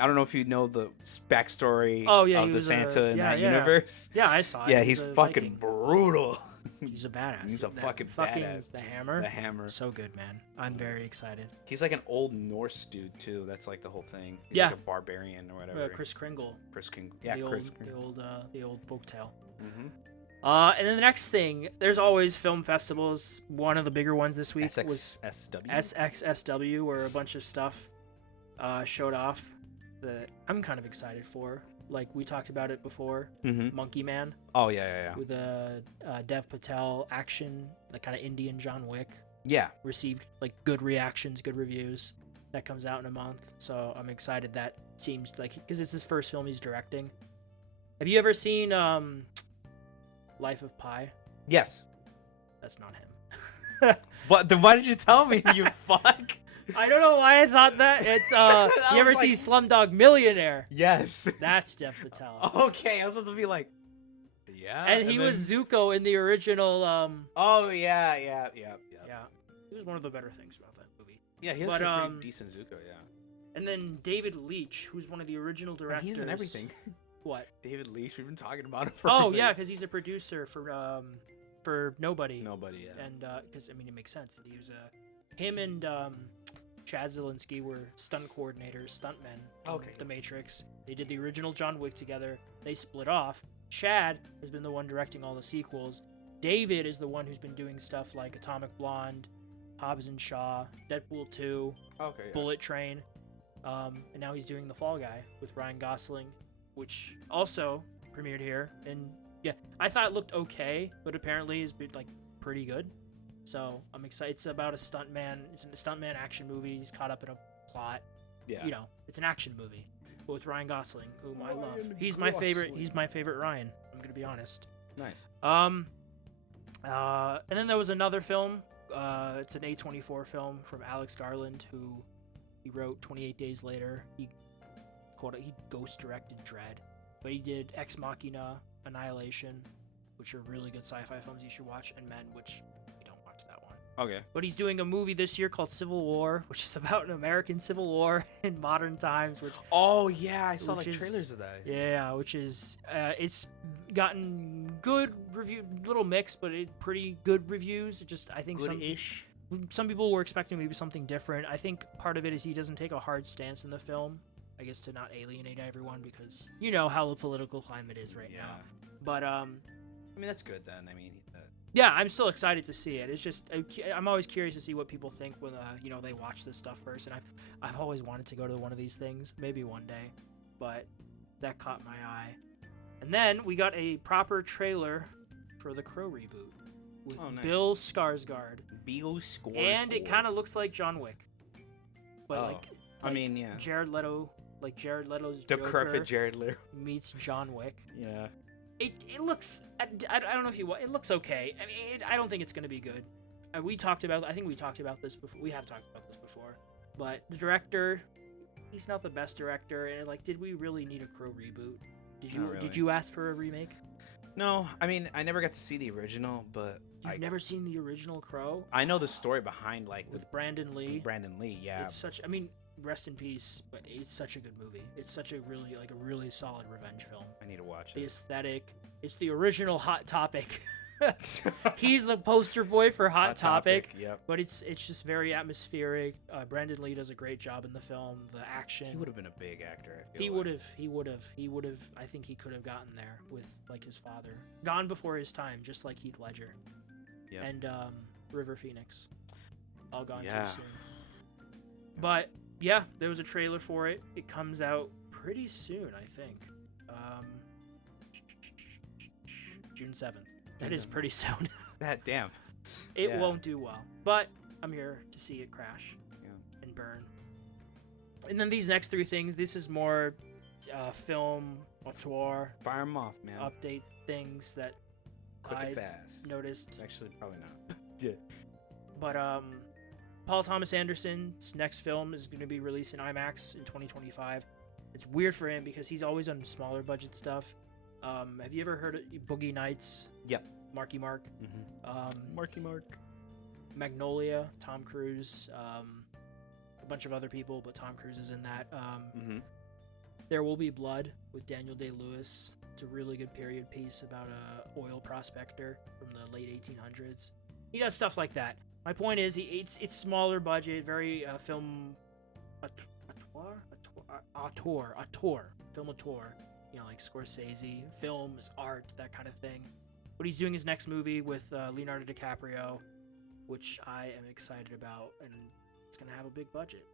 I don't know if you know the backstory Oh, yeah, of he the was Santa in yeah, that yeah. universe. Yeah, I saw it. Yeah, He's he's a fucking Viking. brutal. He's a badass. He's a That fucking badass. The hammer. The hammer. So good, man. I'm very excited. He's like an old Norse dude too. That's like the whole thing. He's Yeah. like a barbarian or whatever. Chris Kringle. Chris King. Yeah, the Chris. old folktale. Mm-hmm. And then the next thing, there's always film festivals. One of the bigger ones this week was SXSW. SXSW, where a bunch of stuff showed off that I'm kind of excited for. Like we talked about it before, Mm-hmm. Monkey Man Oh yeah. with Dev Patel action, like kind of Indian John Wick. Yeah. Received like good reactions, good reviews. That comes out in a month, so I'm excited. That seems like because it's his first film he's directing. Have you ever seen Life of Pi? Yes. That's not him. But then why did you tell me? You fuck. I don't know why I thought that. It's you ever was see like- Slumdog Millionaire? Yes. That's Dev Patel. Okay, I was supposed to be like, yeah. And he was Zuko in the original. Oh yeah. Yeah, it was one of the better things about that movie. Yeah, he But, looks like a pretty decent Zuko. Yeah. And then David Leitch, who's one of the original directors. He's in everything. What? David Leitch. We've been talking about him for. Oh yeah, because he's a producer for Nobody. Nobody. Yeah. And because I mean it makes sense. He was him and Chad Zielinski were stunt coordinators, stuntmen. in Okay. The Matrix. They did the original John Wick together. They split off. Chad has been the one directing all the sequels. David is the one who's been doing stuff like Atomic Blonde, Hobbs and Shaw, Deadpool 2, Okay. Yeah. Bullet Train, and now he's doing The Fall Guy with Ryan Gosling, which also premiered here. And yeah, I thought it looked okay, but apparently it's been like pretty good. So I'm excited. It's about a stuntman. It's a stuntman action movie. He's caught up in a plot. Yeah. You know, it's an action movie, but with Ryan Gosling, whom I love. Ryan He's my favorite. Gosling. He's my favorite Ryan. I'm gonna be honest. Nice. And then there was another film. It's an A24 film from Alex Garland, who he wrote 28 Days Later. He ghost directed Dread. but he did Ex Machina, Annihilation, which are really good sci-fi films you should watch, and Men, which we don't watch that one. Okay. But he's doing a movie this year called Civil War, which is about an American Civil War in modern times. Which Oh yeah, I saw Which like is- trailers of that. yeah, which is it's gotten good review, little mixed, but pretty good reviews. Just I think Good-ish. some people were expecting maybe something different. I think part of it is he doesn't take a hard stance in the film. I guess to not alienate everyone because you know how the political climate is right Yeah. now. But I mean that's good then. I mean. yeah, I'm still excited to see it. It's just I'm always curious to see what people think when they watch this stuff first. And I've always wanted to go to one of these things, maybe one day, but that caught my eye. And then we got a proper trailer for the Crow reboot with Oh, nice. Bill Skarsgård, Beal scores. and it kind of looks like John Wick, but Oh, I mean, yeah. Jared Leto, like Jared Leto's Decrepit Joker Jared Leto. meets John Wick. Yeah. It looks. I don't know if you. It looks okay. I mean, I don't think it's gonna be good. I think we talked about this before. We have talked about this before. But the director, he's not the best director. And like, did we really need a Crow reboot? Did you Not really. Did you ask for a remake? No, I mean I never got to see the original, but You've never seen the original Crow I know the story behind like with Brandon Lee. Brandon Lee. Yeah. It's such. I mean, rest in peace. But it's such a good movie. It's such a really solid revenge film. I need to watch The it. aesthetic. It's the original Hot Topic. He's the poster boy for Hot Topic. Yep. But it's just very atmospheric. Brandon Lee does a great job in the film. The action. He would have been a big actor. I feel He like. would have. I think he could have gotten there with like his father. Gone before his time, just like Heath Ledger. Yep. And River Phoenix. All gone Yeah. too soon. But yeah, there was a trailer for it. It comes out pretty soon, I think. June 7th. That is pretty soon. That damn. It Yeah. won't do well, but I'm here to see it crash Yeah. and burn. And then these next three things, this is more film auteur Fire him off, man. update things that Quick I and fast. noticed. Actually, probably not. Yeah. But Paul Thomas Anderson's next film is going to be released in IMAX in 2025. It's weird for him because he's always on smaller budget stuff. Have you ever heard of Boogie Nights? Yep. Marky Mark. Mm-hmm. Marky Mark. Magnolia, Tom Cruise, a bunch of other people, but Tom Cruise is in that. Mm-hmm. There Will Be Blood with Daniel Day-Lewis. It's a really good period piece about a oil prospector from the late 1800s. He does stuff like that. My point is, it's smaller budget, very film film auteur. You know, like Scorsese, film is art, that kind of thing. But he's doing his next movie with Leonardo DiCaprio, which I am excited about, and it's gonna have a big budget.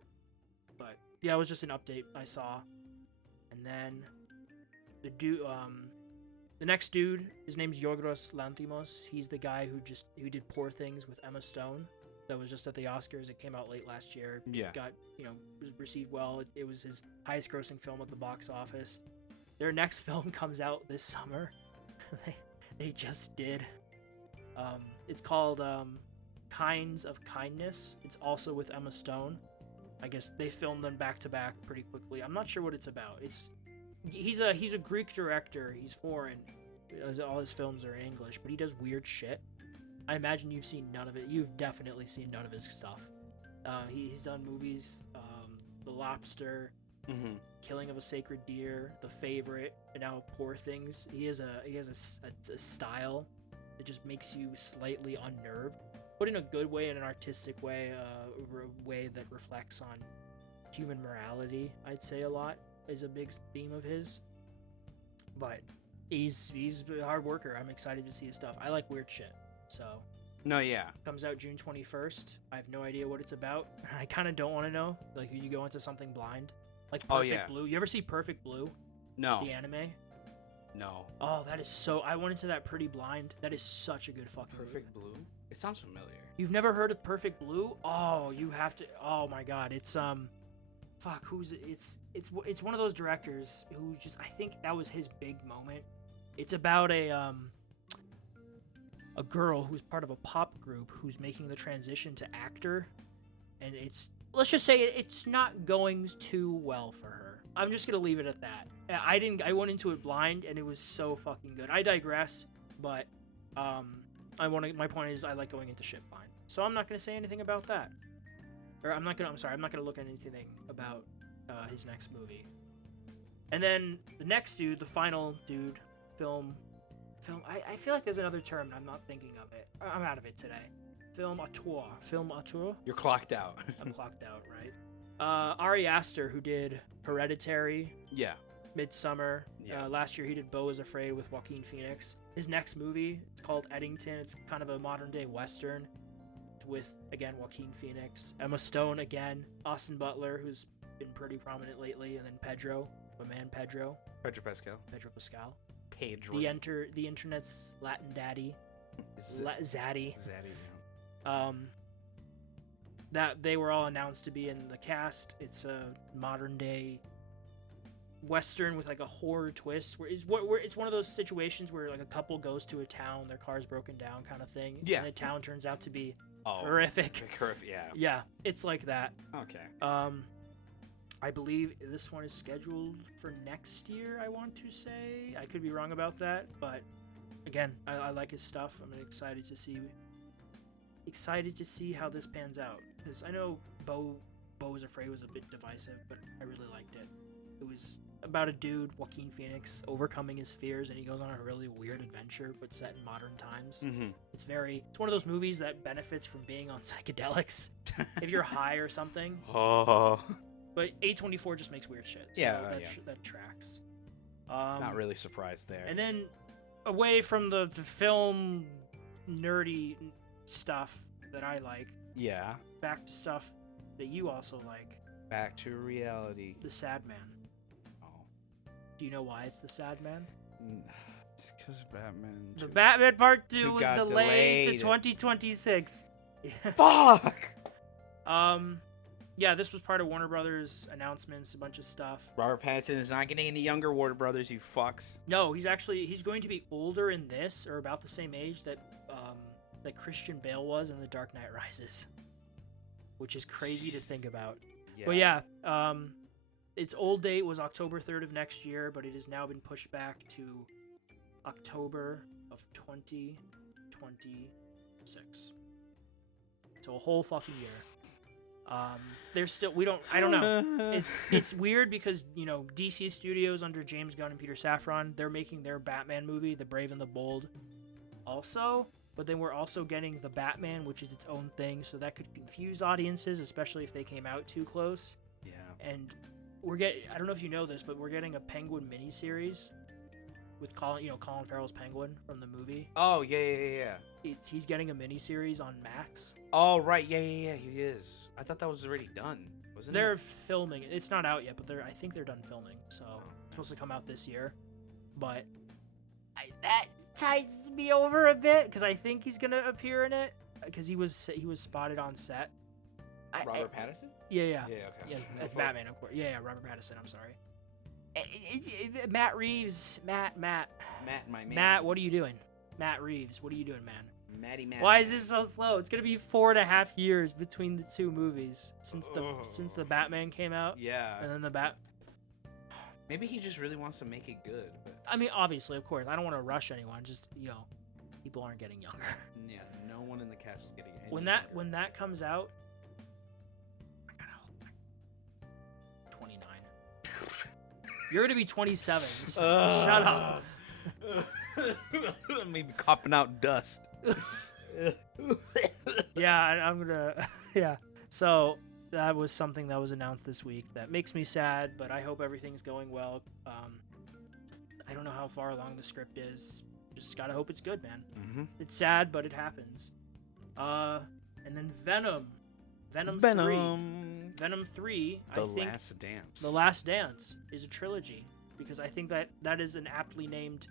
But yeah, it was just an update I saw. And then the next dude, his name's Yorgos Lanthimos. He's the guy who did Poor Things with Emma Stone. That was just at the Oscars. It came out late last year. Yeah. Was received well. It was his highest grossing film at the box office. Their next film comes out this summer. They just did. It's called Kinds of Kindness. It's also with Emma Stone. I guess they filmed them back to back pretty quickly. I'm not sure what it's about. He's a Greek director. He's foreign. All his films are in English, but he does weird shit. I imagine you've seen none of it. You've definitely seen none of his stuff. He's done movies, The Lobster, Mm-hmm. Killing of a Sacred Deer, The Favorite, and now Poor Things. He has a style that just makes you slightly unnerved, but in a good way, in an artistic way, a way that reflects on human morality. I'd say a lot is a big theme of his. But he's a hard worker. I'm excited to see his stuff. I like weird shit. So No, yeah. comes out June 21st. I have no idea what it's about. I kind of don't want to know. Like you go into something blind. Like Perfect Oh, yeah. Blue. You ever see Perfect Blue? No. The anime? No. Oh, that is so. I went into that Pretty Blind. That is such a good fucking movie. Perfect Blue? It sounds familiar. You've never heard of Perfect Blue? Oh, you have to. Oh my god, it's fuck. Who's it? It's one of those directors who just. I think that was his big moment. It's about a girl who's part of a pop group who's making the transition to actor, and let's just say it's not going too well for her. I'm just gonna leave it at that. I went into it blind, and it was so fucking good. I digress, but my point is I like going into shit blind. So I'm not gonna say anything about that. Or I'm not gonna look at anything about his next movie. And then the next dude, the final dude, film. I feel like there's another term, and I'm not thinking of it. I'm out of it today. Film auteur. You're clocked out. I'm clocked out, right? Ari Aster, who did Hereditary, Yeah. Midsummer. Yeah. Last year he did Beau is Afraid with Joaquin Phoenix. His next movie, it's called Eddington. It's kind of a modern day Western with, again, Joaquin Phoenix. Emma Stone again. Austin Butler, who's been pretty prominent lately. And then Pedro, my man Pedro. Pedro Pascal. Pedro Pascal. Pedro. The internet's Latin daddy. Zaddy. Zaddy. That they were all announced to be in the cast. It's a modern day Western with like a horror twist. Where it's one of those situations where like a couple goes to a town, their car's broken down, kind of thing. Yeah. And the town turns out to be Oh, horrific. Horrific. Yeah. Yeah, it's like that. Okay. I believe this one is scheduled for next year. I want to say I could be wrong about that, but again, I like his stuff. I'm excited to see how this pans out, because I know Beau is Afraid was a bit divisive, but I really liked it. It was about a dude, Joaquin Phoenix, overcoming his fears, and he goes on a really weird adventure, but set in modern times. Mm-hmm. It's one of those movies that benefits from being on psychedelics. If you're high or something. Oh. But A24 just makes weird shit. So that tracks. Not really surprised there. And then away from the film nerdy stuff that I like, Yeah. back to stuff that you also like. Back to reality. The Sad Man. Oh. Do you know why it's the Sad Man? It's because Batman. The Batman Part 2 was got delayed to delayed. 2026. Fuck! Yeah, this was part of Warner Brothers announcements, a bunch of stuff. Robert Pattinson is not getting any younger, Warner Brothers, you fucks. No, he's going to be older in this, or about the same age that Christian Bale was in The Dark Knight Rises, which is crazy to think about. Yeah. But yeah, its old date was October 3rd of next year, but it has now been pushed back to October of 2026. So a whole fucking year. There's still I don't know. It's weird because, you know, DC Studios under James Gunn and Peter Safran, they're making their Batman movie, The Brave and the Bold, also. But then we're also getting The Batman, which is its own thing, so that could confuse audiences, especially if they came out too close. Yeah. And I don't know if you know this, but we're getting a Penguin miniseries with Colin Farrell's Penguin from the movie. Oh, yeah. He's getting a miniseries on Max. Oh, right. Yeah, he is. I thought that was already done. Wasn't They're it? filming it. It's not out yet, but I think they're done filming, so it's supposed to come out this year. But that tides me over a bit because I think he's gonna appear in it because he was spotted on set. Robert Pattinson? Yeah. Yeah, okay. Yeah, that's Batman, of course. Yeah, Robert Pattinson. I'm sorry. Matt Reeves. Matt, my man. Matt, what are you doing? Matt Reeves, what are you doing, man? Matt. Why is this so slow? It's gonna be 4.5 years between the two movies since the Batman came out. Yeah. And then the Maybe he just really wants to make it good. But I mean, obviously, of course, I don't want to rush anyone. Just, people aren't getting younger. yeah, no one in the cast is getting any When younger. that comes out, I gotta 29. You're gonna be 27. So shut up. Maybe copping out dust. Yeah, I'm gonna. Yeah. So that was something that was announced this week that makes me sad, but I hope everything's going well. I don't know how far along the script is. Just gotta hope it's good, man. Mm-hmm. It's sad, but it happens. And then Venom 3. Venom 3, I think Last Dance. The Last Dance is a trilogy, because I think that is an aptly named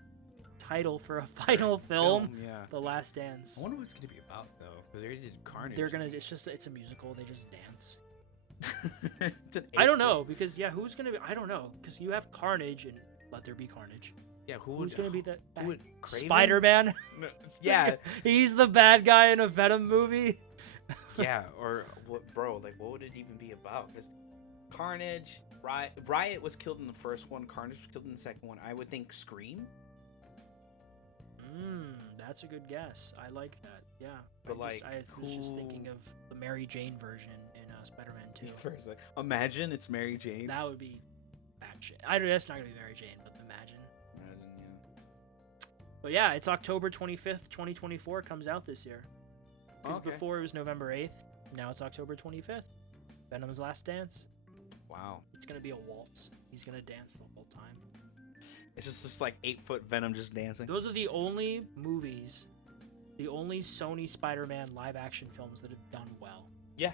title for a final film. Yeah. The Last Dance. I wonder what it's gonna be about though, because they already did Carnage. It's a musical. They just dance. It's an I don't April- know, because who's gonna be? I don't know, because you have Carnage and Let There Be Carnage. Yeah, Who's gonna be that? Who would Kraven? Spider-Man. No, yeah, He's the bad guy in a Venom movie. yeah. Or what, bro? Like, what would it even be about? Because Carnage. Riot was killed in the first one. Carnage was killed in the second one. I would think Scream. That's a good guess. I like that. Yeah. But I was just thinking of the Mary Jane version in Spider-Man 2. First, like, imagine it's Mary Jane. That would be bad shit. That's not gonna be Mary Jane, but imagine. Yeah. But yeah, it's October 25th, 2024. Comes out this year. Because before it was November 8th. Now it's October 25th. Venom's Last Dance. Wow. It's gonna be a waltz. He's gonna dance the whole time. It's just this like 8-foot Venom just dancing. Those are the only movies, the only Sony Spider-Man live-action films that have done well. Yeah.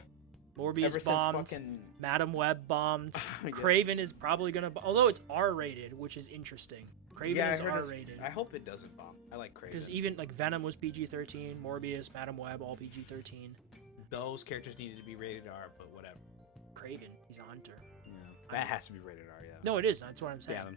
Morbius bombed. Madam Web bombed. Yeah. Craven is probably gonna, although it's R-rated, which is interesting. Craven is R-rated. I hope it doesn't bomb. I like Craven. Because even like Venom was PG-13, Morbius, Madam Web, all PG-13. Those characters needed to be rated R, but whatever. Craven, he's a hunter. Yeah. That has to be rated R, yeah. No, it is. That's what I'm saying. Yeah,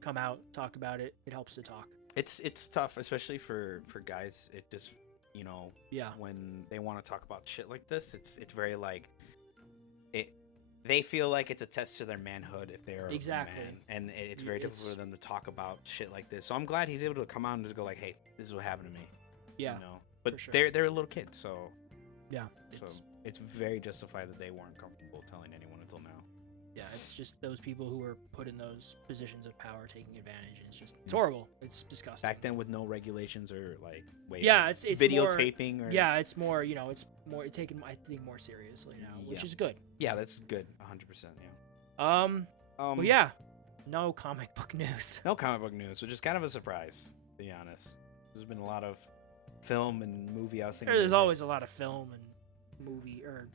come out, talk about it. It helps to talk. It's tough, especially for guys. It just, Yeah. when they want to talk about shit like this, it's very like it. They feel like it's a test to their manhood if they're Exactly. a man, and it's very difficult for them to talk about shit like this. So I'm glad he's able to come out and just go like, "Hey, this is what happened to me." Yeah. But for sure. they're a little kid, so Yeah. so it's very justified that they weren't comfortable telling anyone until now. Yeah, it's just those people who are put in those positions of power taking advantage. And it's horrible. It's disgusting. Back then, with no regulations or like it's videotaping or it's more it's more taken, I think, more seriously now, which is good. Yeah, that's good. 100%. Yeah. Well, yeah, no comic book news. No comic book news, which is kind of a surprise, to be honest. There's been a lot of film and movie. There's always a lot of film and movie or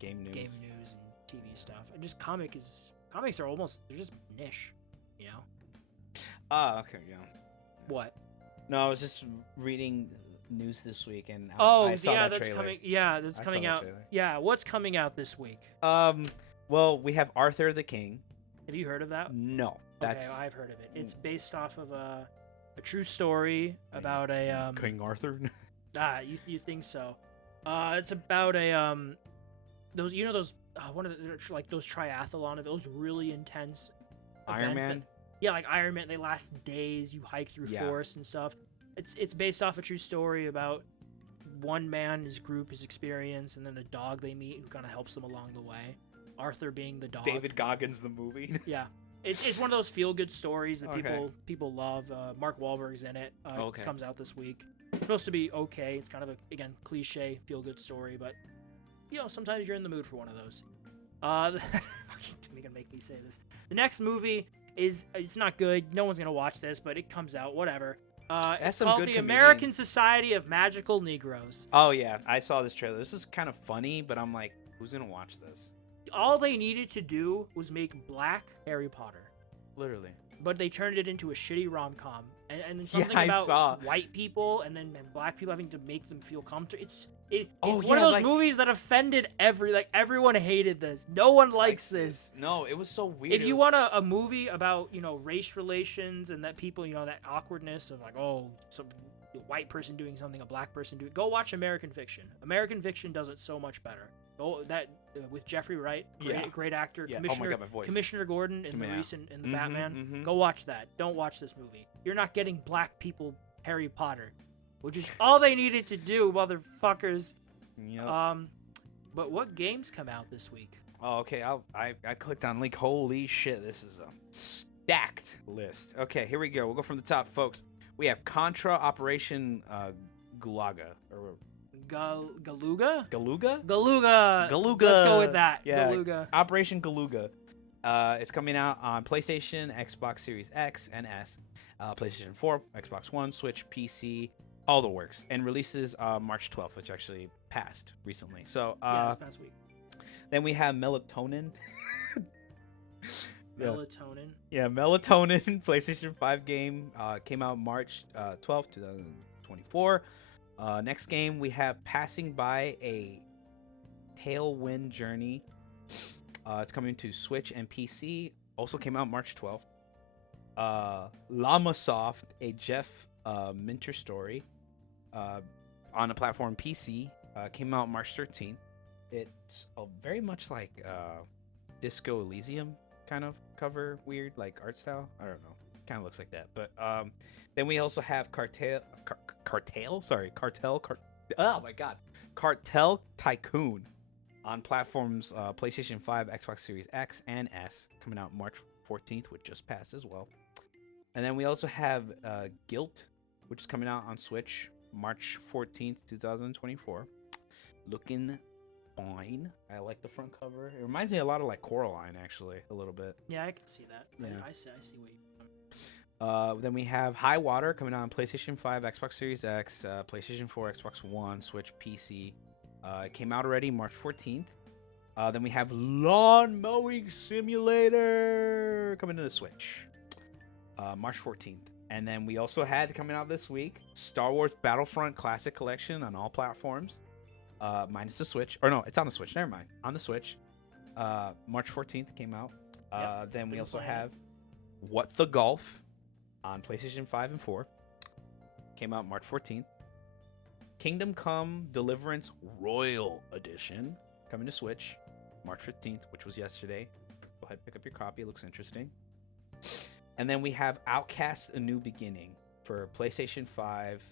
game news and TV stuff. And just comics are almost, they're just niche, okay, yeah. What? No, I was just reading news this week, and I I saw yeah, that that's trailer. coming. Yeah, that's I coming saw that out. trailer. Yeah, what's coming out this week? Well, we have Arthur the King. Have you heard of that? No, that's Okay, I've heard of it. It's based off of a true story about a King Arthur. you think so? It's about a those one of the, like those triathlon of those really intense Iron events Man? that- yeah, like Iron Man. They last days. You hike through forests and stuff. It's based off a true story about one man, his group, his experience, and then a dog they meet who kind of helps them along the way. Arthur being the dog. David Goggins, the movie. Yeah. It's one of those feel good stories that Okay. people love. Mark Wahlberg's in it. Okay. Comes out this week. It's supposed to be okay. It's kind of again cliche feel good story, but sometimes you're in the mood for one of those. You're gonna make me say this. The next movie it's not good. No one's gonna watch this, but it comes out. Whatever. It's some called good the comedian- American Society of Magical Negroes. Oh yeah, I saw this trailer. This is kind of funny, but I'm like, who's gonna watch this? All they needed to do was make black Harry Potter. Literally. But they turned it into a shitty rom-com, and then something I about saw. white people and then black people having to make them feel comfortable. It's Oh, one yeah, of those like- movies that offended everyone hated this. No one likes this. No, it was so weird. If you want a movie about race relations and that people that awkwardness of like some white person doing something, a black person doing, go watch American Fiction. American Fiction does it so much better. With Jeffrey Wright, great actor, Yeah. Oh my God, my voice. Commissioner Gordon in the Yeah. recent in the Mhm, Batman. mhm. Go watch that. Don't watch this movie. You're not getting black people Harry Potter, which is all they needed to do, motherfuckers. Yep. But what games come out this week? Oh, okay. I clicked on link. Holy shit, this is a stacked list. Okay, here we go. We'll go from the top, folks. We have Contra Operation Gulaga or Galuga? Galuga. Galuga. Galuga. Let's go with that. Yeah. Galuga. Operation Galuga. It's coming out on PlayStation, Xbox Series X and S, PlayStation 4, Xbox One, Switch, PC, all the works, and releases March 12th, which actually passed recently. So This past week. then we have Melatonin. Melatonin. Yeah, Melatonin, PlayStation 5 game, came out March 12th, 2024. Next game, we have Passing By a Tailwind Journey. It's coming to Switch and PC. Also came out March 12th. Llamasoft, a Jeff Minter story on a platform PC. Came out March 13th. It's very much like Disco Elysium kind of cover, weird like art style. I don't know, kind of looks like that. But then we also have Cartel Tycoon on platforms PlayStation 5, Xbox Series X and S, coming out March 14th, which just passed as well. And then we also have Guilt, which is coming out on Switch March 14th, 2024. Looking fine. I like the front cover. It reminds me a lot of like Coraline, actually, a little bit. Yeah, I can see that. Yeah. I see what you. Then we have High Water coming out on PlayStation 5, Xbox Series X, PlayStation 4, Xbox One, Switch, PC. It came out already March 14th. Then we have Lawn Mowing Simulator coming to the Switch March 14th. And then we also had coming out this week Star Wars Battlefront Classic Collection on all platforms, minus the Switch. Or no, it's on the Switch. Never mind. On the Switch. March 14th came out. Then we been also playing it. have What the Golf on PlayStation 5 and 4. Came out March 14th. Kingdom Come Deliverance Royal Edition coming to Switch March 15th, which was yesterday. Go ahead, pick up your copy. It looks interesting. And then we have Outcast: A New Beginning for PlayStation 5,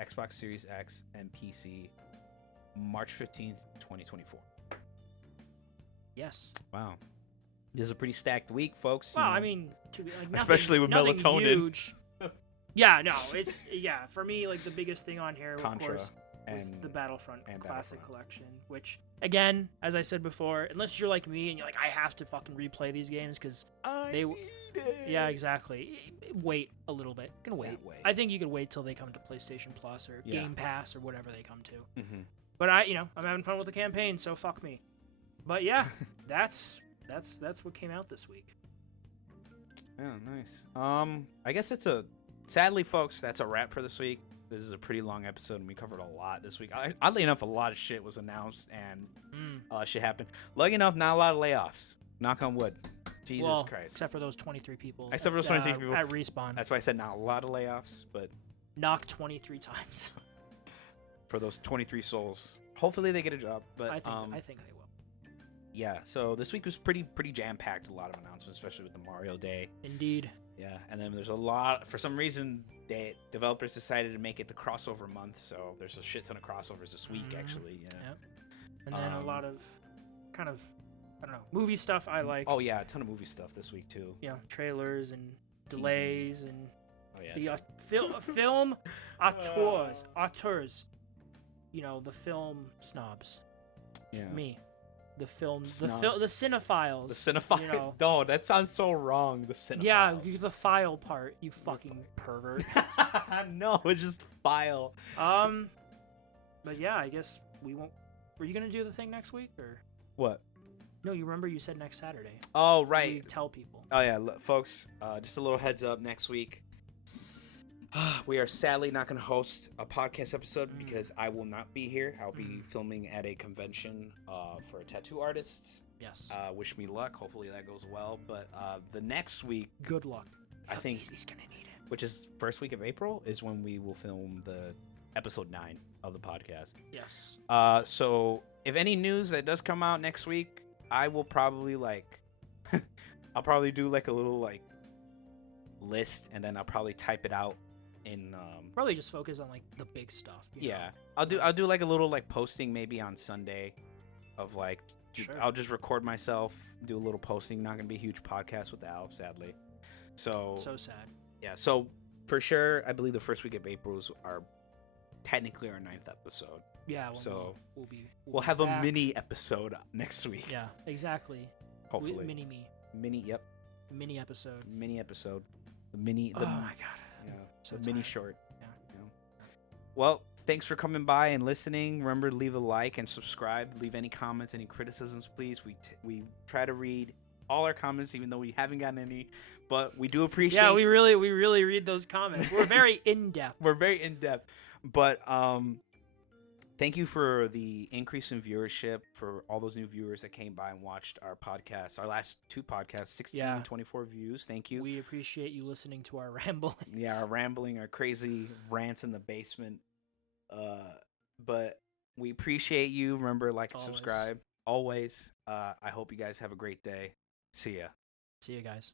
Xbox Series X, and PC March 15th, 2024. Yes. Wow. This is a pretty stacked week, folks. Well, I mean, to be, like, especially with nothing melatonin. Huge. Yeah, no, it's for me, like, the biggest thing on here, Contra, of course, is and the Battlefront and Classic Battlefront. Collection, which, again, as I said before, unless you're like me and you're like, I have to fucking replay these games because they, yeah, exactly. Wait a little bit. You can wait. Wait. I think you can wait till they come to PlayStation Plus or Yeah. Game Pass or whatever they come to. Mm-hmm. But I'm having fun with the campaign, so fuck me. But yeah, that's what came out this week. Yeah, nice. I guess sadly, folks, that's a wrap for this week. This is a pretty long episode, and we covered a lot this week. Oddly enough, a lot of shit was announced, and a lot of shit happened. Lucky enough, not a lot of layoffs. Knock on wood. Jesus Christ. Except for those 23 people. Except for those 23 people. At Respawn. That's why I said not a lot of layoffs, but Knocked 23 times. for those 23 souls, hopefully they get a job. But I think they will. yeah. So this week was pretty jam-packed. A lot of announcements, especially with the Mario Day. Indeed. Yeah, and then there's a lot. For some reason, developers decided to make it the crossover month, so there's a shit ton of crossovers this week, actually. Yeah. Yep. And then a lot of kind of, I don't know, movie stuff I like. Oh yeah, a ton of movie stuff this week too. You know, trailers and delays and Oh yeah. the film auteurs. You know, the film snobs. Yeah. Me. The film, Snob. the cinephiles. The cinephile. You know. No, that sounds so wrong. The cinephile. Yeah, the file part, you fucking pervert. No, it's just file. But yeah, I guess we won't. Were you gonna do the thing next week or? What? No, you remember you said next Saturday. Oh We right. tell people. Oh yeah, folks. Just a little heads up. Next week, we are sadly not going to host a podcast episode because I will not be here. I'll be filming at a convention for tattoo artists. Yes. Wish me luck. Hopefully that goes well. But the next week, Good luck. I think, he's gonna need it. which is first week of April, is when we will film the episode 9 of the podcast. Yes. So if any news that does come out next week, I will probably I'll probably do like a little list, and then I'll probably type it out in Probably just focus on like the big stuff. you know? yeah. I'll do like a little posting maybe on Sunday of Sure. I'll just record myself, do a little posting. Not gonna be a huge podcast with Al, sadly. So sad. yeah. So for sure, I believe the first week of April is technically our 9th episode. Yeah. So we'll have be a back. mini episode next week. Yeah. Exactly. Hopefully. Mini me. Mini Episode. mini episode. Oh my god. Yeah, So the mini tired. short. Yeah. You know. Well, thanks for coming by and listening. Remember to leave a like and subscribe. Leave any comments, any criticisms, please. We try to read all our comments, even though we haven't gotten any, but we do appreciate. Yeah, we really read those comments. We're very in depth. We're very in depth, but thank you for the increase in viewership, for all those new viewers that came by and watched our podcast, our last 2 podcasts, 16 Yeah. and 24 views. Thank you. We appreciate you listening to our ramblings. Yeah, our rambling, our crazy rants in the basement. But we appreciate you. Remember, like and Always. subscribe. Always. I hope you guys have a great day. See ya. See you guys.